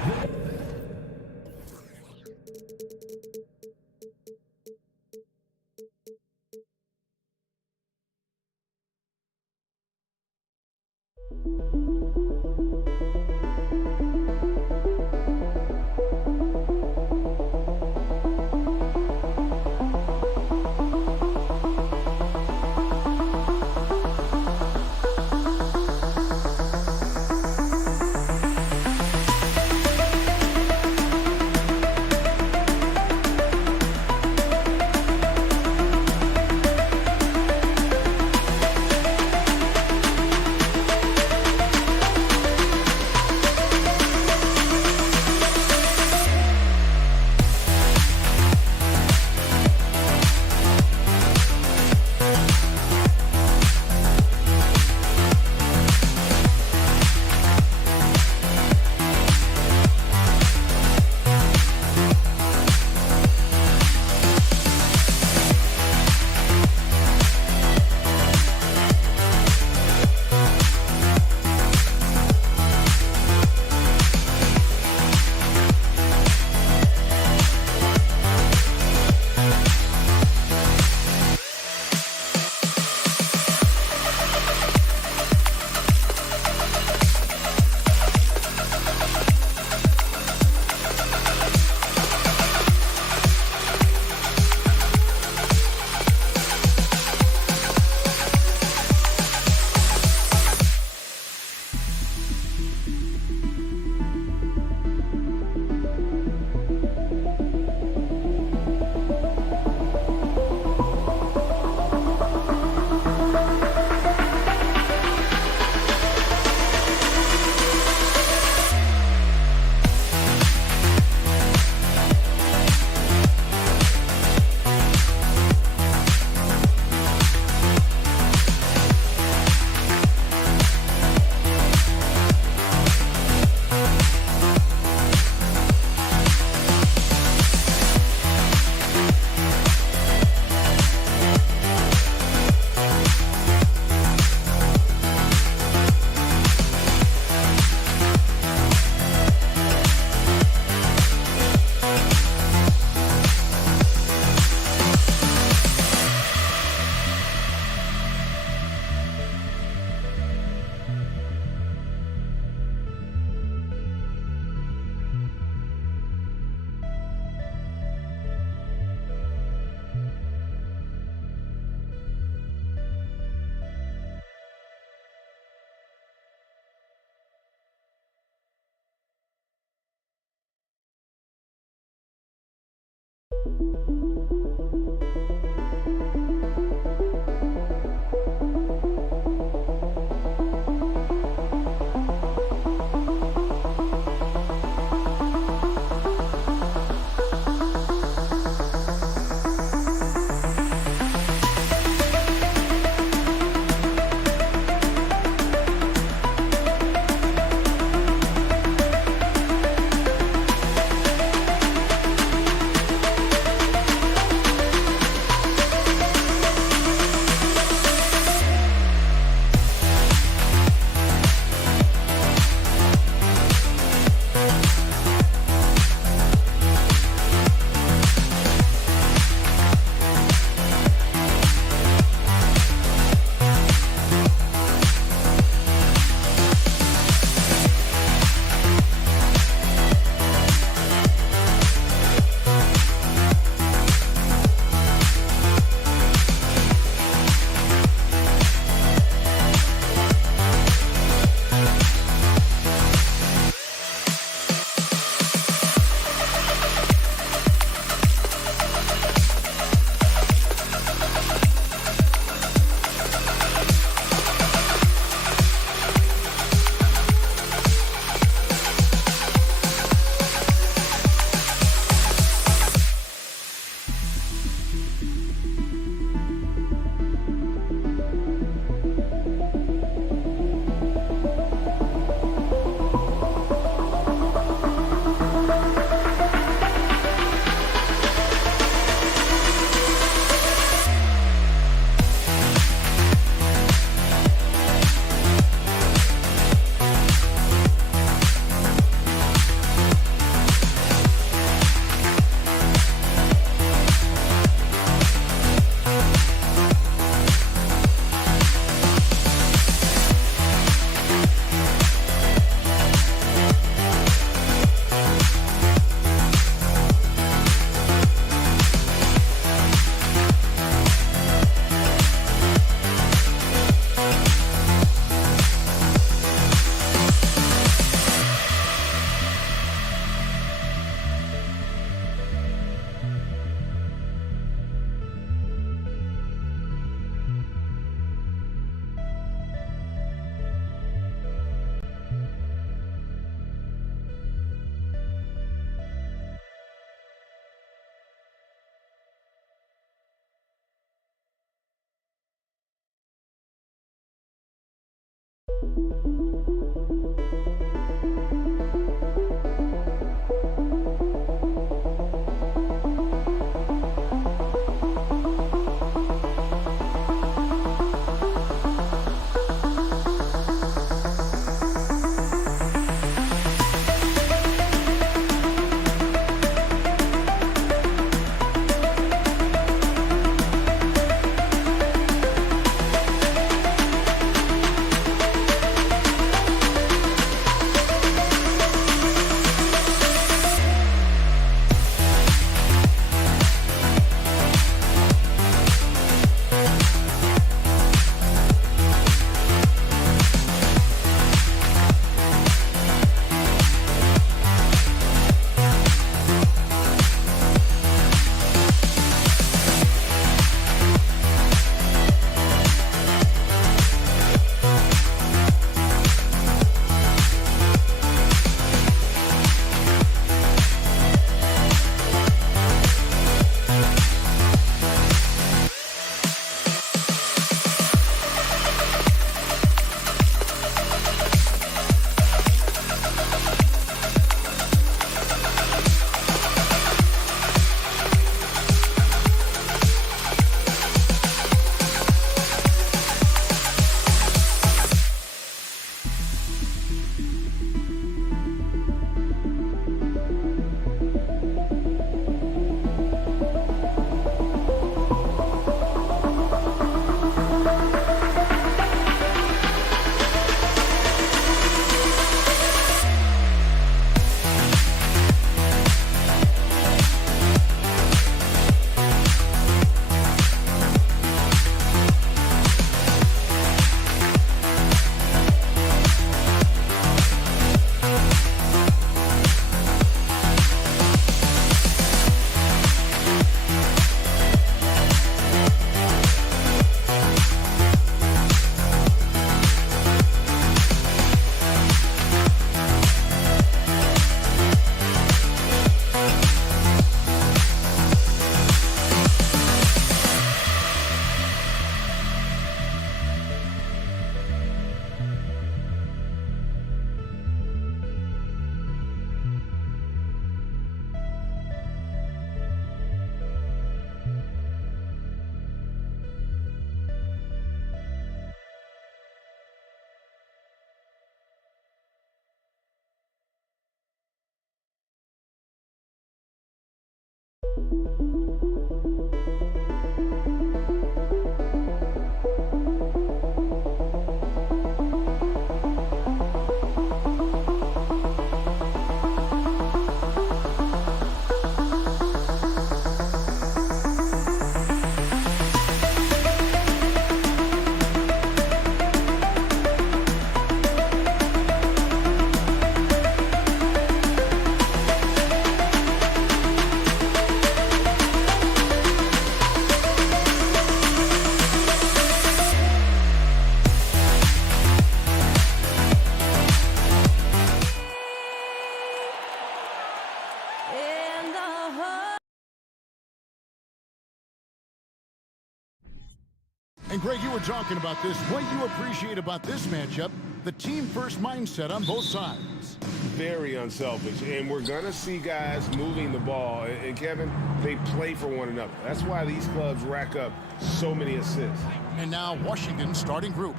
And Greg, you were talking about this. What you appreciate about this matchup, the team-first mindset on both sides. Very unselfish, and we're going to see guys moving the ball. And Kevin, they play for one another. That's why these clubs rack up so many assists. And now Washington's starting group.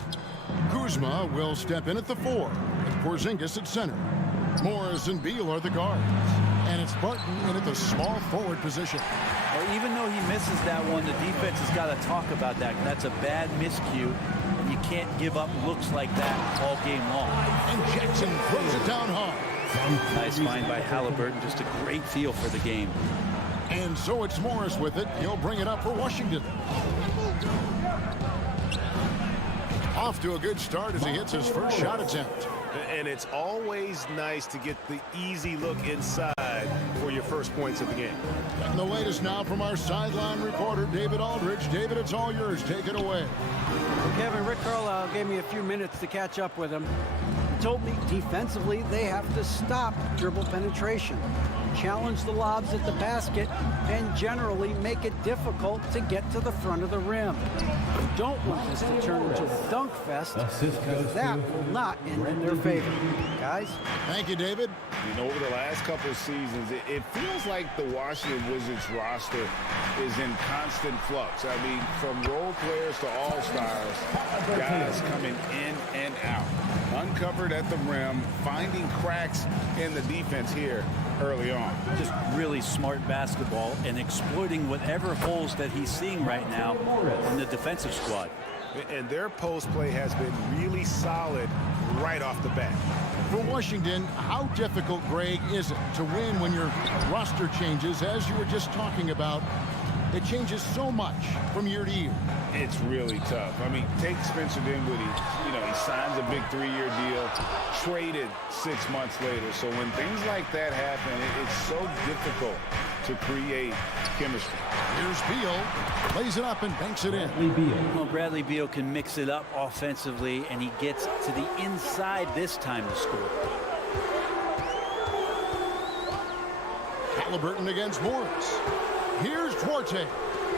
Kuzma will step in at the 4, with Porzingis at center. Morris and Beal are the guards. And it's Barton in at the small forward position. Well, even though he misses that one, the defense has got to talk about that. That's a bad miscue, and you can't give up looks like that all game long. And Jackson throws it down hard. Nice find by Halliburton. Just a great feel for the game. And so it's Morris with it. He'll bring it up for Washington. Off to a good start as he hits his first shot attempt. And it's always nice to get the easy look inside for your first points of the game. And the latest now from our sideline reporter, David Aldridge. David, it's all yours. Take it away. Well, Kevin, Rick Carlisle gave me a few minutes to catch up with him. He told me defensively they have to stop dribble penetration. challenge the lobs at the basket, and generally make it difficult to get to the front of the rim. You don't want this to turn into a dunk fest, because that will not end in their favor. Guys? Thank you, David. You know, over the last couple of seasons, it feels like the Washington Wizards roster is in constant flux. I mean, from role players to all-stars, guys coming in and out. Uncovered at the rim, finding cracks in the defense here early on. Just really smart basketball and exploiting whatever holes that he's seeing right now in the defensive squad. And their post play has been really solid right off the bat. For Washington, how difficult, Greg, is it to win when your roster changes, as you were just talking about? It changes so much from year to year. It's really tough. I mean, take Spencer Dinwiddie. You know, he signs a big 3-year deal, traded 6 months later. So when things like that happen, it's so difficult to create chemistry. Here's Beal, plays it up and banks it in. Well, Bradley Beal can mix it up offensively, and he gets to the inside this time to score. Halliburton against Morris. Here's Duarte.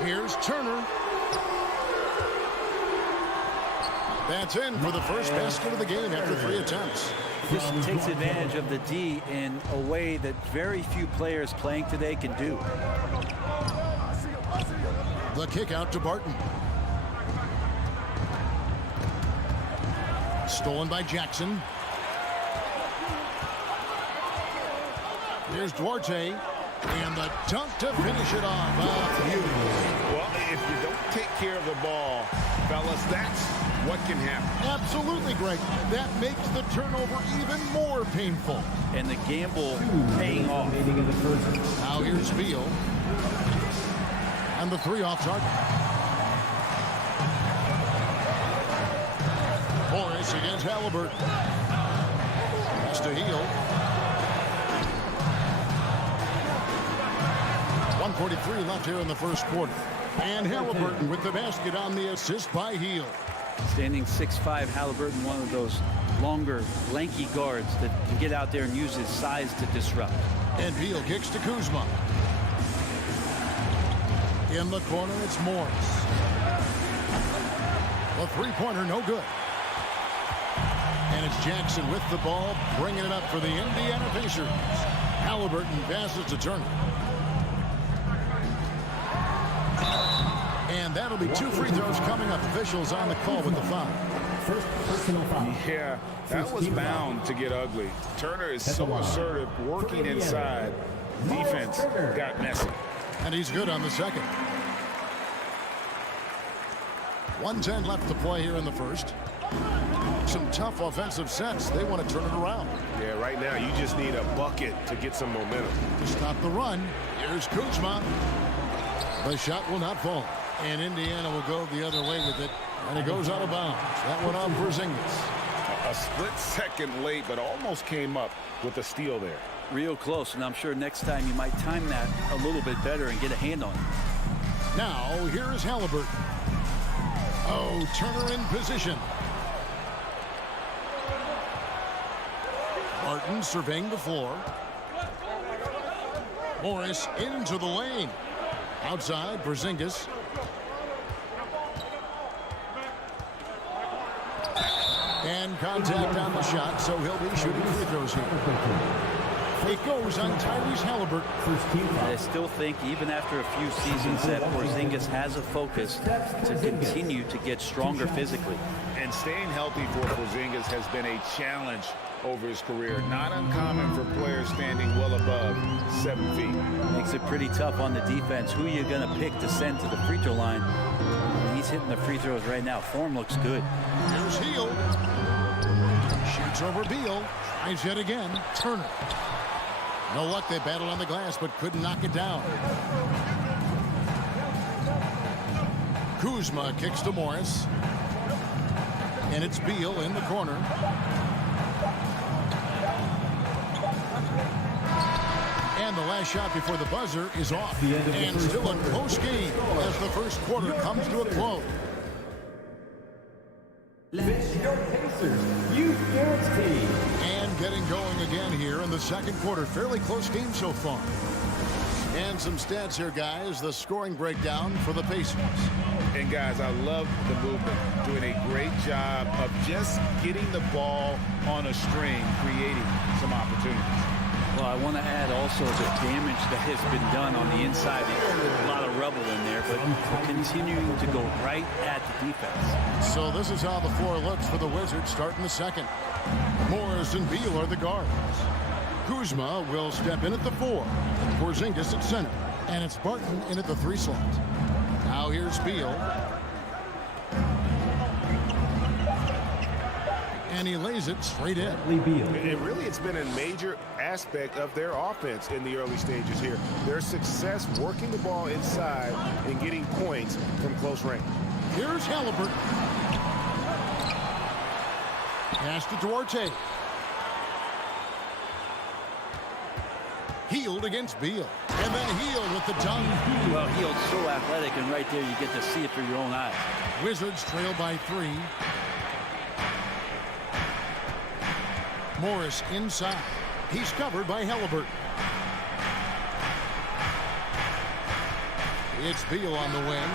Here's Turner. That's in for the first basket of the game after 3 attempts. This takes advantage of the D in a way that very few players playing today can do. The kick out to Barton. Stolen by Jackson. Here's Duarte. And the dunk to finish it off. Well, if you don't take care of the ball, fellas, that's what can happen. Absolutely, Greg. That makes the turnover even more painful. And the gamble paying off. Now here's Beal. And the 3 off target. Morris against Halliburton. Pass to Heel. 1:43 left here in the first quarter. And Halliburton with the basket on the assist by Heel. Standing 6'5", Halliburton, one of those longer, lanky guards that can get out there and use his size to disrupt. And Beal kicks to Kuzma. In the corner, it's Morris. The 3-pointer, no good. And it's Jackson with the ball, bringing it up for the Indiana Pacers. Halliburton passes to Turner. And that'll be 2 free throws coming up. Officials on the call with the foul. First personal foul. Yeah, that was bound to get ugly. Turner is so assertive, working inside. Defense got messy. And he's good on the second. 1:10 left to play here in the first. Some tough offensive sets. They want to turn it around. Yeah, right now you just need a bucket to get some momentum. To stop the run, here's Kuzma. The shot will not fall. And Indiana will go the other way with it. And it goes out of bounds. That went on for Porzingis. A split second late, but almost came up with a steal there. Real close, and I'm sure next time you might time that a little bit better and get a hand on it. Now, here is Halliburton. Oh, Turner in position. Barton surveying the floor. Morris into the lane. Outside, Porzingis. And contact on the shot, so he'll be shooting free throws here. It goes on Tyrese Halliburton. I still think, even after a few seasons, that Porzingis has a focus to continue to get stronger physically. And staying healthy for Porzingis has been a challenge over his career. Not uncommon for players standing well above 7 feet. Makes it pretty tough on the defense. Who are you going to pick to send to the free throw line? He's hitting the free throws right now. Form looks good. Here's Heel. Shoots over Beal. Tries yet again. Turner. No luck. They battled on the glass, but couldn't knock it down. Kuzma kicks to Morris. And it's Beal in the corner. And the last shot before the buzzer is off. And still a close game as the first quarter comes to a close. Your Pacers Youth Guarantee. And getting going again here in the second quarter. Fairly close game so far. And some stats here, guys. The scoring breakdown for the Pacers. And, guys, I love the movement. Doing a great job of just getting the ball on a string, creating some opportunities. Well, I want to add also the damage that has been done on the inside. There's a lot of rubble in there, but continuing to go right at the defense. So this is how the floor looks for the Wizards starting the second. Morris and Beal are the guards. Kuzma will step in at the 4. Porzingis at center. And it's Barton in at the 3 slot. Now here's Beal. And he lays it straight in. And really, it's been a major aspect of their offense in the early stages here. Their success working the ball inside and getting points from close range. Here's Halliburton. Pass to Duarte. Hield against Beal. And then Hield with the dunk. Well, Hield's so athletic, and right there you get to see it through your own eyes. Wizards trail by 3. Morris inside. He's covered by Halliburton. It's Beal on the wing.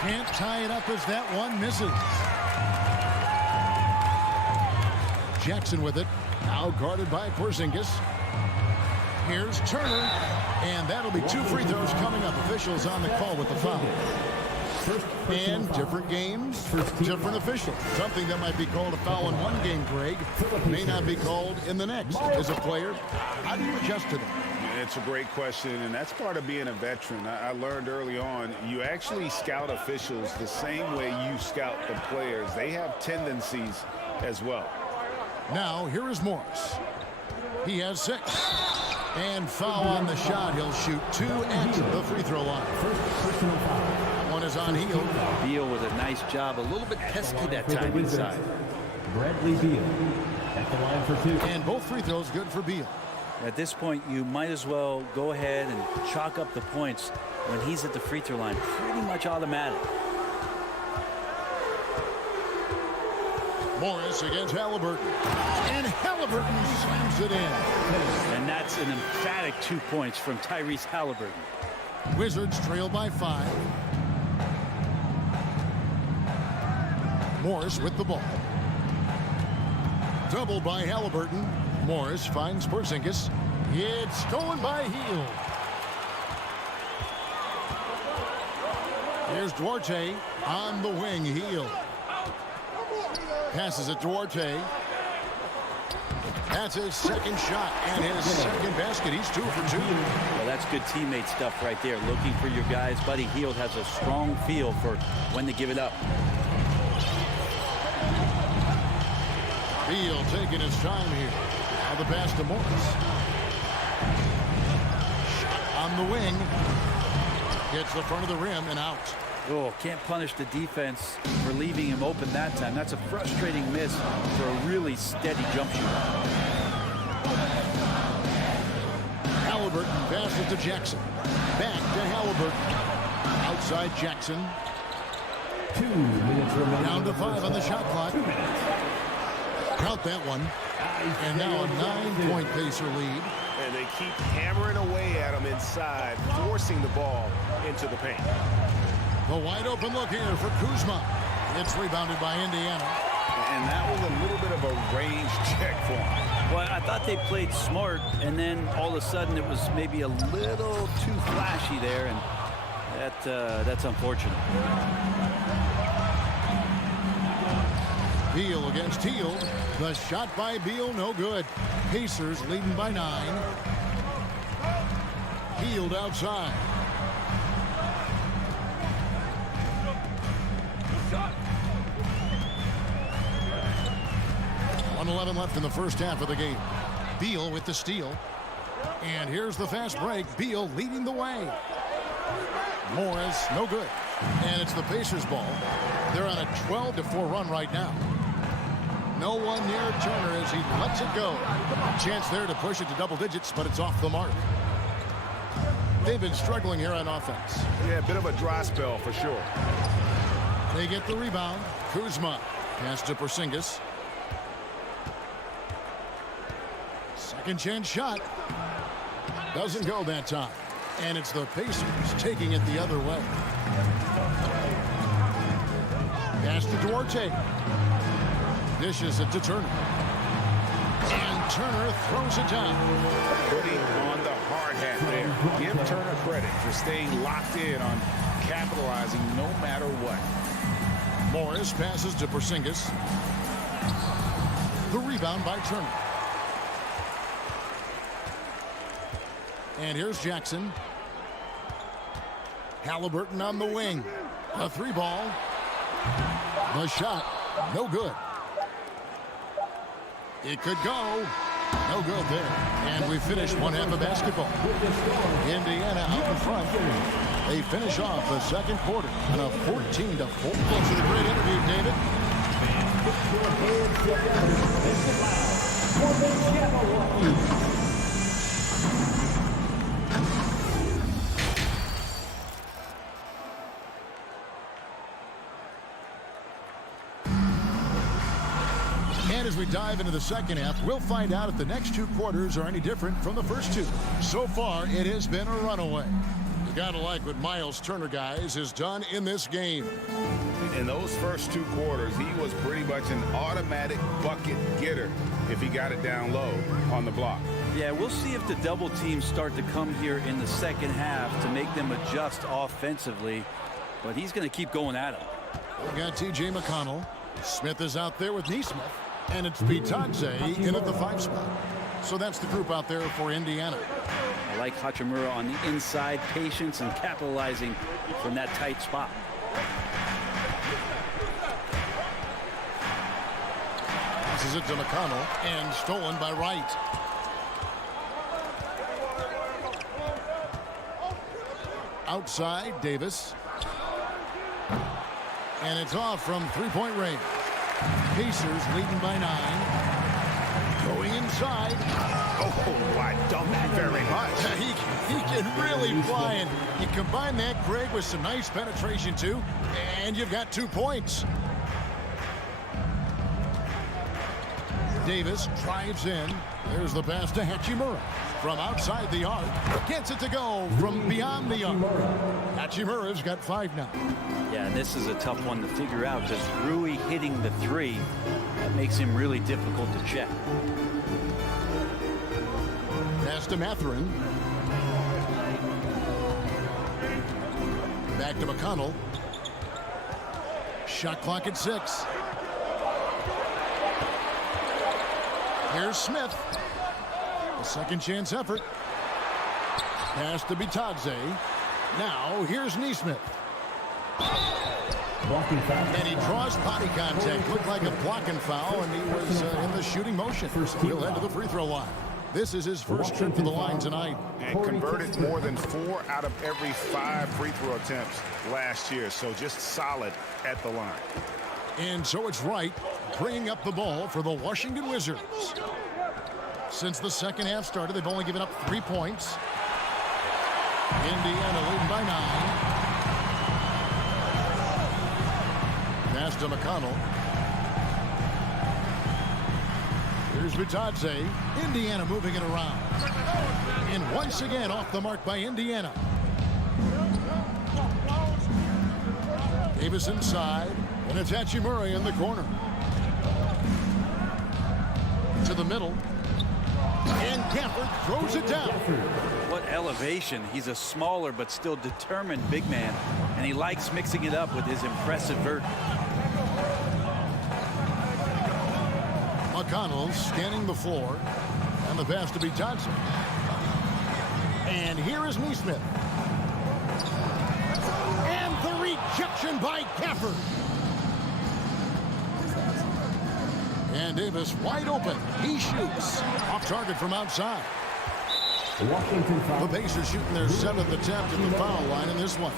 Can't tie it up as that one misses. Jackson with it. Now guarded by Porzingis. Here's Turner. And that'll be 2 free throws coming up. Officials on the call with the foul. And different games, different officials. Something that might be called a foul in one game, Greg, may not be called in the next. As a player, how do you adjust to that? It's a great question, and that's part of being a veteran. I learned early on, you actually scout officials the same way you scout the players. They have tendencies as well. Now, here is Morris. He has 6. And foul on the shot. He'll shoot 2 at the free throw line. One is on Hield. Beal with a nice job. A little bit pesky that time inside. Bradley Beal at the line for 2. And both free throws good for Beal. At this point, you might as well go ahead and chalk up the points when he's at the free throw line. Pretty much automatic. Morris against Halliburton. And Halliburton slams it in. And that's an emphatic 2 points from Tyrese Halliburton. Wizards trail by 5. Morris with the ball. Doubled by Halliburton. Morris finds Porzingis. It's stolen by Hield. Here's Duarte on the wing. Hield. Passes it Duarte. That's his second shot and his second basket. He's 2 for 2. Well, that's good teammate stuff right there. Looking for your guys. Buddy Hield has a strong feel for when to give it up. Beal taking his time here. Now the pass to Morris. Shot on the wing. Hits the front of the rim and out. Oh, can't punish the defense for leaving him open that time. That's a frustrating miss for a really steady jump shot. Halliburton passes to Jackson. Back to Halliburton. Outside Jackson. 2 minutes remaining. Down to 5 on the shot clock. Count that one. And now a 9-point Pacer lead. And they keep hammering away at him inside, forcing the ball into the paint. The wide open look here for Kuzma. It's rebounded by Indiana. And that was a little bit of a range check for him. Well, I thought they played smart, and then all of a sudden it was maybe a little too flashy there, and that's unfortunate. Beal against Hield. The shot by Beal, no good. Pacers leading by 9. Hield outside. 1:11 left in the first half of the game. Beal with the steal. And here's the fast break. Beal leading the way. Morris, no good. And it's the Pacers' ball. They're on a 12-4 run right now. No one near Turner as he lets it go. Chance there to push it to double digits, but it's off the mark. They've been struggling here on offense. Yeah, a bit of a dry spell for sure. They get the rebound. Kuzma. Pass to Porzingis. Second chance shot. Doesn't go that time. And it's the Pacers taking it the other way. Pass to Duarte. Dishes it to Turner. And Turner throws it down. Putting on the hard hat there. Give Turner credit for staying locked in on capitalizing no matter what. Morris passes to Porzingis. The rebound by Turner. And here's Jackson. Halliburton on the wing. A three ball. The shot, no good. It could go. No good there. And we finish one half of basketball. Indiana out in front. They finish off the second quarter on a 14-4. Thanks for the great interview, David. And as we dive into the second half, we'll find out if the next two quarters are any different from the first two. So far, it has been a runaway. You gotta like what Miles Turner, guys, has done in this game. In those first two quarters, he was pretty much an automatic bucket getter if he got it down low on the block. Yeah, we'll see if the double teams start to come here in the second half to make them adjust offensively. But he's going to keep going at him. We got T.J. McConnell. Smith is out there with Nesmith. And it's Bitadze in at the 5 spot. So that's the group out there for Indiana. I like Hachimura on the inside, patience and capitalizing from that tight spot. Passes it to McConnell and stolen by Wright. Outside, Davis. And it's off from three-point range. Pacers leading by 9. Going inside. Oh, I don't that very much. He can really fly, and you combine that, Greg, with some nice penetration too, and you've got 2 points. Davis drives in. There's the pass to Hachimura from outside the arc. Gets it to go from beyond the arc. Hachimura's got 5 now. Yeah, this is a tough one to figure out because Rui hitting the 3, that makes him really difficult to check. Pass to Mathurin. Back to McConnell. Shot clock at 6. Here's Smith. A second chance effort. Pass to Bitadze. Now here's Nesmith. And he draws body contact. Looked like a blocking foul, and he was in the shooting motion. So he'll head to the free throw line. This is his first trip to the line tonight. And converted more than 4 out of every 5 free throw attempts last year. So just solid at the line. And so it's Wright bringing up the ball for the Washington Wizards. Since the second half started, they've only given up 3 points. Indiana leading by 9. Pass to McConnell. Here's Bitadze. Indiana moving it around. And once again off the mark by Indiana. Davis inside. And it's Hachimura in the corner. To the middle. And Gafford throws it down. What elevation. He's a smaller but still determined big man. And he likes mixing it up with his impressive vert. McConnell scanning the floor. And the pass to Bitadze. And here is Nesmith. And the rejection by Gafford. And Davis wide open. He shoots. Off target from outside. The Pacers shooting their 7th attempt at the foul line in this one.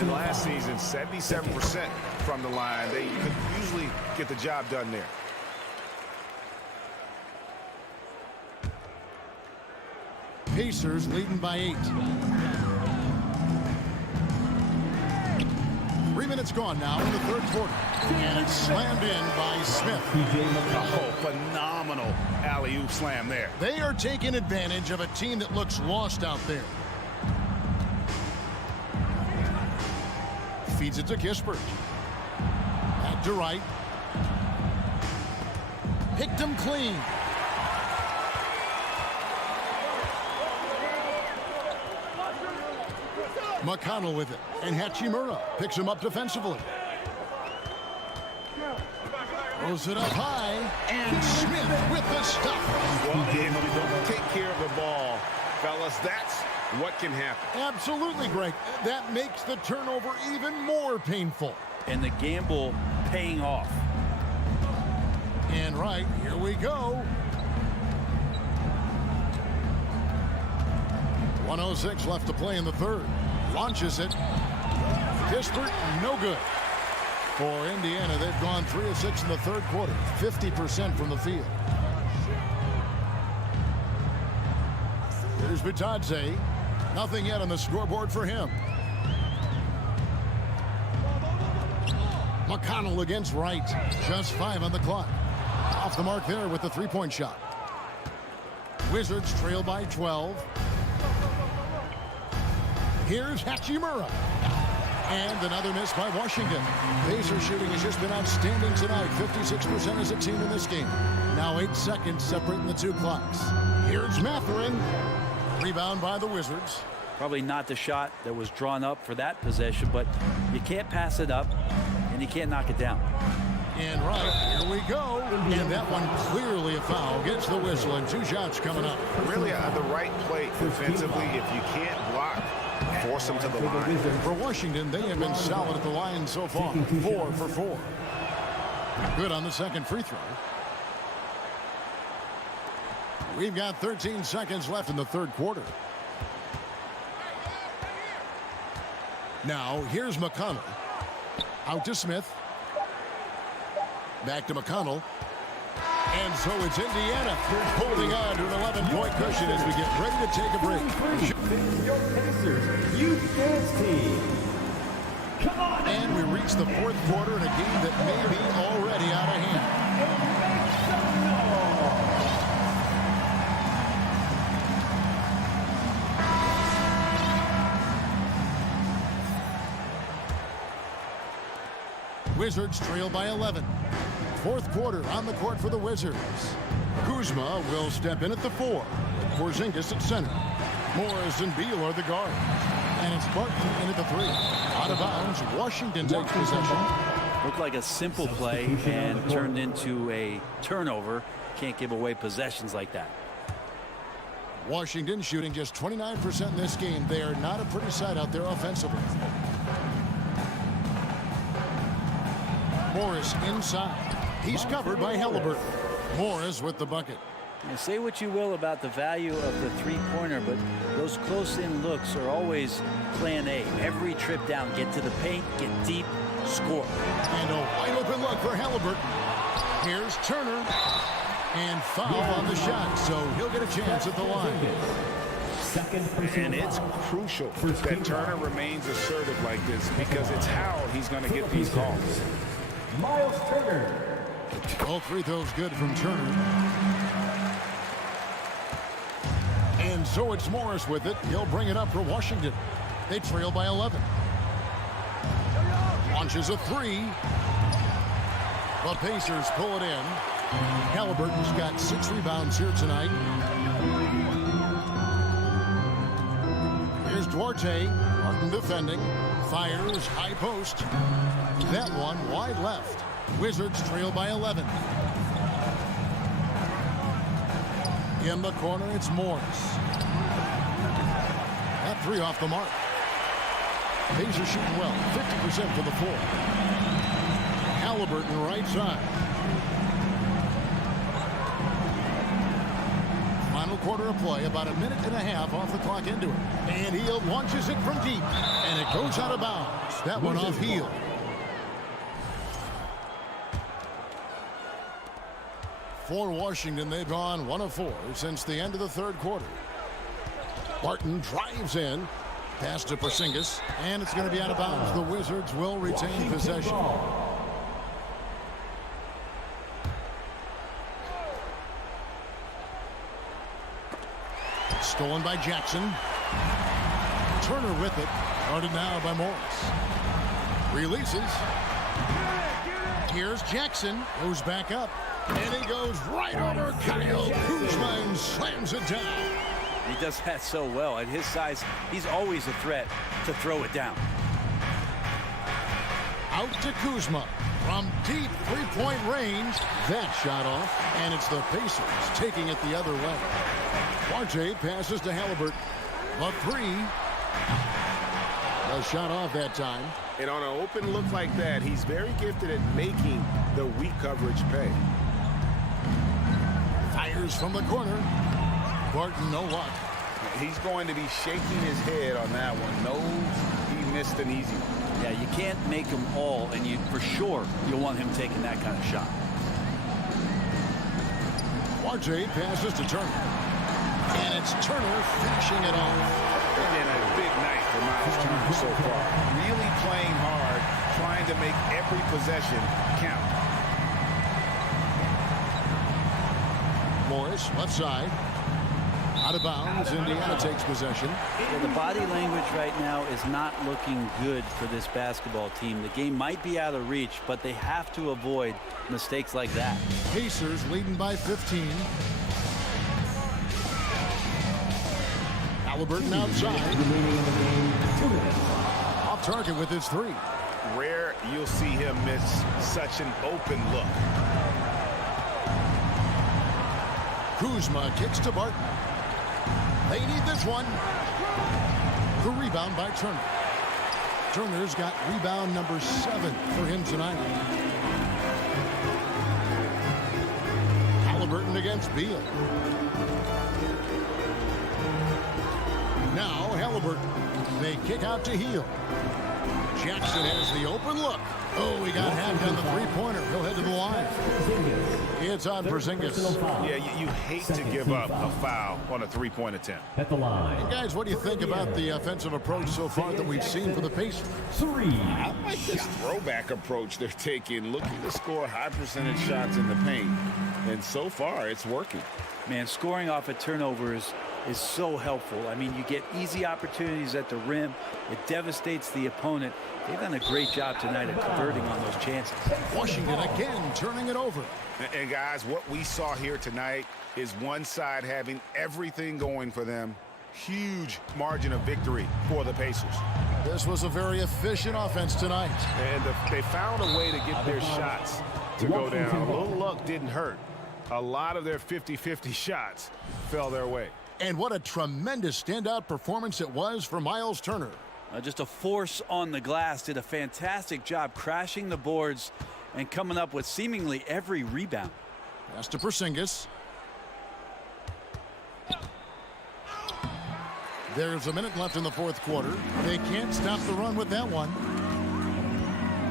And last season, 77% from the line. They could usually get the job done there. Pacers leading by 8. 3 minutes gone now in the third quarter. And it's slammed in by Smith. Oh, phenomenal alley-oop slam there. They are taking advantage of a team that looks lost out there. Feeds it to Kispert. Back to right. Picked him clean. McConnell with it. And Hachimura picks him up defensively. Throws it up high. And Smith with the stop. Well, if you don't take care of the ball, fellas, that's what can happen. Absolutely, Greg. That makes the turnover even more painful. And the gamble paying off. And right, here we go. 1:06 left to play in the third. Launches it. Kispert, no good. For Indiana, they've gone 3 of 6 in the third quarter. 50% from the field. Here's Bitadze. Nothing yet on the scoreboard for him. McConnell against Wright. Just 5 on the clock. Off the mark there with the three-point shot. Wizards trail by 12. Here's Hachimura. And another miss by Washington. Pacers shooting has just been outstanding tonight. 56% as a team in this game. Now 8 seconds separating the two clocks. Here's Mathurin. Rebound by the Wizards. Probably not the shot that was drawn up for that possession, but you can't pass it up and you can't knock it down. And right, here we go. And that one clearly a foul. Gets the whistle and 2 shots coming up. Really the right play defensively. If you can't block, force them to the line. For Washington, they have been solid at the line so far. 4 for 4. Good on the second free throw. We've got 13 seconds left in the third quarter. Now, here's McConnell. Out to Smith. Back to McConnell. And so it's Indiana holding on to an 11-point cushion as we get ready to take a break. Your Pacers Youth Dance Team. Come on! And we reach the fourth quarter in a game that may be already out of hand. Wizards trail by 11. Fourth quarter on the court for the Wizards. Kuzma will step in at the 4. Porzingis at center. Morris and Beal are the guards. And it's Barton in at the 3. Out of bounds, Washington takes possession. Looked like a simple play and turned into a turnover. Can't give away possessions like that. Washington shooting just 29% in this game. They are not a pretty sight out there offensively. Morris inside. He's covered by Halliburton. Morris with the bucket. Now, say what you will about the value of the three-pointer, but those close-in looks are always plan A. Every trip down, get to the paint, get deep, score. And a wide-open look for Halliburton. Here's Turner. And foul on the shot, so he'll get a chance at the line. And it's crucial that Turner remains assertive like this because it's how he's going to get these calls. Miles Turner. All free throws good from Turner. And so it's Morris with it. He'll bring it up for Washington. They trail by 11. Launches a 3. The Pacers pull it in. Halliburton's got 6 rebounds here tonight. Here's Duarte. Martin defending. Fires high post. That one wide left. Wizards trail by 11. In the corner, it's Morris. That 3 off the mark. Pacers shooting well. 50% for the 4. Halliburton right side. Final quarter of play, about a minute and a half off the clock into it. And Heel launches it from deep. And it goes out of bounds. That one off Heel. For Washington, they've gone 1 of 4 since the end of the third quarter. Barton drives in. Pass to Porzingis, and it's going to be out of bounds. The Wizards will retain possession. Stolen by Jackson. Turner with it. Guarded now by Morris. Releases. Here's Jackson. Goes back up. And he goes right over Kyle Kuzma and slams it down. He does that so well. At his size, he's always a threat to throw it down. Out to Kuzma. From deep three-point range. That shot off. And it's the Pacers taking it the other way. Duarte passes to Halliburton. A three. The shot off that time. And on an open look like that, he's very gifted at making the weak coverage pay. Fires from the corner. Barton, no luck. He's going to be shaking his head on that one. Knows he missed an easy one. Yeah, you can't make them all, and you for sure you'll want him taking that kind of shot. Duarte passes to Turner. And it's Turner finishing it off. It's been a big night for Miles Turner so far. Really playing hard, trying to make every possession count. Morris, left side. Out of bounds. Indiana takes possession. Yeah, the body language right now is not looking good for this basketball team. The game might be out of reach, but they have to avoid mistakes like that. Pacers leading by 15. Halliburton outside. Off target with his three. Rare you'll see him miss such an open look. Kuzma kicks to Barton. They need this one. The rebound by Turner. Turner's got rebound number 7 for him tonight. Halliburton against Beal. Now Halliburton. They kick out to Heel. Jackson has the open look. Oh, he got hacked on the three-pointer. He'll head to the line. It's on Porzingis. Yeah, you hate to give up a foul on a three-point attempt. At the line. Hey guys, what do you think about the offensive approach so far that we've seen for the Pacers? I like this throwback approach they're taking, looking to score high percentage shots in the paint. And so far, it's working. Man, scoring off of turnovers is so helpful. I mean, you get easy opportunities at the rim. It devastates the opponent. They've done a great job tonight at converting on those chances. Washington again turning it over. And guys, what we saw here tonight is one side having everything going for them. Huge margin of victory for the Pacers. This was a very efficient offense tonight. And they found a way to get their shots to go down. A little luck didn't hurt. A lot of their 50-50 shots fell their way. And what a tremendous standout performance it was for Miles Turner. Just a force on the glass. Did a fantastic job crashing the boards and coming up with seemingly every rebound. Pass to Porzingis. There's a minute left in the fourth quarter. They can't stop the run with that one.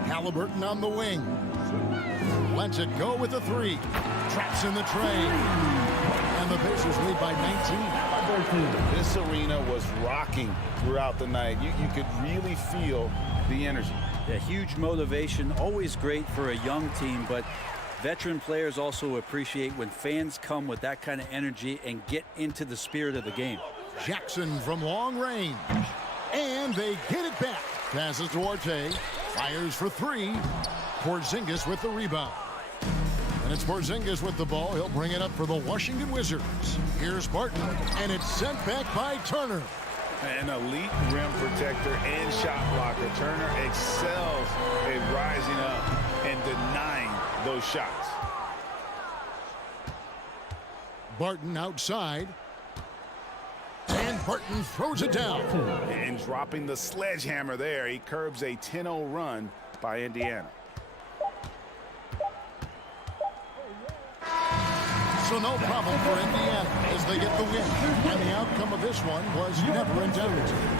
Halliburton on the wing. Lets it go with a three. Traps in the train. And the Pacers lead by 19. This arena was rocking throughout the night. You could really feel the energy. Yeah, huge motivation, always great for a young team, but veteran players also appreciate when fans come with that kind of energy and get into the spirit of the game. Jackson from long range. And they get it back. Passes to Duarte. Fires for three. Porzingis with the rebound. And it's Porzingis with the ball. He'll bring it up for the Washington Wizards. Here's Barton. And it's sent back by Turner. An elite rim protector and shot blocker. Turner excels at rising up and denying those shots. Barton outside. And Barton throws it down. And dropping the sledgehammer there, he curbs a 10-0 run by Indiana. So no problem for Indiana as they get the win. And the outcome of this one was never in doubt.